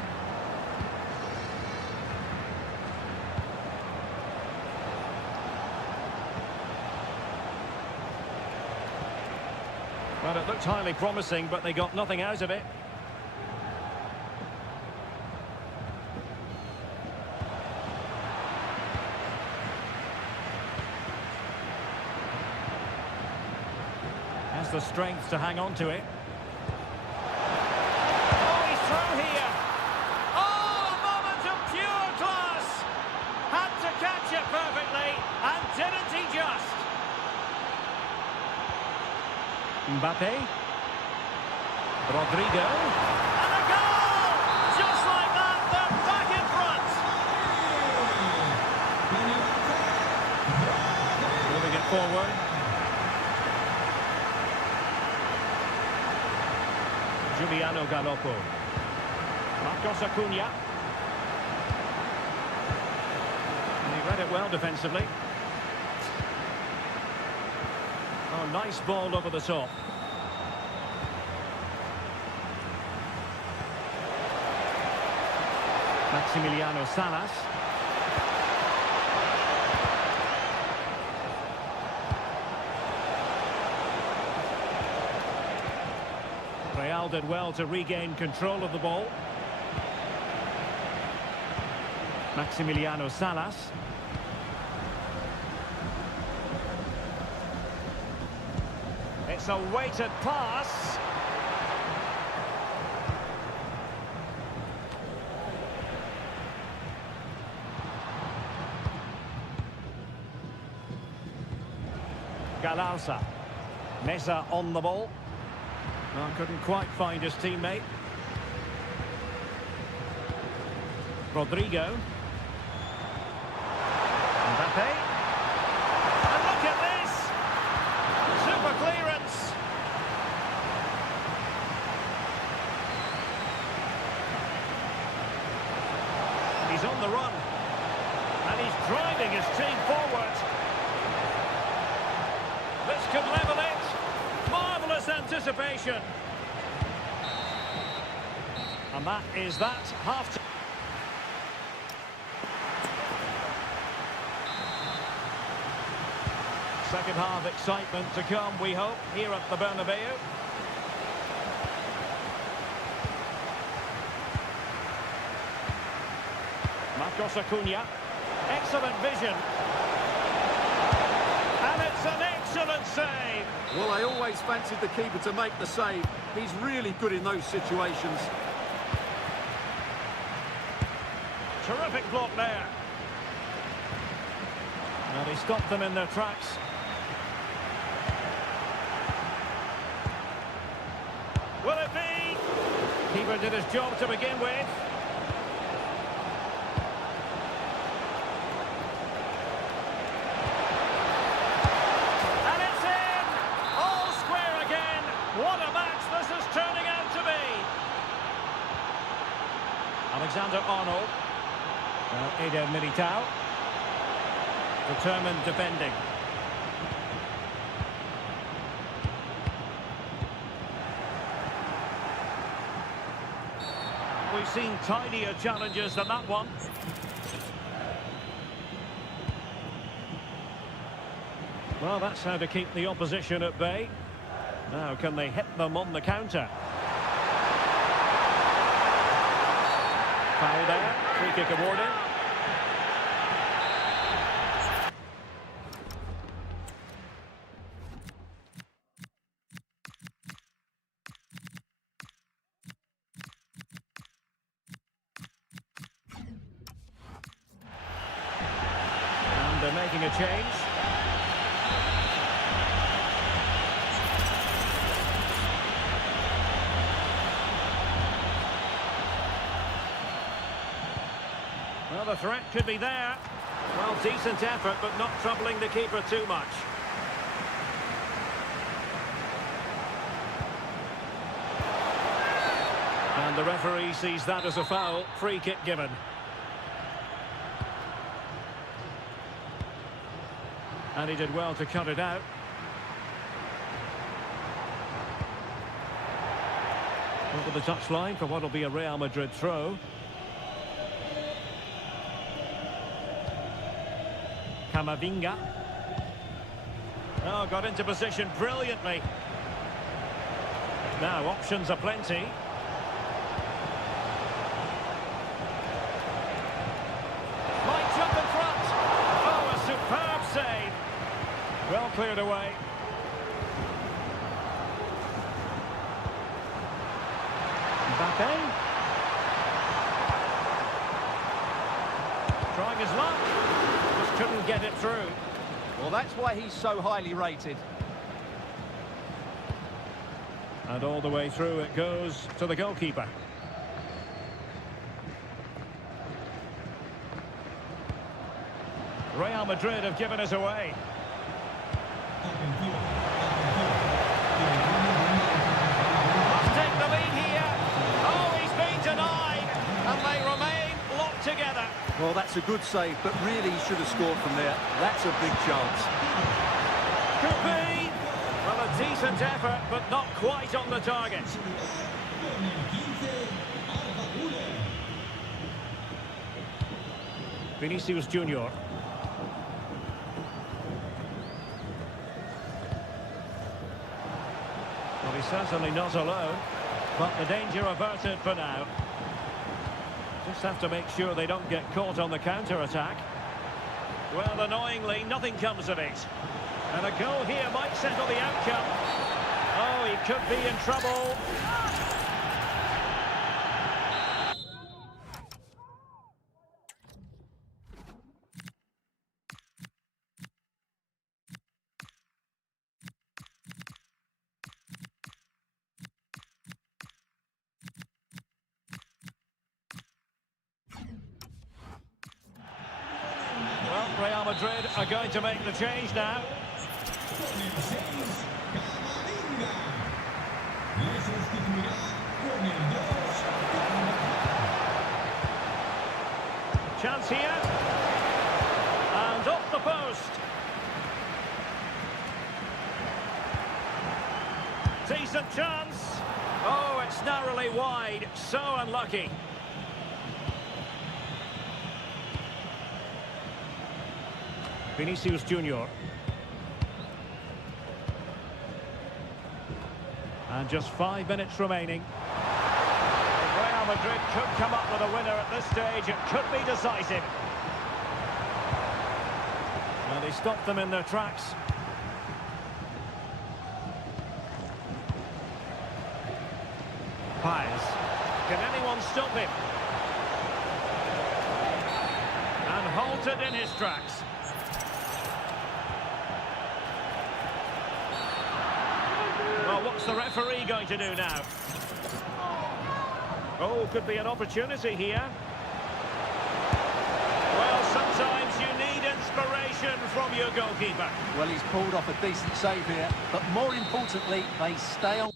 Well, it looked highly promising, but they got nothing out of it. Has the strength to hang on to it. Oh, he's through here. Oh, a moment of pure class. Had to catch it perfectly, and didn't he just? Mbappe. Rodrigo. And a goal! Just like that, they're back in front. Moving it forward. Giuliano Galoppo. Marcos Acuna. And he read it well defensively. Oh, nice ball over the top. Maximiliano Salas. Real did well to regain control of the ball. Maximiliano Salas. It's a weighted pass. Galarza. Meza on the ball. No, couldn't quite find his teammate. Rodrigo. Mbappe. And look at this! Super clearance. He's on the run. And he's driving his team forward. This could level it. Marvellous anticipation. And that is that half time. Second half excitement to come, we hope, here at the Bernabeu. Marcos Acuna. Excellent vision. And it's an excellent save. Well, I always fancied the keeper to make the save. He's really good in those situations. Terrific block there. And he stopped them in their tracks. Will it be? Keeper did his job to begin with. And it's in! All square again. What a match this is turning out to be. Alexander-Arnold. Eder Militao. Determined defending. We've seen tidier challenges than that one. Well, that's how to keep the opposition at bay. Now, can they hit them on the counter? Foul there. Free kick awarded. And they're making a change. Well, the threat could be there. Well, decent effort, but not troubling the keeper too much. And the referee sees that as a foul. Free kick given. And he did well to cut it out. Over the touchline for what will be a Real Madrid throw. Camavinga. Oh, got into position brilliantly. Now, options are plenty. Might jump in front. Oh, a superb save. Well cleared away. Mbappe. Trying his luck. Just couldn't get it through. Well, that's why he's so highly rated. And all the way through it goes to the goalkeeper. Real Madrid have given us away. Must take the lead here. Oh, he's been denied. And they remain locked together. Well, that's a good save, but really he should have scored from there. That's a big chance. Could be. Well, a decent effort, but not quite on the target. Vinicius Junior. Well, he's certainly not alone, but the danger averted for now. Just have to make sure they don't get caught on the counter-attack. Well, annoyingly, nothing comes of it. And a goal here might settle the outcome. Oh, he could be in trouble. Well, Real Madrid are going to make the change now. Chance here. And off the post. Decent chance. Oh, it's narrowly wide. So unlucky. Vinicius Junior. And just 5 minutes remaining. Real Madrid could come up with a winner at this stage. It could be decisive. Well, they stopped them in their tracks. Paez. Can anyone stop him? And halted in his tracks. Well, what's the referee going to do now? Oh, could be an opportunity here. Well, sometimes you need inspiration from your goalkeeper. Well, he's pulled off a decent save here, but more importantly, they stay on.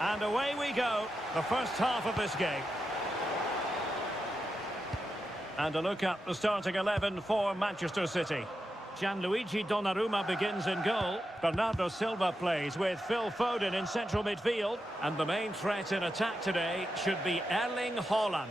And away we go, the first half of this game. And a look at the starting 11 for Manchester City. Gianluigi Donnarumma begins in goal. Bernardo Silva plays with Phil Foden in central midfield. And the main threat in attack today should be Erling Haaland.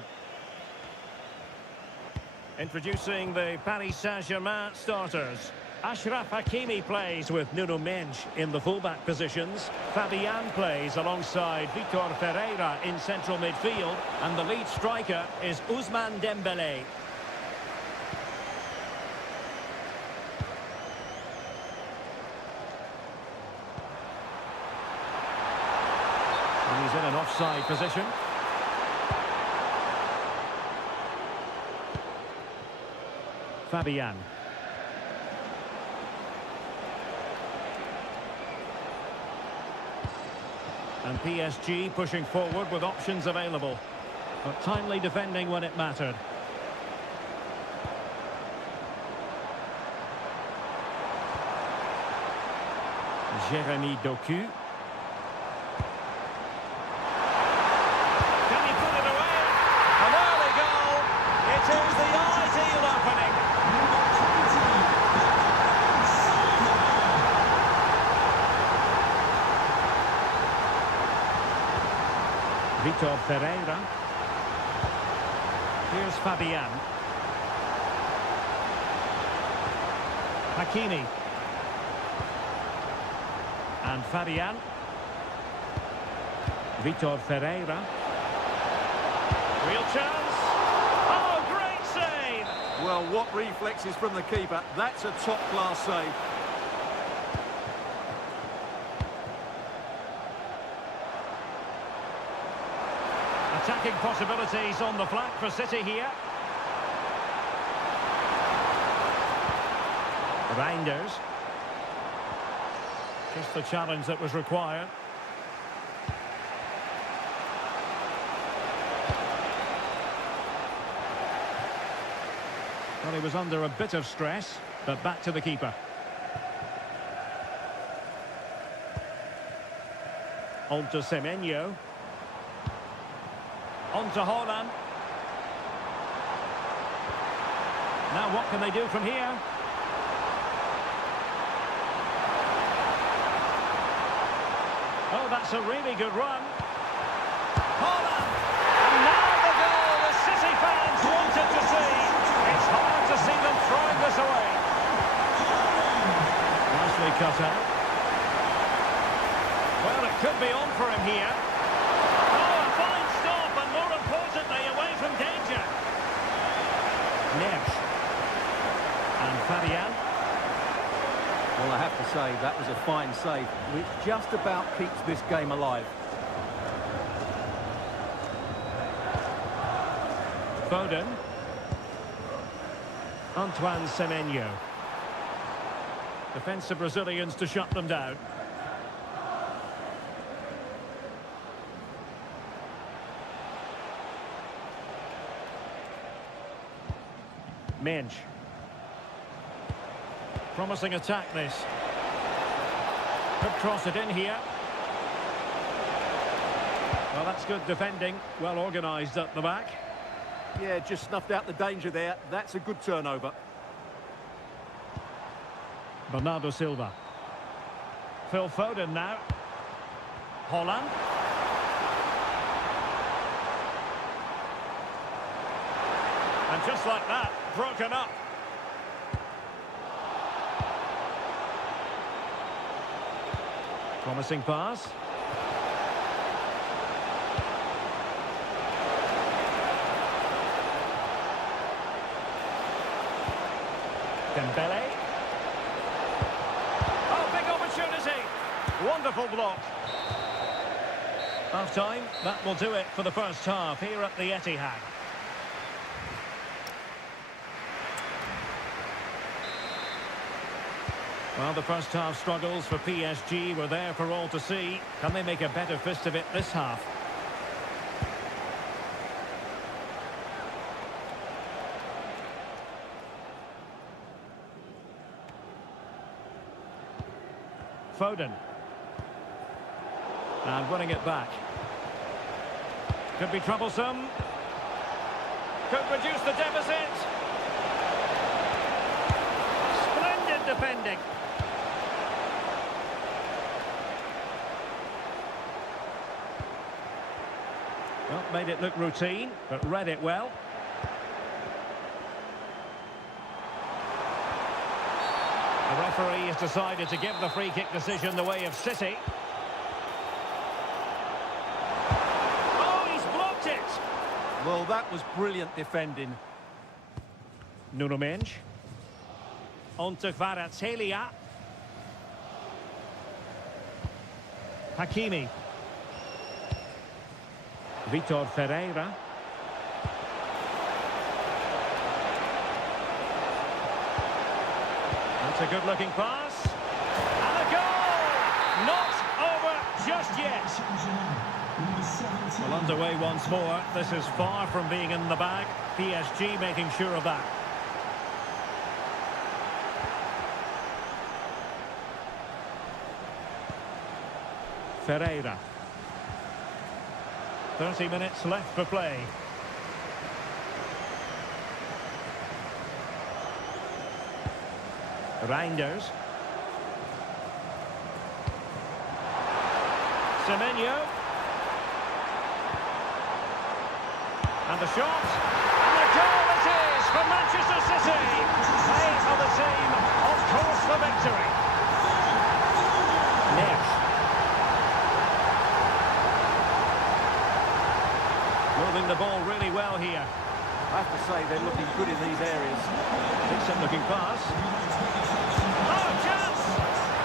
Introducing the Paris Saint-Germain starters. Achraf Hakimi plays with Nuno Mendes in the fullback positions. Fabian plays alongside Vitor Ferreira in central midfield. And the lead striker is Ousmane Dembélé. And he's in an offside position. Fabian. And PSG pushing forward with options available. But timely defending when it mattered. Jérémy Doku. Can he put it away? An early goal. It is the ideal opening. Vitor Ferreira. Here's Fabian. Hakimi. And Fabian. Vitor Ferreira. Real chance. Oh, great save! Well, what reflexes from the keeper. That's a top-class save. Attacking possibilities on the flank for City here. Reinders. Just the challenge that was required. Well, he was under a bit of stress, but back to the keeper. On to Semenyo. On to Haaland. Now what can they do from here? Oh, that's a really good run. Haaland! And now the goal the City fans wanted to see. It's hard to see them throwing this away. Nicely cut out. Well, it could be on for him here. Oh, a fine start. that was a fine save, which just about keeps this game alive. Foden. Antoine Semenyo. Defensive Brazilians to shut them down. Minch. Promising attack this. Could cross it in here. Well, that's good defending. Well organised at the back. Yeah, just snuffed out the danger there. That's a good turnover. Bernardo Silva. Phil Foden now. Holland. And just like that, broken up. Promising pass. Dembele. Oh, big opportunity. Wonderful block. Half time, that will do it for the first half here at the Etihad. Well, the first half struggles for PSG were there for all to see. Can they make a better fist of it this half? Foden. And winning it back. Could be troublesome. Could reduce the deficit. Splendid defending. Well, made it look routine, but read it well. The referee has decided to give the free kick decision the way of City. Oh, he's blocked it! Well, that was brilliant defending. Nuno Mendes. On to Kvaratskhelia. Hakimi. Vitor Ferreira. That's a good-looking pass. And a goal! Not over just yet. Well, underway once more. This is far from being in the bag. PSG making sure of that. Ferreira. 30 minutes left for play. Reinders. Semenyo. And the shot. And the goal it is for Manchester City. They are the team on course for victory. Next. Moving the ball really well here. I have to say they're looking good in these areas. Decent looking pass. Oh, chance!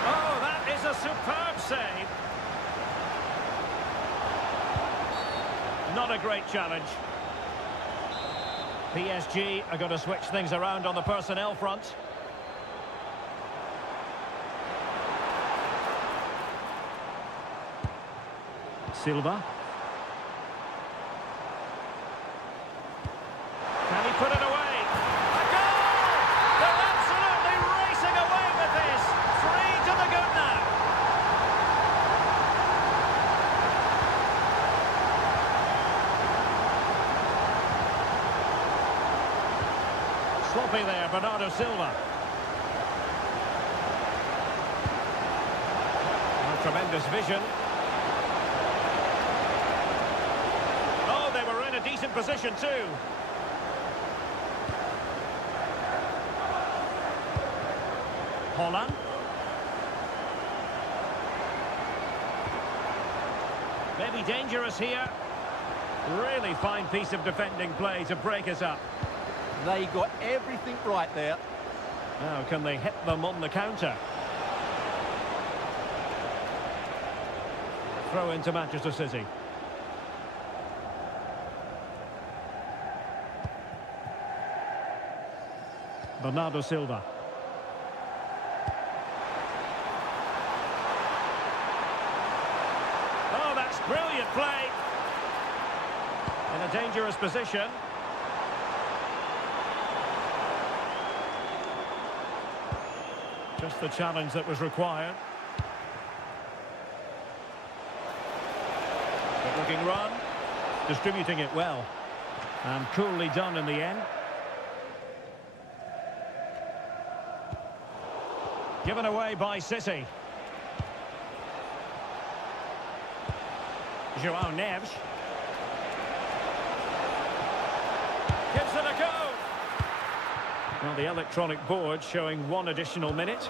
Oh, that is a superb save. Not a great challenge. PSG are going to switch things around on the personnel front. Silva. Can he put it away? A goal! They're absolutely racing away with this. 3 to the good now. Sloppy there, Bernardo Silva. Oh, tremendous vision. Oh, they were in a decent position too. Holland. Maybe dangerous here. Really fine piece of defending play to break us up. They got everything right there. Now, can they hit them on the counter? throw into Manchester City. Bernardo Silva. Oh, that's brilliant play. In a dangerous position. Just the challenge that was required. Good looking run. Distributing it well. And coolly done in the end. Given away by City. João Neves. Gives it a go. Well, the electronic board showing 1 additional minute.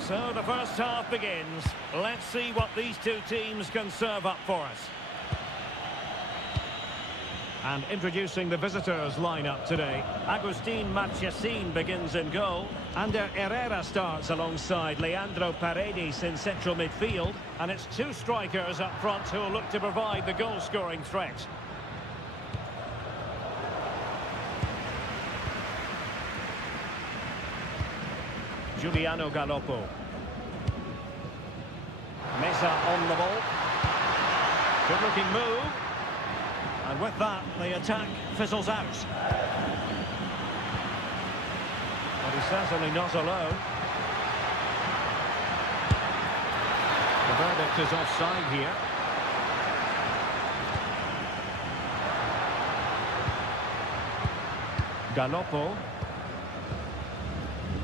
So the first half begins. Let's see what these two teams can serve up for us. And introducing the visitors lineup today. Agustin Marchesín begins in goal. Ander Herrera starts alongside Leandro Paredes in central midfield. And it's two strikers up front who will look to provide the goal-scoring threat. Giuliano Galoppo. Mesa on the ball. Good looking move. And with that, the attack fizzles out. But he's certainly not alone. The verdict is offside here. Galoppo.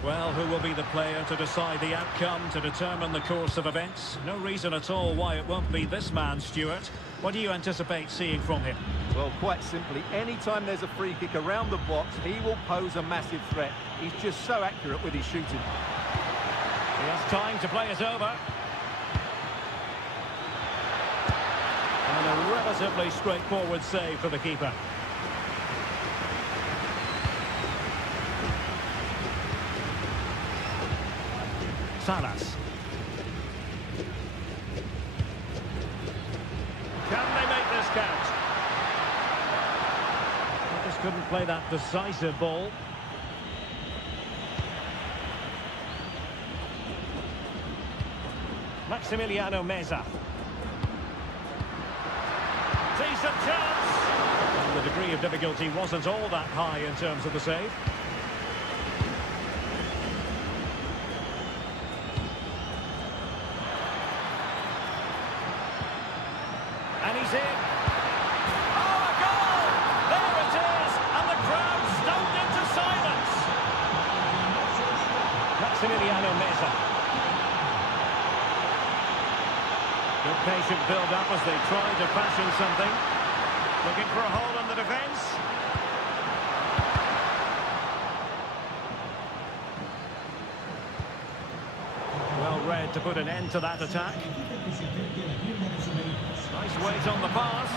Well, who will be the player to decide the outcome, to determine the course of events? No reason at all why it won't be this man, Stuart. What do you anticipate seeing from him? Well, quite simply, anytime there's a free kick around the box, he will pose a massive threat. He's just so accurate with his shooting. He has time to play it over. And a relatively straightforward save for the keeper. Salas. Can they make this count? They just couldn't play that decisive ball. Maximiliano Meza. Decent chance. And the degree of difficulty wasn't all that high in terms of the save. And he's in. Oh, a goal! There it is! And the crowd stoned into silence. Maximiliano Meza. Good patient build-up as they try to fashion something. Looking for a hole in the defence. Well read to put an end to that attack. Nice weight on the pass.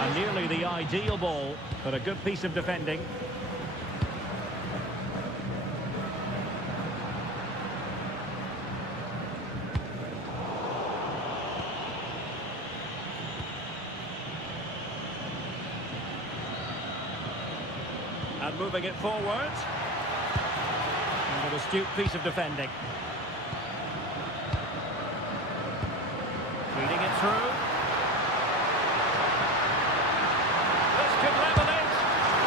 And nearly the ideal ball, but a good piece of defending. And moving it forward. And an astute piece of defending. Feeding it through. This could level it.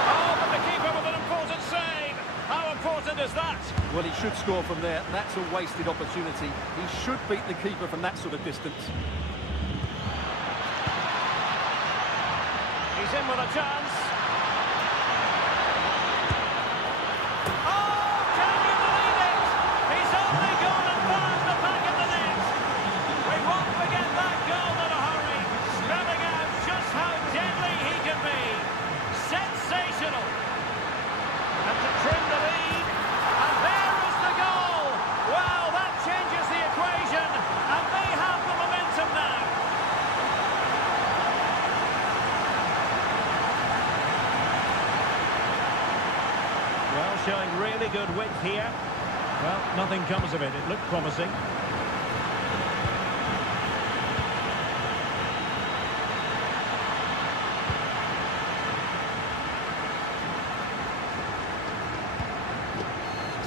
Oh, but the keeper with an important save. How important is that? Well, he should score from there. That's a wasted opportunity. He should beat the keeper from that sort of distance. He's in with a chance. Showing really good width here. Well, nothing comes of it. It looked promising.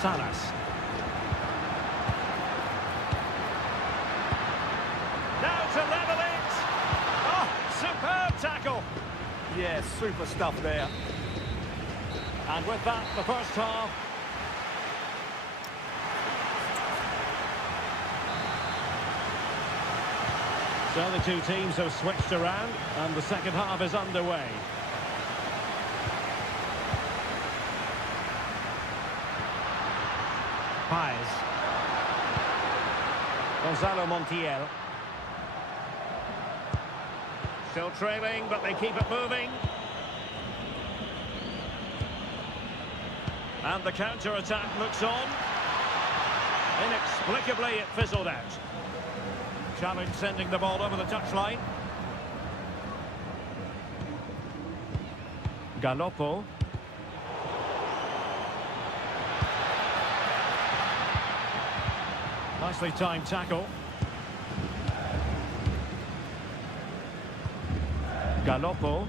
Salas. Now to level it. Oh, superb tackle. Yeah, super stuff there. And with that, the first half. So the two teams have switched around, and the second half is underway. Paez. Gonzalo Montiel. Still trailing, but they keep it moving. And the counter-attack looks on. Inexplicably, it fizzled out. Challenge sending the ball over the touchline. Galoppo. Nicely timed tackle. Galoppo.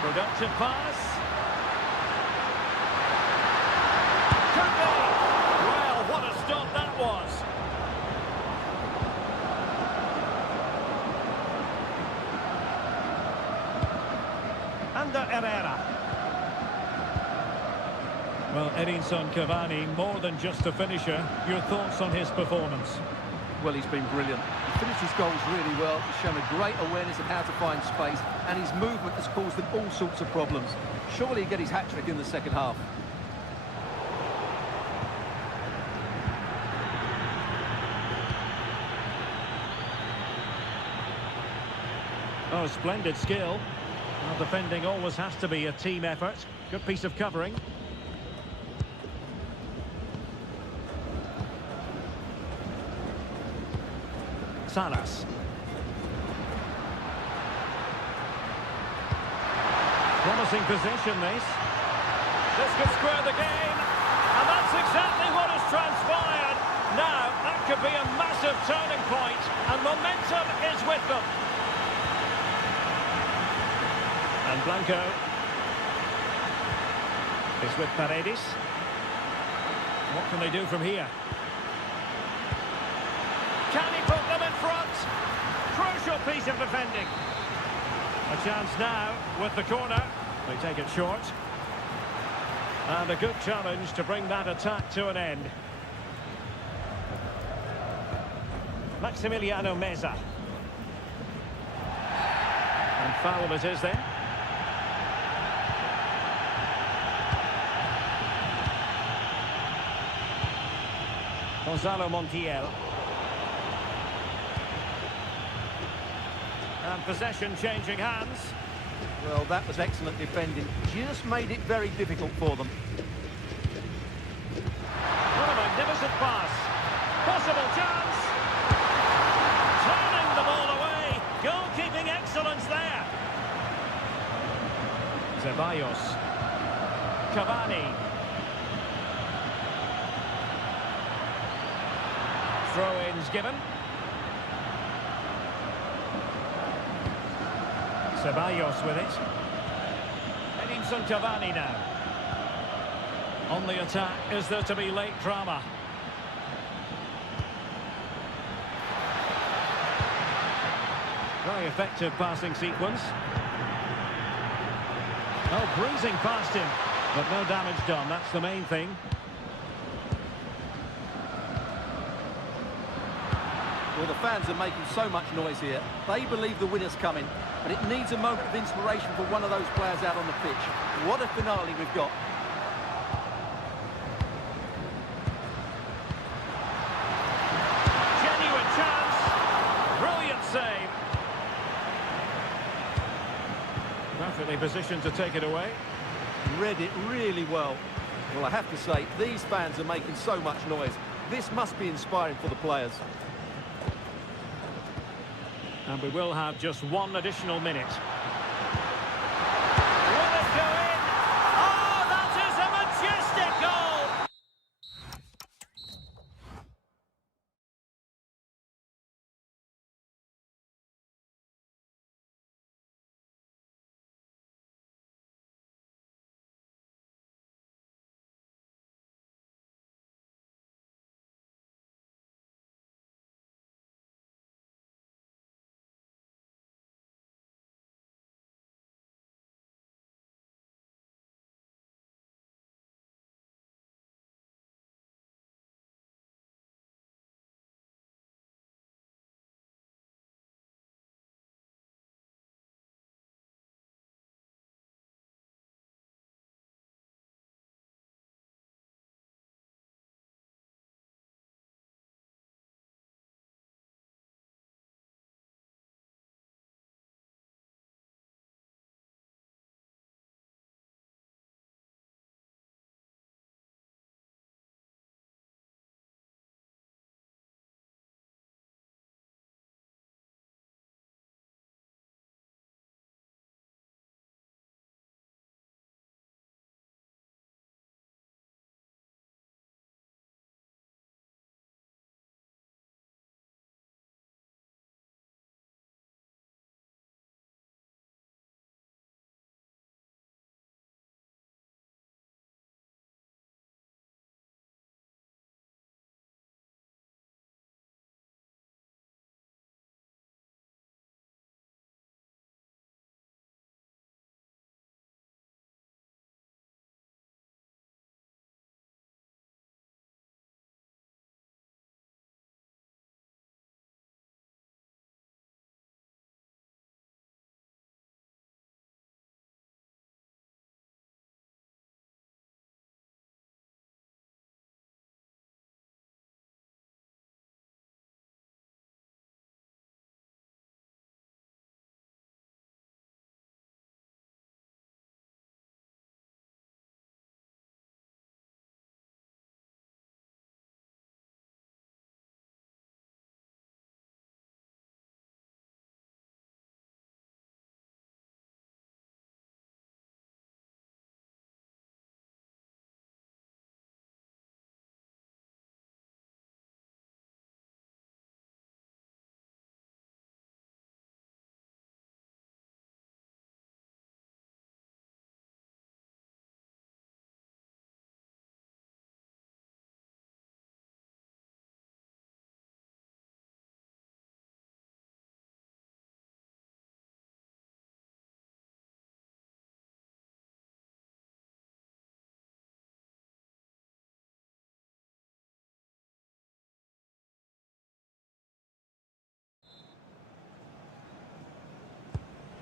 Productive pass. Well, what a stop that was. Under Herrera. Well, Edinson Cavani, more than just a finisher. Your thoughts on his performance? Well, he's been brilliant. He finished his goals really well. He's shown a great awareness of how to find space, and his movement has caused them all sorts of problems. Surely he'll get his hat-trick in the second half. Oh, splendid skill. Well, defending always has to be a team effort. Good piece of covering. Salas. Promising position, this. This could square the game. And that's exactly what has transpired. Now, that could be a massive turning point, and momentum is with them. And Blanco is with Paredes. What can they do from here? Can he put them in front? Crucial piece of defending. A chance now with the corner. They take it short. And a good challenge to bring that attack to an end. Maximiliano Meza. And foul it is then. Gonzalo Montiel. And possession changing hands. Well, that was excellent defending. Just made it very difficult for them. What a magnificent pass. Possible chance. Turning the ball away. Goalkeeping excellence there. Ceballos. Cavani. Throw-ins given. Ceballos with it. Edinson Cavani now. On the attack, is there to be late drama? Very effective passing sequence. Oh, breezing past him, but no damage done, that's the main thing. Well, the fans are making so much noise here. They believe the winner's coming, but it needs a moment of inspiration for one of those players out on the pitch. What a finale we've got. Genuine chance. Brilliant save. Perfectly positioned to take it away. Read it really well. Well, I have to say, these fans are making so much noise. This must be inspiring for the players. And we will have just one additional minute.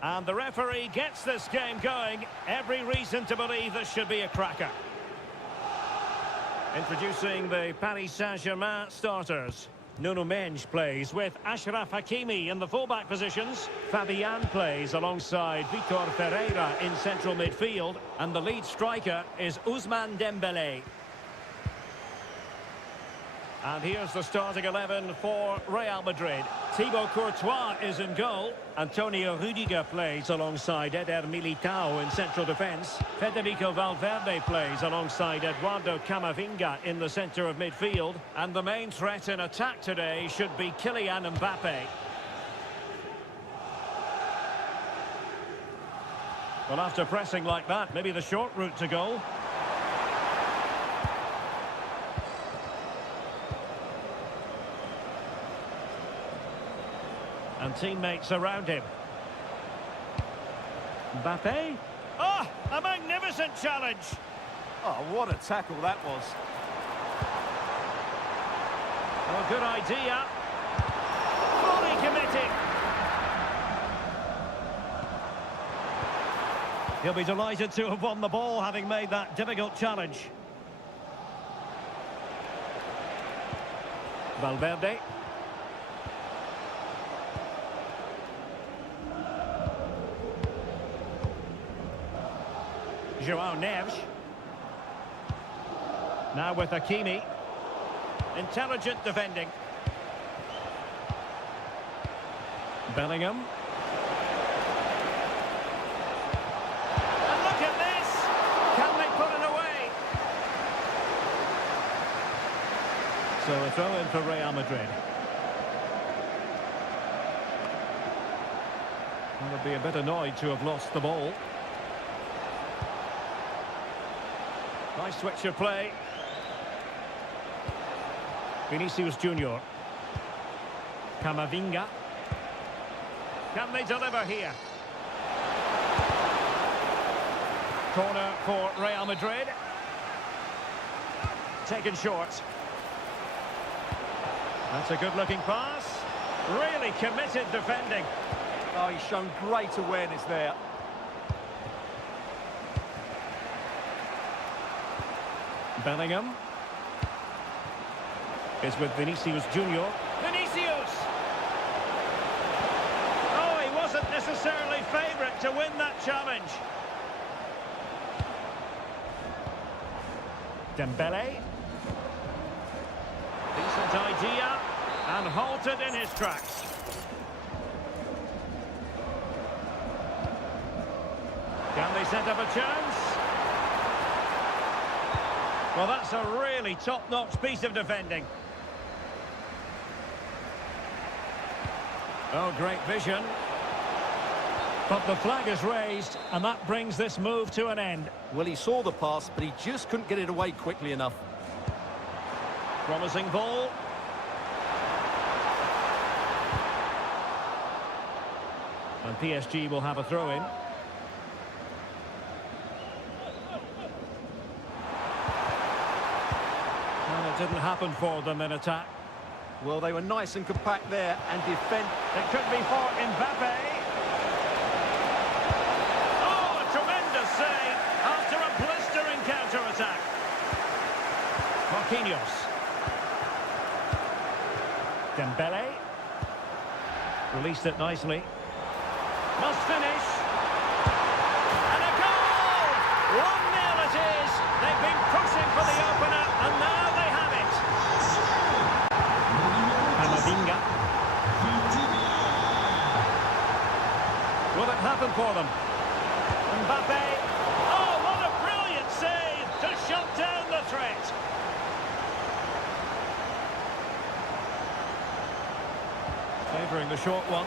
And the referee gets this game going. Every reason to believe this should be a cracker. Introducing the Paris Saint-Germain starters. Nuno Mendes plays with Achraf Hakimi in the fullback positions. Fabian plays alongside Vitor Ferreira in central midfield. And the lead striker is Ousmane Dembélé. And here's the starting 11 for Real Madrid. Thibaut Courtois is in goal. Antonio Rudiger plays alongside Eder Militao in central defence. Federico Valverde plays alongside Eduardo Camavinga in the centre of midfield. And the main threat in attack today should be Kylian Mbappe. Well, after pressing like that, maybe the short route to goal. And teammates around him. Mbappe. Oh, a magnificent challenge. Oh, what a tackle that was. Oh, good idea. Fully committed. He'll be delighted to have won the ball, having made that difficult challenge. Valverde. João Neves. Now with Hakimi. Intelligent defending. Bellingham. And look at this! Can they put it away? So a throw in for Real Madrid. Well, they'd be a bit annoyed to have lost the ball. Nice switch of play. Vinicius Junior. Camavinga. Can they deliver here? Corner for Real Madrid. Taken short. That's a good-looking pass. Really committed defending. Oh, he's shown great awareness there. Bellingham is with Vinicius Junior. Vinicius! Oh, he wasn't necessarily favourite to win that challenge. Dembele. Decent idea and halted in his tracks. Can they set up a chance? Well, that's a really top-notch piece of defending. Oh, great vision. But the flag is raised, and that brings this move to an end. Well, he saw the pass, but he just couldn't get it away quickly enough. Promising ball. And PSG will have a throw-in. Didn't happen for them in attack. Well, they were nice and compact there and defend. It could be for Mbappe. Oh, a tremendous save after a blistering counter-attack. Marquinhos. Dembele. Released it nicely. Must finish. And a goal! 1-0 it is. They've been pushing for the opener, and now they have it. Camavinga. Will it happen for them? Mbappe. Oh, what a brilliant save to shut down the threat. Favouring the short one.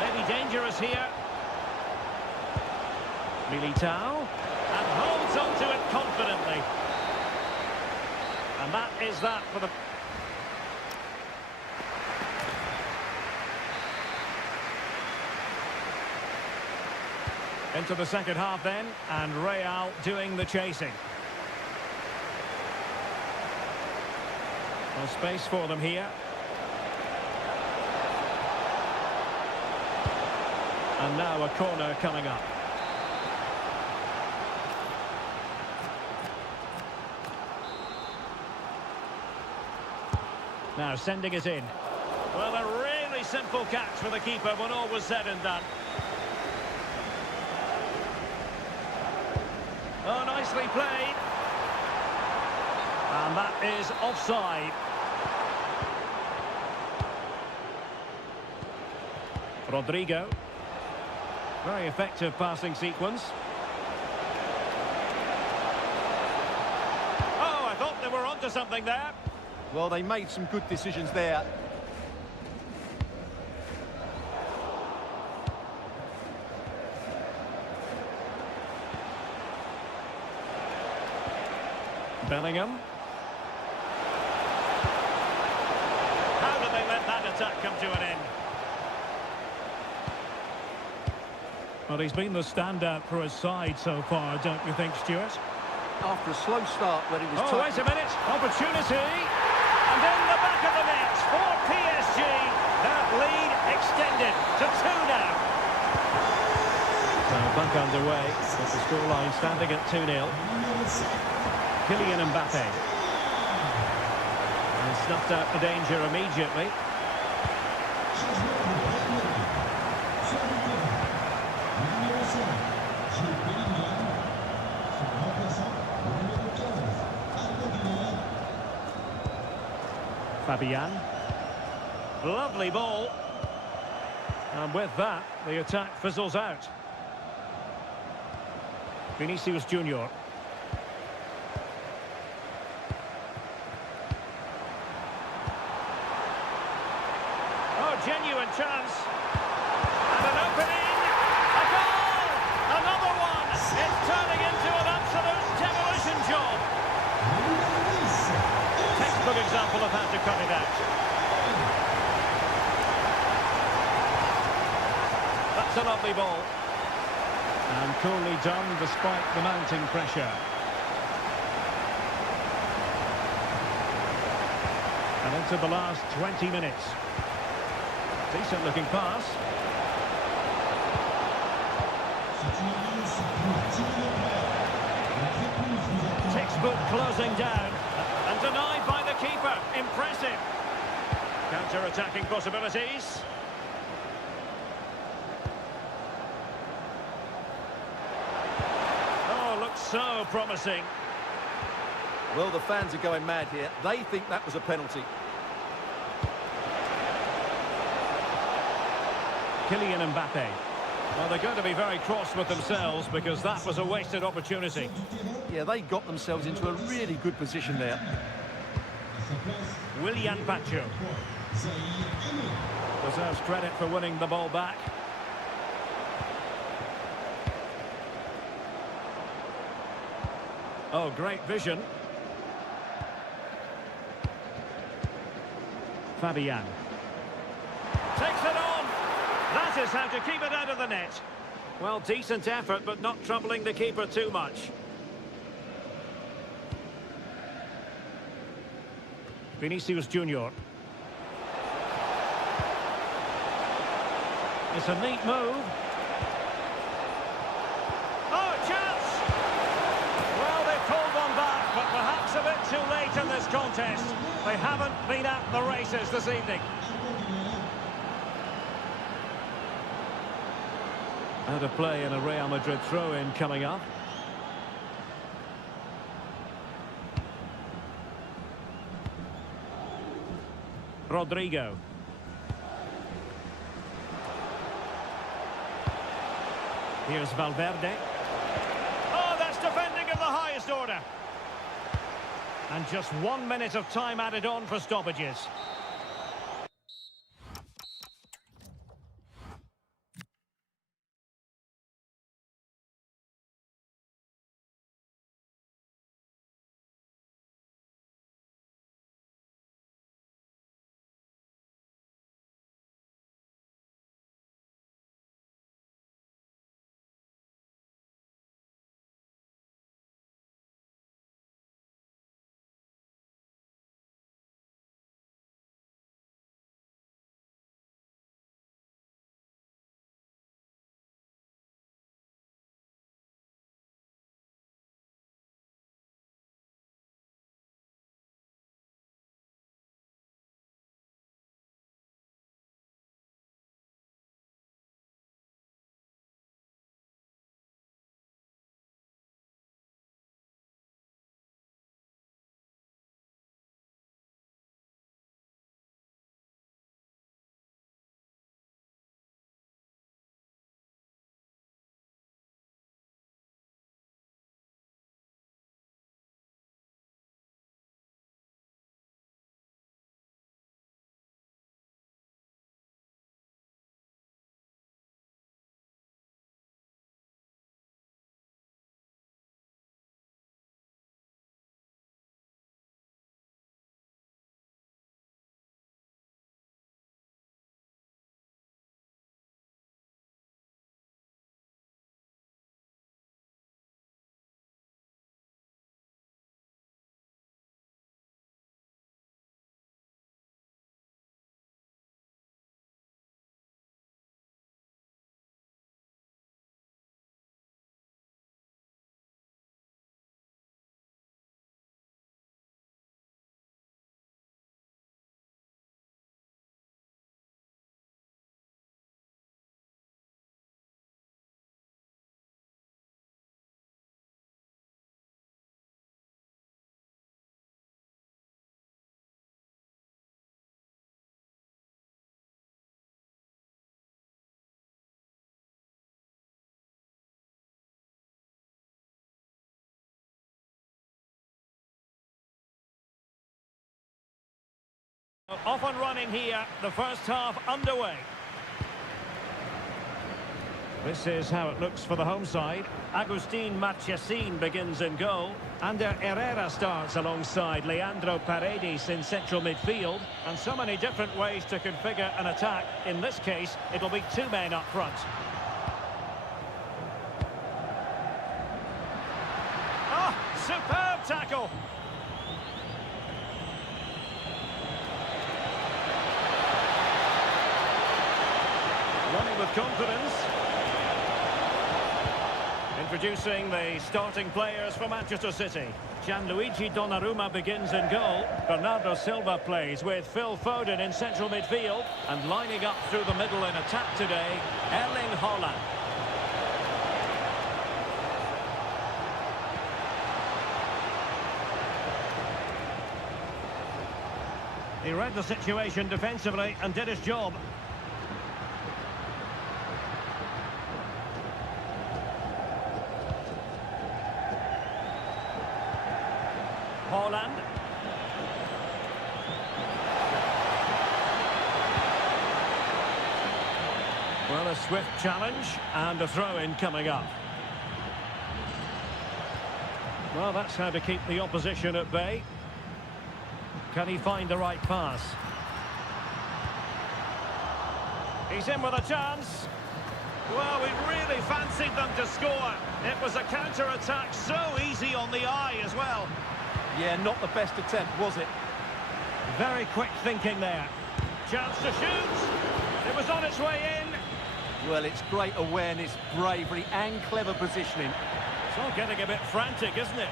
Maybe dangerous here. Militao. And holds on to it confidently. And that is that for the... Into the second half then, and Real doing the chasing. No space for them here. And now a corner coming up. Now sending it in. Well, a really simple catch for the keeper when all was said and done. Oh, nicely played. And that is offside. Rodrigo. Very effective passing sequence. Oh, I thought they were onto something there. Well, they made some good decisions there. Bellingham. How did they let that attack come to an end? Well, he's been the standout for his side so far, don't you think, Stuart? After a slow start when he was... Oh, wait a minute. Opportunity. And in the back of the net for PSG. That lead extended to 2 now. So back underway. With the scoreline standing at 2-0. Kylian Mbappe. And snuffed out the danger immediately. Fabian. Lovely ball. And with that, the attack fizzles out. Vinicius Junior. Oh, genuine chance. And an opening. A goal! Another one! It's turning into an absolute demolition job. Textbook example of how to cut it out. That's a lovely ball. And coolly done despite the mounting pressure. And into the last 20 minutes. Decent looking pass. Textbook closing down. And denied by the keeper. Impressive. Counter-attacking possibilities. Oh, looks so promising. Well, the fans are going mad here. They think that was a penalty. Kylian Mbappe. Well, they're going to be very cross with themselves because that was a wasted opportunity. Yeah, they got themselves into a really good position there. Willian Pacho. Deserves credit for winning the ball back. Oh, great vision. Fabian. Takes it on. That is how to keep it out of the net. Well, decent effort, but not troubling the keeper too much. Vinicius Junior. It's a neat move. Oh, chance! Well, they've pulled one back, but perhaps a bit too late in this contest. They haven't been at the races this evening. Out of play and a Real Madrid throw-in coming up. Rodrigo. Here's Valverde. Oh, that's defending of the highest order. And just 1 minute of time added on for stoppages. Off and running here, the first half underway. This is how it looks for the home side. Agustin Marchesín begins in goal. Ander Herrera starts alongside Leandro Paredes in central midfield. And so many different ways to configure an attack. In this case, it'll be two men up front. Oh, superb tackle! Running with confidence. Introducing the starting players for Manchester City. Gianluigi Donnarumma begins in goal. Bernardo Silva plays with Phil Foden in central midfield. And lining up through the middle in attack today, Erling Haaland. He read the situation defensively and did his job. Haaland. Well, a swift challenge and a throw-in coming up. Well, that's how to keep the opposition at bay. Can he find the right pass? He's in with a chance. Well, we really fancied them to score. It was a counter-attack so easy on the eye as well. Yeah, not the best attempt, was it? Very quick thinking there. Chance to shoot. It was on its way in. Well, it's great awareness, bravery and clever positioning. It's all getting a bit frantic, isn't it?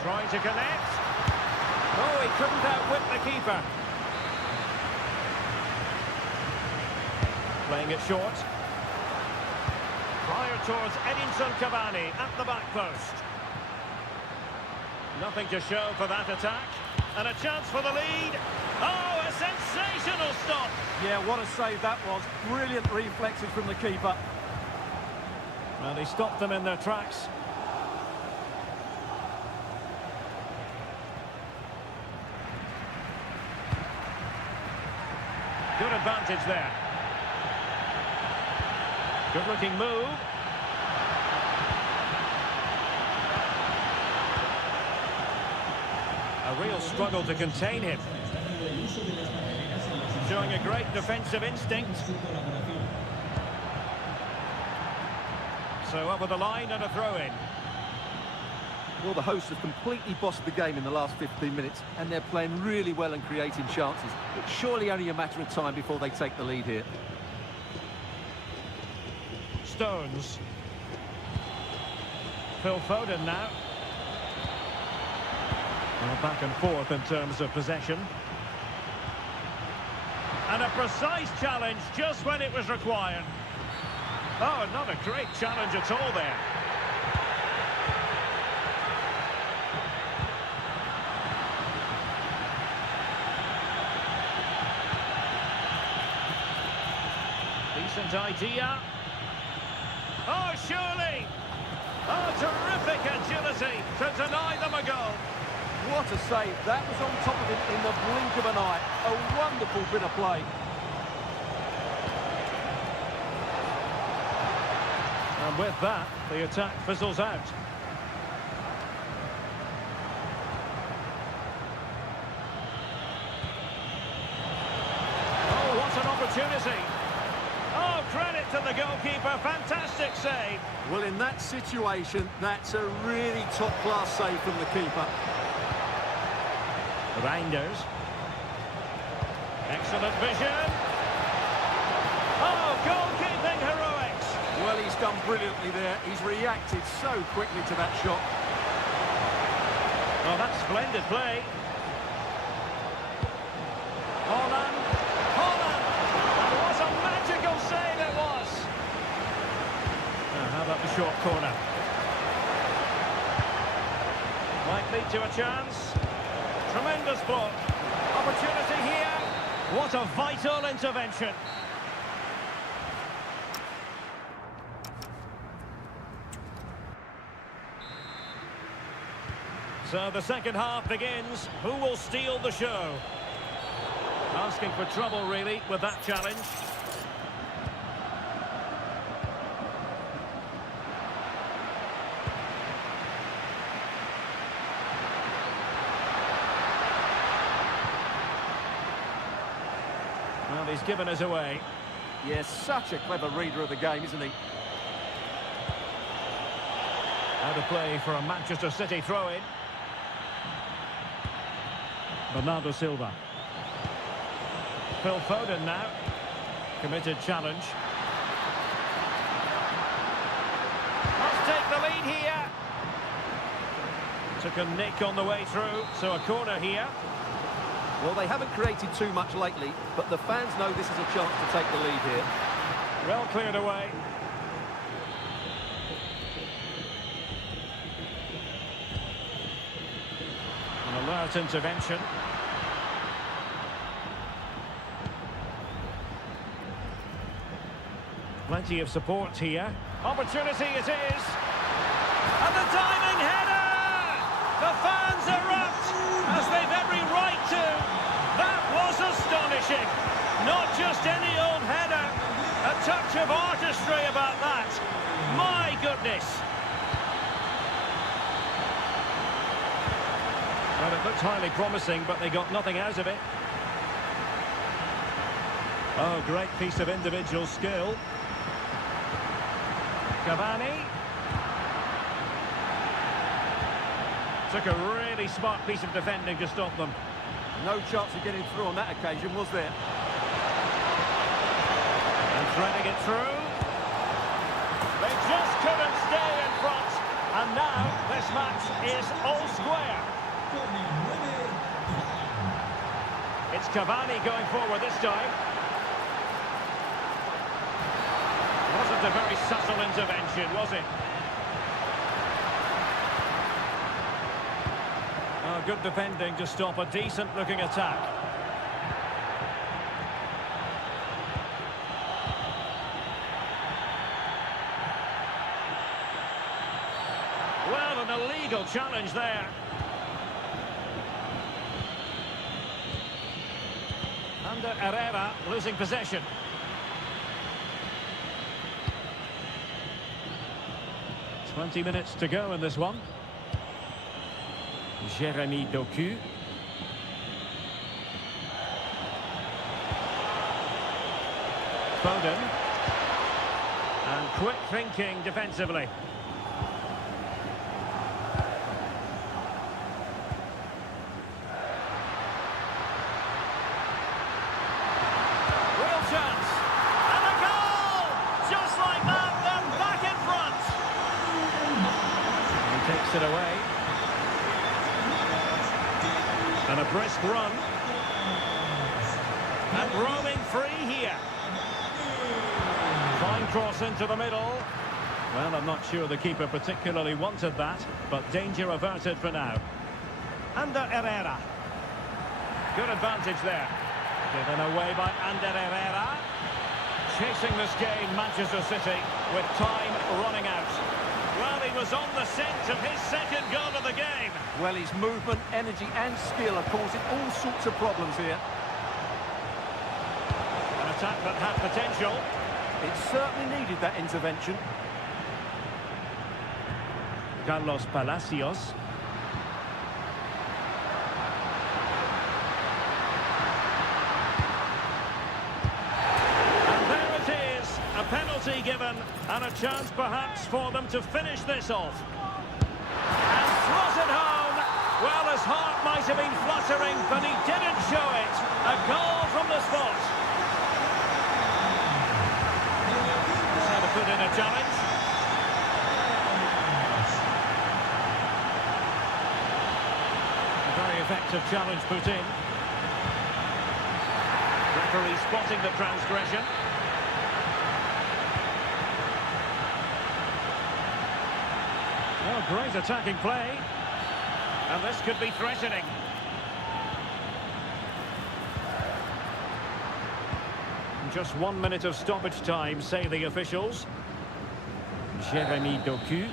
Trying to connect. Oh, he couldn't outwit the keeper. Playing it short. Fire towards Edinson Cavani at the back post. Nothing to show for that attack. And a chance for the lead. Oh, a sensational stop. Yeah, what a save that was. Brilliant reflexes from the keeper. Well, he stopped them in their tracks. Good advantage there. Good-looking move. A real struggle to contain him. Showing a great defensive instinct. So over the line and a throw-in. Well, the hosts have completely bossed the game in the last 15 minutes, and they're playing really well and creating chances. It's surely only a matter of time before they take the lead here. Stones. Phil Foden now. Well, back and forth in terms of possession. And a precise challenge just when it was required. Oh, not a great challenge at all there. Decent idea. Oh, surely! Oh, terrific agility to deny them a goal. What a save. That was on top of him in the blink of an eye. A wonderful bit of play. And with that, the attack fizzles out. Oh, what an opportunity. Oh, credit to the goalkeeper. Fantastic save. Well, in that situation, that's a really top-class save from the keeper. Reinders. Excellent vision. Oh, goalkeeping heroics. Well, he's done brilliantly there. He's reacted so quickly to that shot. Oh, that's splendid play. Haaland. That was a magical save it was. Now, how about the short corner? Might lead to a chance. Tremendous block. Opportunity here. What a vital intervention. So the second half begins. Who will steal the show? Asking for trouble, really, with that challenge. Well, he's given us away. Yes, such a clever reader of the game, isn't he? Out of play for a Manchester City throw-in. Bernardo Silva. Phil Foden now. Committed challenge. Must take the lead here. Took a nick on the way through, so a corner here. Well, they haven't created too much lately, but the fans know this is a chance to take the lead here. Well cleared away. An alert intervention. Plenty of support here. Opportunity it is. And the diving header! The fans erupt, as they've every right to. That was astonishing. Not just any old header. A touch of artistry about that. My goodness. Well, it looked highly promising, but they got nothing out of it. Oh, great piece of individual skill. Cavani. Took a really smart piece of defending to stop them. No chance of getting through on that occasion, was there? And threading it through. They just couldn't stay in front. And now this match is all square. It's Cavani going forward this time. Wasn't a very subtle intervention, was it? Oh, good defending to stop a decent-looking attack. Well, an illegal challenge there. Under Herrera, losing possession. Twenty minutes to go in this one. Jérémy Doku. Foden. And quick thinking defensively. Real chance. And a goal! Just like that, they're back in front. He takes it away. And a brisk run. And roaming free here. Fine cross into the middle. Well, I'm not sure the keeper particularly wanted that, but danger averted for now. Ander Herrera. Good advantage there. Given away by Ander Herrera. Chasing this game, Manchester City, with time running out. Well, he was on the scent of his second goal of the game. Well, his movement, energy and skill are causing all sorts of problems here. An attack that had potential. It certainly needed that intervention. Carlos Palacios. And there it is, a penalty given, and a chance perhaps for them to finish this off. And throws it home. Well, his heart might have been fluttering, but he didn't show it. A goal from the spot. He's had to put in a challenge. A very effective challenge put in. Referee spotting the transgression. Oh, great attacking play. And this could be threatening. Just 1 minute of stoppage time, say the officials. Jérémy Doku.